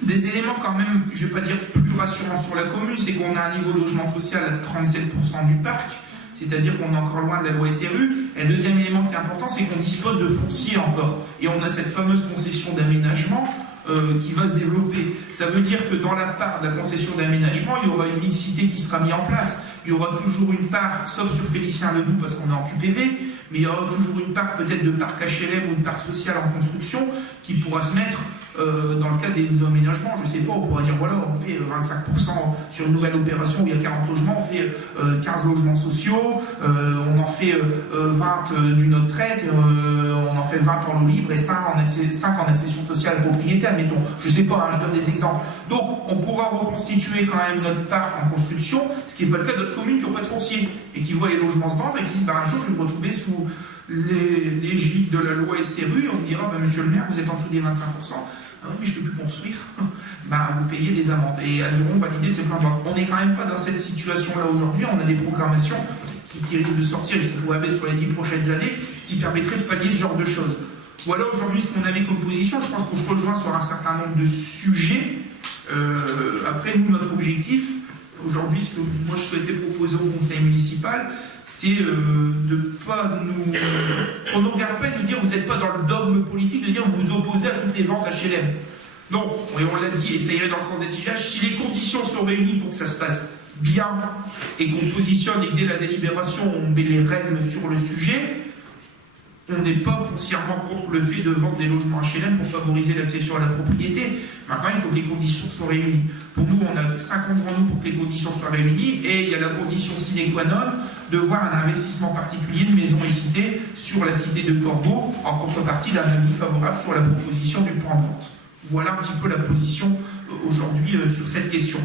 des éléments quand même, je ne vais pas dire plus rassurants sur la commune, c'est qu'on a un niveau de logement social à 37% du parc, c'est-à-dire qu'on est encore loin de la loi SRU. Et le deuxième élément qui est important, c'est qu'on dispose de foncier encore. Et on a cette fameuse concession d'aménagement qui va se développer. Ça veut dire que dans la part de la concession d'aménagement, il y aura une mixité qui sera mise en place. Il y aura toujours une part, sauf sur Félicien Ledoux parce qu'on est en QPV, mais il y aura toujours une part peut-être de parc HLM ou de parc social en construction qui pourra se mettre dans le cadre des aménagements. Je ne sais pas, on pourrait dire voilà, on fait 25% sur une nouvelle opération où il y a 40 logements, on fait 15 logements sociaux, on en fait 20 d'une autre traite, on en fait 20 en eau libre et 5 en accession sociale propriétaire, mettons. Je ne sais pas, hein, je donne des exemples. Donc, on pourra reconstituer quand même notre parc en construction, ce qui n'est pas le cas d'autres communes qui n'ont pas de foncier et qui voient les logements se vendre et qui disent un jour je vais me retrouver sous l'égide de la loi SRU, on me dira monsieur le maire, vous êtes en dessous des 25%. Ah oui, je ne peux plus construire, vous payez des amendes. Et elles auront validé ces plans de vente. On n'est quand même pas dans cette situation-là aujourd'hui, on a des programmations qui risquent de sortir, ils se trouvent sur les 10 prochaines années, qui permettraient de pallier ce genre de choses. Voilà aujourd'hui ce qu'on avait comme position, je pense qu'on se rejoint sur un certain nombre de sujets. Après, nous, notre objectif, aujourd'hui, ce que moi je souhaitais proposer au conseil municipal, c'est de ne pas nous... On ne regarde pas et de dire vous n'êtes pas dans le dogme politique, de dire vous vous opposez à toutes les ventes HLM. Non, et on l'a dit, et ça irait dans le sens des SIGH, si les conditions sont réunies pour que ça se passe bien et qu'on positionne et que dès la délibération on met les règles sur le sujet, on n'est pas foncièrement contre le fait de vendre des logements HLM pour favoriser l'accession à la propriété. Maintenant, il faut que les conditions soient réunies. Pour nous, on a 5 ans devant nous pour que les conditions soient réunies, et il y a la condition sine qua non de voir un investissement particulier de Maisons et Cités sur la cité de Corbeau, en contrepartie d'un avis favorable sur la proposition du plan de vente. Voilà un petit peu la position aujourd'hui sur cette question.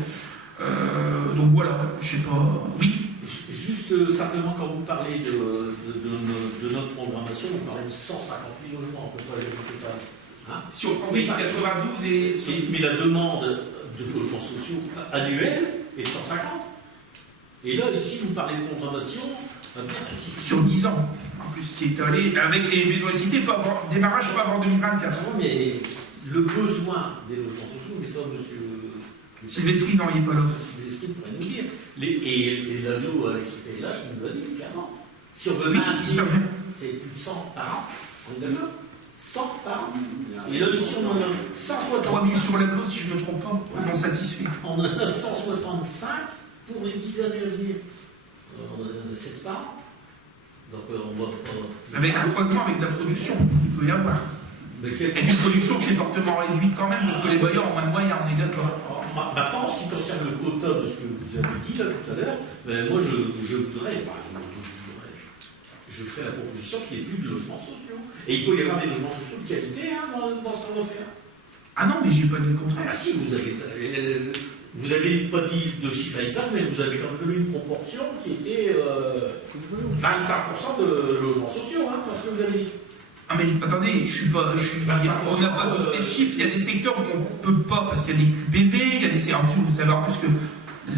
Donc voilà, je sais pas. Oui. Juste simplement, quand vous parlez de notre programmation, vous parlez de 150 000 logements à peu près au total. Hein, Si on prend 92 et. mais la demande de logements sociaux annuels est de 150. Et là, ici, vous parlez de programmation sur 10 ans, en plus, qui est allé avec les maisons cités, démarrage pas avant 2024. Non, mais le besoin des logements sociaux, mais ça, monsieur Sylvestri, non, il n'est pas là. Sylvestri pourrait nous dire. Et l'aglo avec ce PLH nous l'a dit clairement. Si on veut Oui, maintenir, c'est plus de 100 par an. On est d'accord 100 par an. Et là, si on en a 160. 3000 sur l'aglo, si je ne me trompe pas, non satisfait. On en a 165 pour les 10 années à venir. On en a 16 par an. Donc on va pas. Avec un croisement avec la production, il peut y avoir. Et une production qui est fortement réduite quand même, parce que les bailleurs ont moins de moyens, on est d'accord. Maintenant, en ce qui concerne le quota de ce que vous avez dit là tout à l'heure, moi je voudrais, je ferai la proposition qu'il n'y ait plus de logements sociaux. Et il peut y avoir des logements sociaux de qualité dans ce qu'on va faire. Ah non, mais j'ai pas dit le contraire. Ah si, vous avez pas dit de chiffre exact, mais vous avez quand même eu une proportion qui était 25% de logements sociaux, hein, parce que vous avez dit. Ah mais attendez, on n'a pas tous ces chiffres, il y a des secteurs où on ne peut pas, parce qu'il y a des QPV, il y a des... En plus, vous savez en plus que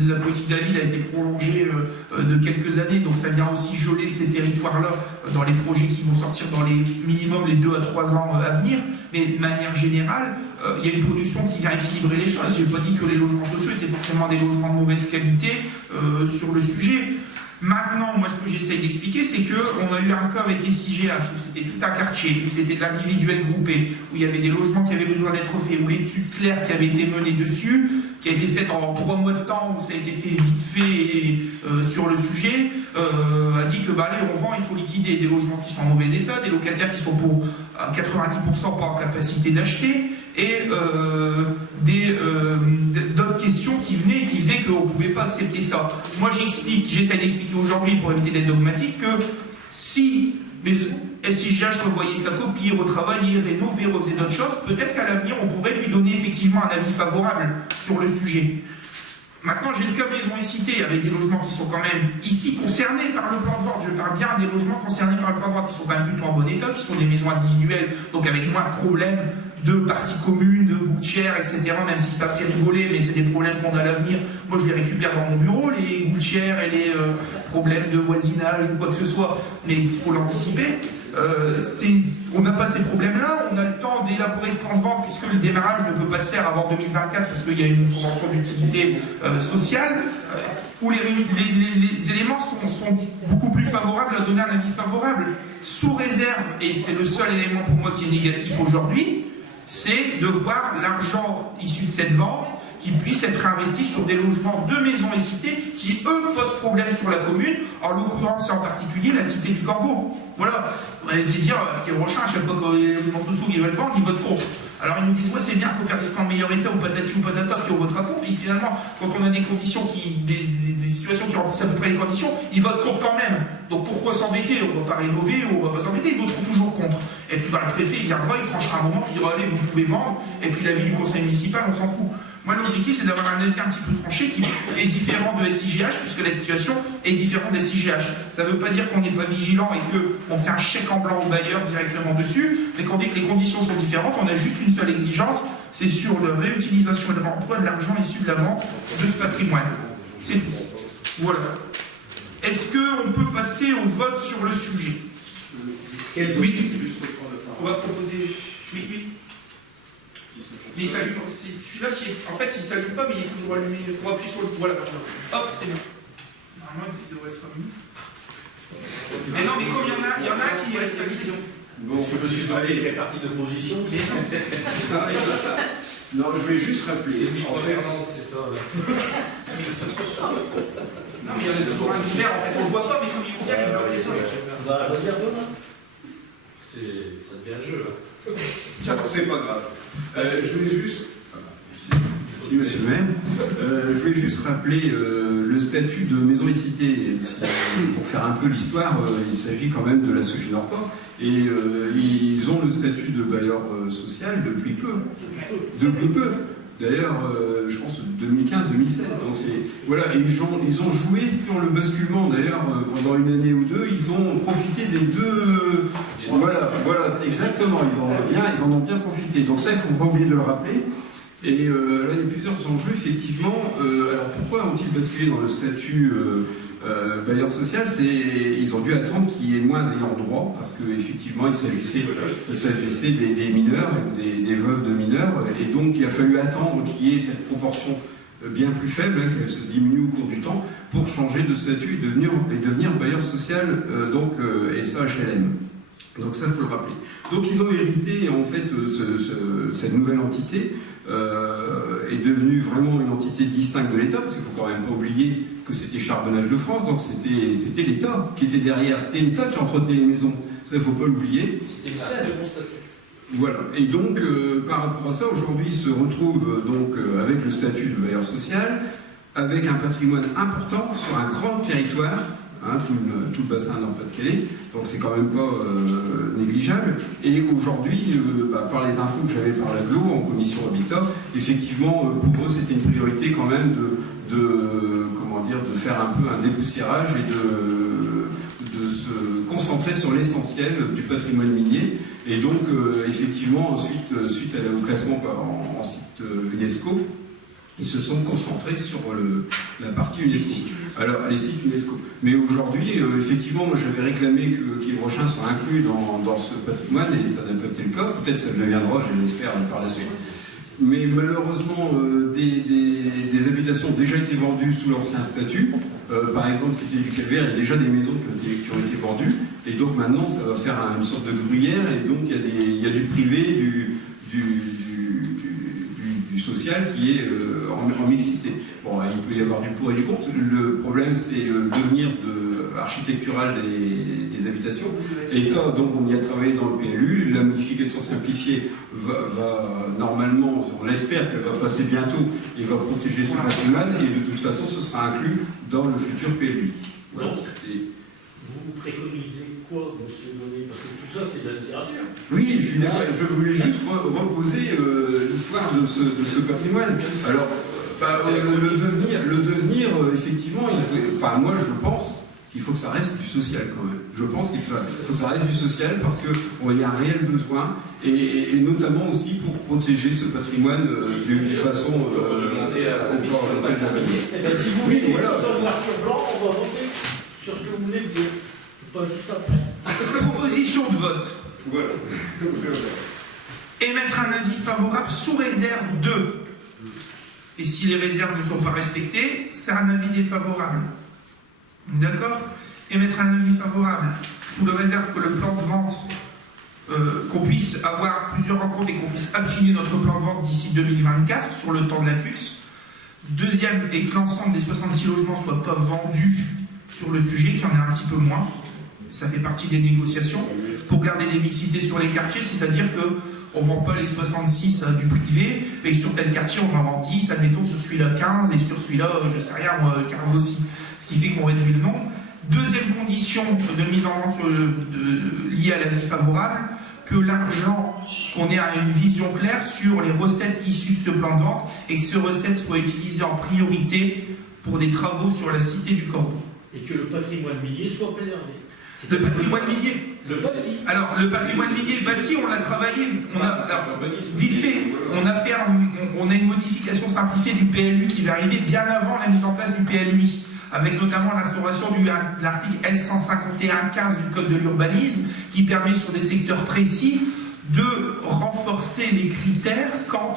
la politique de la ville a été prolongée de quelques années, donc ça vient aussi geler ces territoires-là dans les projets qui vont sortir dans les minimum les 2 à 3 ans à venir, mais de manière générale, il y a une production qui vient équilibrer les choses. Je n'ai pas dit que les logements sociaux étaient forcément des logements de mauvaise qualité sur le sujet. Maintenant, moi, ce que j'essaye d'expliquer, c'est qu'on a eu un cas avec les SIGH, où c'était tout un quartier, où c'était de l'individuel groupé, où il y avait des logements qui avaient besoin d'être faits, où l'étude claire qui avait été menée dessus, qui a été faite en 3 mois de temps, où ça a été fait vite fait sur le sujet, a dit que allez, on vend, il faut liquider des logements qui sont en mauvais état, des locataires qui sont pour 90% pas en capacité d'acheter, et d'autres questions qui venaient et qui faisaient qu'on ne pouvait pas accepter ça. Moi j'essaie d'expliquer aujourd'hui, pour éviter d'être dogmatique, que si SIGH revoyait sa copie, retravaillait, rénovait, refaisait d'autres choses, peut-être qu'à l'avenir on pourrait lui donner effectivement un avis favorable sur le sujet. Maintenant, j'ai le cas maison et cité avec des logements qui sont quand même ici concernés par le plan de vente. Je parle bien des logements concernés par le plan de vente qui sont quand même plutôt en bon état, qui sont des maisons individuelles, donc avec moins de problèmes de parties communes, de gouttières, etc. Même si ça fait rigoler, mais c'est des problèmes qu'on a à l'avenir. Moi, je les récupère dans mon bureau, les gouttières et les problèmes de voisinage ou quoi que ce soit, mais il faut l'anticiper. On n'a pas ces problèmes-là, on a le temps d'élaborer ce plan de vente puisque le démarrage ne peut pas se faire avant 2024 parce qu'il y a une convention d'utilité sociale où les éléments sont beaucoup plus favorables à donner un avis favorable, sous réserve, et c'est le seul élément pour moi qui est négatif aujourd'hui, c'est de voir l'argent issu de cette vente qui puisse être investi sur des logements de maisons et cités qui, eux, posent problème sur la commune, en l'occurrence et en particulier la cité du Corbeau. Voilà, on va dire qu'est prochain, à chaque fois que les logements sociaux ils veulent vendre, ils votent contre. Alors ils nous disent, ouais c'est bien, il faut faire des trucs en meilleur état ou patati ou patata, puis on votera contre, et finalement, quand on a des conditions des situations qui remplissent à peu près les conditions, ils votent contre quand même. Donc pourquoi s'embêter? On ne va pas rénover ou on ne va pas s'embêter, ils voteront toujours contre. Et puis le préfet il viendra, il tranchera un moment, il dira allez, vous pouvez vendre, et puis l'avis du conseil municipal, on s'en fout. Moi, l'objectif, c'est d'avoir un avis un petit peu tranché qui est différent de SIGH, puisque la situation est différente des SIGH. Ça ne veut pas dire qu'on n'est pas vigilant et qu'on fait un chèque en blanc au bailleur directement dessus, mais qu'on dit que les conditions sont différentes. On a juste une seule exigence, c'est sur la réutilisation et le réemploi de l'argent issu de la vente de ce patrimoine. C'est tout. Voilà. Est-ce qu'on peut passer au vote sur le sujet? Oui. On va proposer... Oui. Mais il s'allume, celui-là, en fait, il ne s'allume pas, mais il est toujours allumé. Il faut appuyer sur le... Voilà, hop, c'est bon. Normalement, il devrait se rallumer. Mais non, mais comme il y en a qui restent à vision. Bon, monsieur Dolé fait partie de l'opposition. Non, je vais juste rappeler. C'est le micro-Fernand, c'est ça. Là. Non, mais il y en a toujours un ouvert, en fait. On ne le voit pas, mais comme il est ouvert, il bloque les autres. Ça devient un jeu, là. C'est pas grave. Je voulais juste. Merci, monsieur le maire. Je voulais juste rappeler le statut de maison et cité. Pour faire un peu l'histoire, il s'agit quand même de la SOGI Nord-Port. Et ils ont le statut de bailleur social depuis peu. Depuis peu. d'ailleurs, je pense 2015-2016. Donc voilà, et ils ont joué sur le basculement, d'ailleurs, pendant une année ou deux, ils ont profité des deux. Voilà, exactement, ils en ont bien profité. Donc ça, il ne faut pas oublier de le rappeler. Et là, il y a plusieurs enjeux, effectivement. Alors pourquoi ont-ils basculé dans le statut bailleur social? Ils ont dû attendre qu'il y ait moins d'ayants droit, parce qu'effectivement, il s'agissait des mineurs, des veuves de mineurs, et donc il a fallu attendre qu'il y ait cette proportion bien plus faible, qu'elle se diminue au cours du temps, pour changer de statut et devenir bailleur social, donc SAHLM. Donc ça, il faut le rappeler. Donc ils ont hérité, en fait, cette nouvelle entité est devenue vraiment une entité distincte de l'État, parce qu'il ne faut quand même pas oublier que c'était Charbonnage de France, donc c'était l'État qui était derrière, c'était l'État qui entretenait les maisons. Ça, il ne faut pas l'oublier. C'était le seul constaté. Voilà. Et donc, par rapport à ça, aujourd'hui, ils se retrouvent donc avec le statut de bailleur social, avec un patrimoine important sur un grand territoire, tout le bassin Nord-Pas-de-Calais, donc c'est quand même pas négligeable. Et aujourd'hui, par les infos que j'avais par l'aglo en commission habitat, effectivement, pour eux, c'était une priorité quand même de faire un peu un dépoussiérage et de se concentrer sur l'essentiel du patrimoine minier. Et donc, effectivement, ensuite, suite au classement en site UNESCO, ils se sont concentrés sur la partie UNESCO. Alors, les sites UNESCO. Mais aujourd'hui, effectivement, moi j'avais réclamé que Quibrochin soit inclus dans ce patrimoine, et ça n'a pas été le cas. Peut-être ça le deviendra, je l'espère, par la suite. Mais malheureusement, des habitations ont déjà été vendues sous l'ancien statut. Par exemple, Cité du Calvaire, il y a déjà des maisons qui ont été vendues. Et donc maintenant, ça va faire une sorte de gruyère. Et donc, il y a du privé, du social qui est en mixité. Bon, il peut y avoir du pour et du contre. Le problème, c'est le devenir architectural des habitations. Et ça, donc, on y a travaillé dans le PLU. La modification simplifiée va normalement, on l'espère qu'elle va passer bientôt et va protéger ce patrimoine. Et de toute façon, ce sera inclus dans le futur PLU. Voilà, vous préconisez quoi de ce donné? Parce que tout ça, c'est de la littérature. Oui, je suis d'accord. Je voulais juste reposer l'histoire de ce patrimoine. Alors, le devenir, effectivement, moi, je pense qu'il faut que ça reste du social quand même. Je pense qu'il faut que ça reste du social parce qu'il y a un réel besoin, et notamment aussi pour protéger ce patrimoine d'une façon. Si vous voulez, noir sur blanc, on va voter sur ce que vous voulez dire. Pas juste après. Proposition de vote. Voilà. Émettre un avis favorable sous réserve de. Et si les réserves ne sont pas respectées, c'est un avis défavorable. D'accord? Émettre un avis favorable sous la réserve que le plan de vente, qu'on puisse avoir plusieurs rencontres et qu'on puisse affiner notre plan de vente d'ici 2024 sur le temps de la CUX. Deuxième, et que l'ensemble des 66 logements ne soient pas vendus sur le sujet, qu'il y en ait un petit peu moins. Ça fait partie des négociations. Pour garder des mixités sur les quartiers, c'est-à-dire qu'on ne vend pas les 66 du privé, mais sur tel quartier, on en vend 10, admettons sur celui-là 15, et sur celui-là, je ne sais rien, 15 aussi. Ce qui fait qu'on réduit le nombre. Deuxième condition de mise en vente liée à l'avis favorable, que l'argent, qu'on ait une vision claire sur les recettes issues de ce plan de vente, et que ces recettes soient utilisées en priorité pour des travaux sur la cité du Corbeau. Et que le patrimoine minier soit préservé. Le patrimoine minier. Alors, le patrimoine minier bâti, on l'a travaillé. Vite fait, on a une modification simplifiée du PLU qui va arriver bien avant la mise en place du PLUI, avec notamment l'instauration de l'article L151-15 du Code de l'urbanisme, qui permet sur des secteurs précis de renforcer les critères quant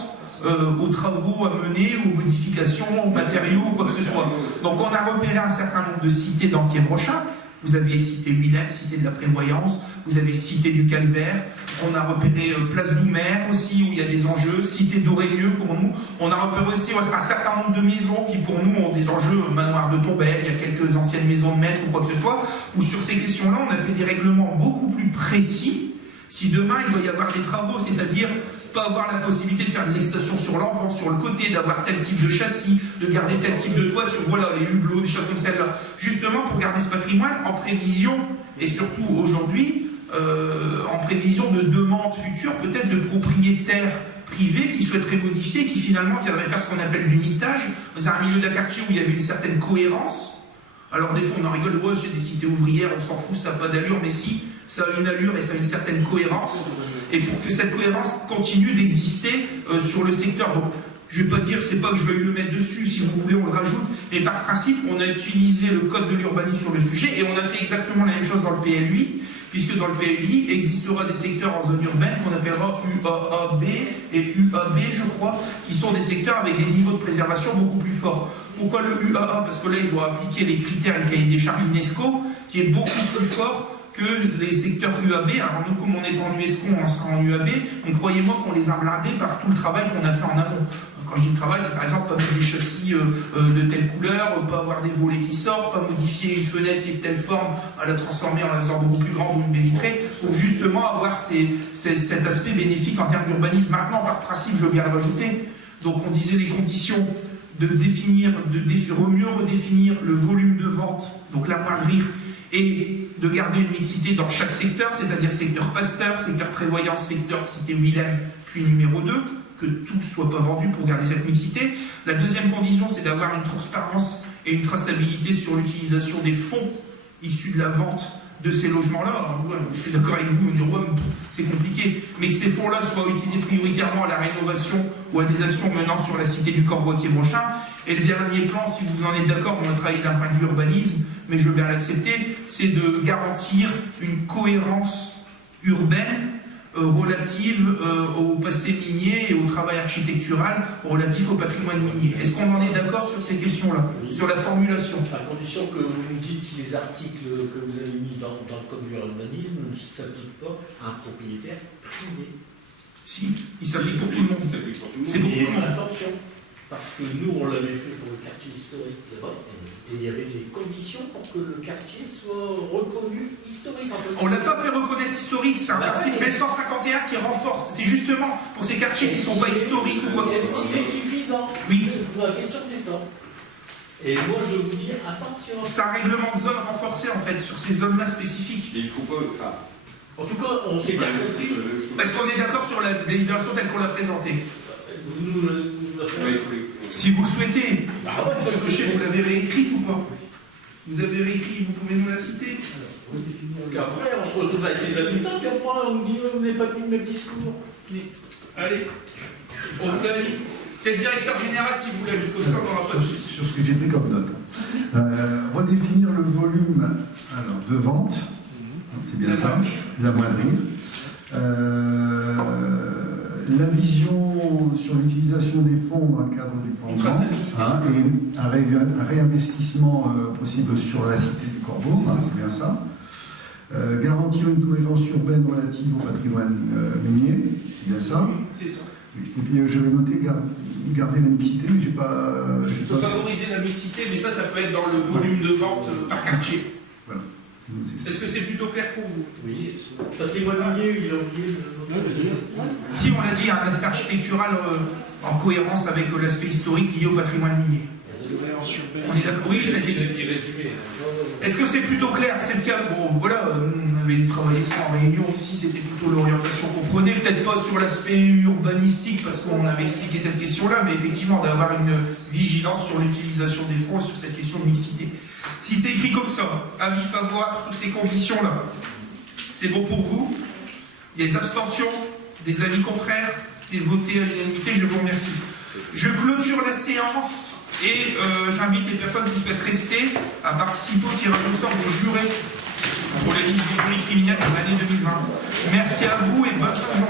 aux travaux à mener, aux modifications, aux matériaux, ou quoi que ce soit. Donc on a repéré un certain nombre de cités dans Quibrochin. Vous avez cité Willem, cité de la Prévoyance, vous avez cité du Calvaire, on a repéré Place Doumer aussi, où il y a des enjeux, cité d'Aurélieu pour nous. On a repéré aussi un certain nombre de maisons qui pour nous ont des enjeux, manoir de Tombelle, il y a quelques anciennes maisons de maître ou quoi que ce soit, où sur ces questions-là, on a fait des règlements beaucoup plus précis. Si demain il doit y avoir des travaux, c'est-à-dire pas avoir la possibilité de faire des extensions sur l'avant, sur le côté, d'avoir tel type de châssis, de garder tel type de toiture, voilà, les hublots, des choses comme celle-là, justement pour garder ce patrimoine en prévision, et surtout aujourd'hui, en prévision de demandes futures, peut-être de propriétaires privés qui souhaiteraient modifier, qui finalement viendraient faire ce qu'on appelle du mitage, dans un milieu d'un quartier où il y avait une certaine cohérence. Alors des fois on en rigole, ouais, c'est des cités ouvrières, on s'en fout, ça n'a pas d'allure, mais si, ça a une allure et ça a une certaine cohérence. Et pour que cette cohérence continue d'exister sur le secteur. Donc, je ne vais pas dire, c'est pas que je vais le mettre dessus, si vous voulez, on le rajoute, mais par principe, on a utilisé le code de l'urbanisme sur le sujet et on a fait exactement la même chose dans le PLUI, puisque dans le PLUI existera des secteurs en zone urbaine qu'on appellera UAAB et UAB, je crois, qui sont des secteurs avec des niveaux de préservation beaucoup plus forts. Pourquoi le UAA? Parce que là, ils ont appliqué les critères et le cahier des charges UNESCO, qui est beaucoup plus fort que les secteurs UAB. Alors nous, comme on est en UNESCO, on sera en UAB, donc croyez-moi qu'on les a blindés par tout le travail qu'on a fait en amont. Quand je dis travail, c'est par exemple pas mettre des châssis de telle couleur, pas avoir des volets qui sortent, pas modifier une fenêtre qui est de telle forme, à la transformer en la faisant beaucoup plus grande ou une baie vitrée, pour justement avoir cet aspect bénéfique en termes d'urbanisme. Maintenant, par principe, je veux bien le rajouter. Donc on disait les conditions de mieux redéfinir le volume de vente, donc l'amoindrir, et de garder une mixité dans chaque secteur, c'est-à-dire secteur Pasteur, secteur Prévoyance, secteur Cité Willem, puis numéro 2, que tout ne soit pas vendu pour garder cette mixité. La deuxième condition, c'est d'avoir une transparence et une traçabilité sur l'utilisation des fonds issus de la vente de ces logements-là. Alors, je suis d'accord avec vous, c'est compliqué, mais que ces fonds-là soient utilisés prioritairement à la rénovation ou à des actions menant sur la cité du Corbeau-Quiébrochin. Et le dernier plan, si vous en êtes d'accord, on a travaillé d'un point de vue urbanisme, mais je veux bien l'accepter, c'est de garantir une cohérence urbaine relative au passé minier et au travail architectural relatif au patrimoine minier. Est-ce qu'on en est d'accord sur ces questions-là, sur la formulation? À condition que vous nous dites si les articles que vous avez mis dans le code de l'urbanisme ne s'appliquent pas à un propriétaire privé. Si, il s'applique pour tout le monde. C'est pour tout le monde. Attention, parce que nous, on l'avait fait pour le quartier historique là-bas, et il y avait des conditions pour que le quartier soit reconnu historique. On ne l'a pas fait reconnaître historique, c'est un article 151 qui renforce. C'est justement pour ces quartiers qui ne sont pas historiques ou quoi que ce soit. Est-ce qu'il est suffisant? Oui. La question, c'est ça. Et moi, je vous dis, attention. C'est un règlement de zone renforcé, en fait, sur ces zones-là spécifiques. Et il faut pas... Enfin, en tout cas, on s'est bien compris. Est-ce qu'on est d'accord sur la délibération telle qu'on l'a présentée? Si vous le souhaitez. Ah ouais, parce que je sais, vous l'avez réécrite ou pas? Vous avez réécrit, vous pouvez nous la citer? Parce qu'après, on se retrouve avec les habitants, puis après, on nous dit, vous n'avez pas tenu le même discours. Allez, on vous l'a dit. C'est le directeur général qui vous l'a dit, comme ça, on n'aura pas de soucis. Sur ce que j'ai pris comme note. Redéfinir le volume de vente, c'est bien ça, l'amoindrir. La vision sur l'utilisation des fonds dans le cadre du plan de vente, et un réinvestissement possible sur la cité du Corbeau, c'est bien ça. Garantir une cohérence urbaine relative au patrimoine minier, c'est bien ça. C'est ça. Et puis je vais noter garder la mixité, mais j'ai pas. Il faut favoriser la mixité, mais ça peut être dans le volume de vente par quartier. Voilà. Est-ce que c'est plutôt clair pour vous? Oui. Patrimoine minier, il a oublié Si on l'a dit, il y a un aspect architectural en cohérence avec l'aspect historique lié au patrimoine minier. On est d'accord? Oui, c'est résumé. Est-ce que c'est plutôt clair? C'est ce qu'il y a. Bon, voilà, on avait travaillé ça en réunion aussi, c'était plutôt l'orientation qu'on prenait, peut-être pas sur l'aspect urbanistique, parce qu'on avait expliqué cette question-là, mais effectivement d'avoir une vigilance sur l'utilisation des fonds et sur cette question de mixité. Si c'est écrit comme ça, avis favorable sous ces conditions-là, c'est bon pour vous? Il y a des abstentions, des avis contraires, c'est voté à l'unanimité, je vous remercie. Je clôture la séance. Et j'invite les personnes qui souhaitent rester à participer au tirage au sort des jurés pour la liste des jurys criminels de l'année 2020. Merci à vous et bonne journée.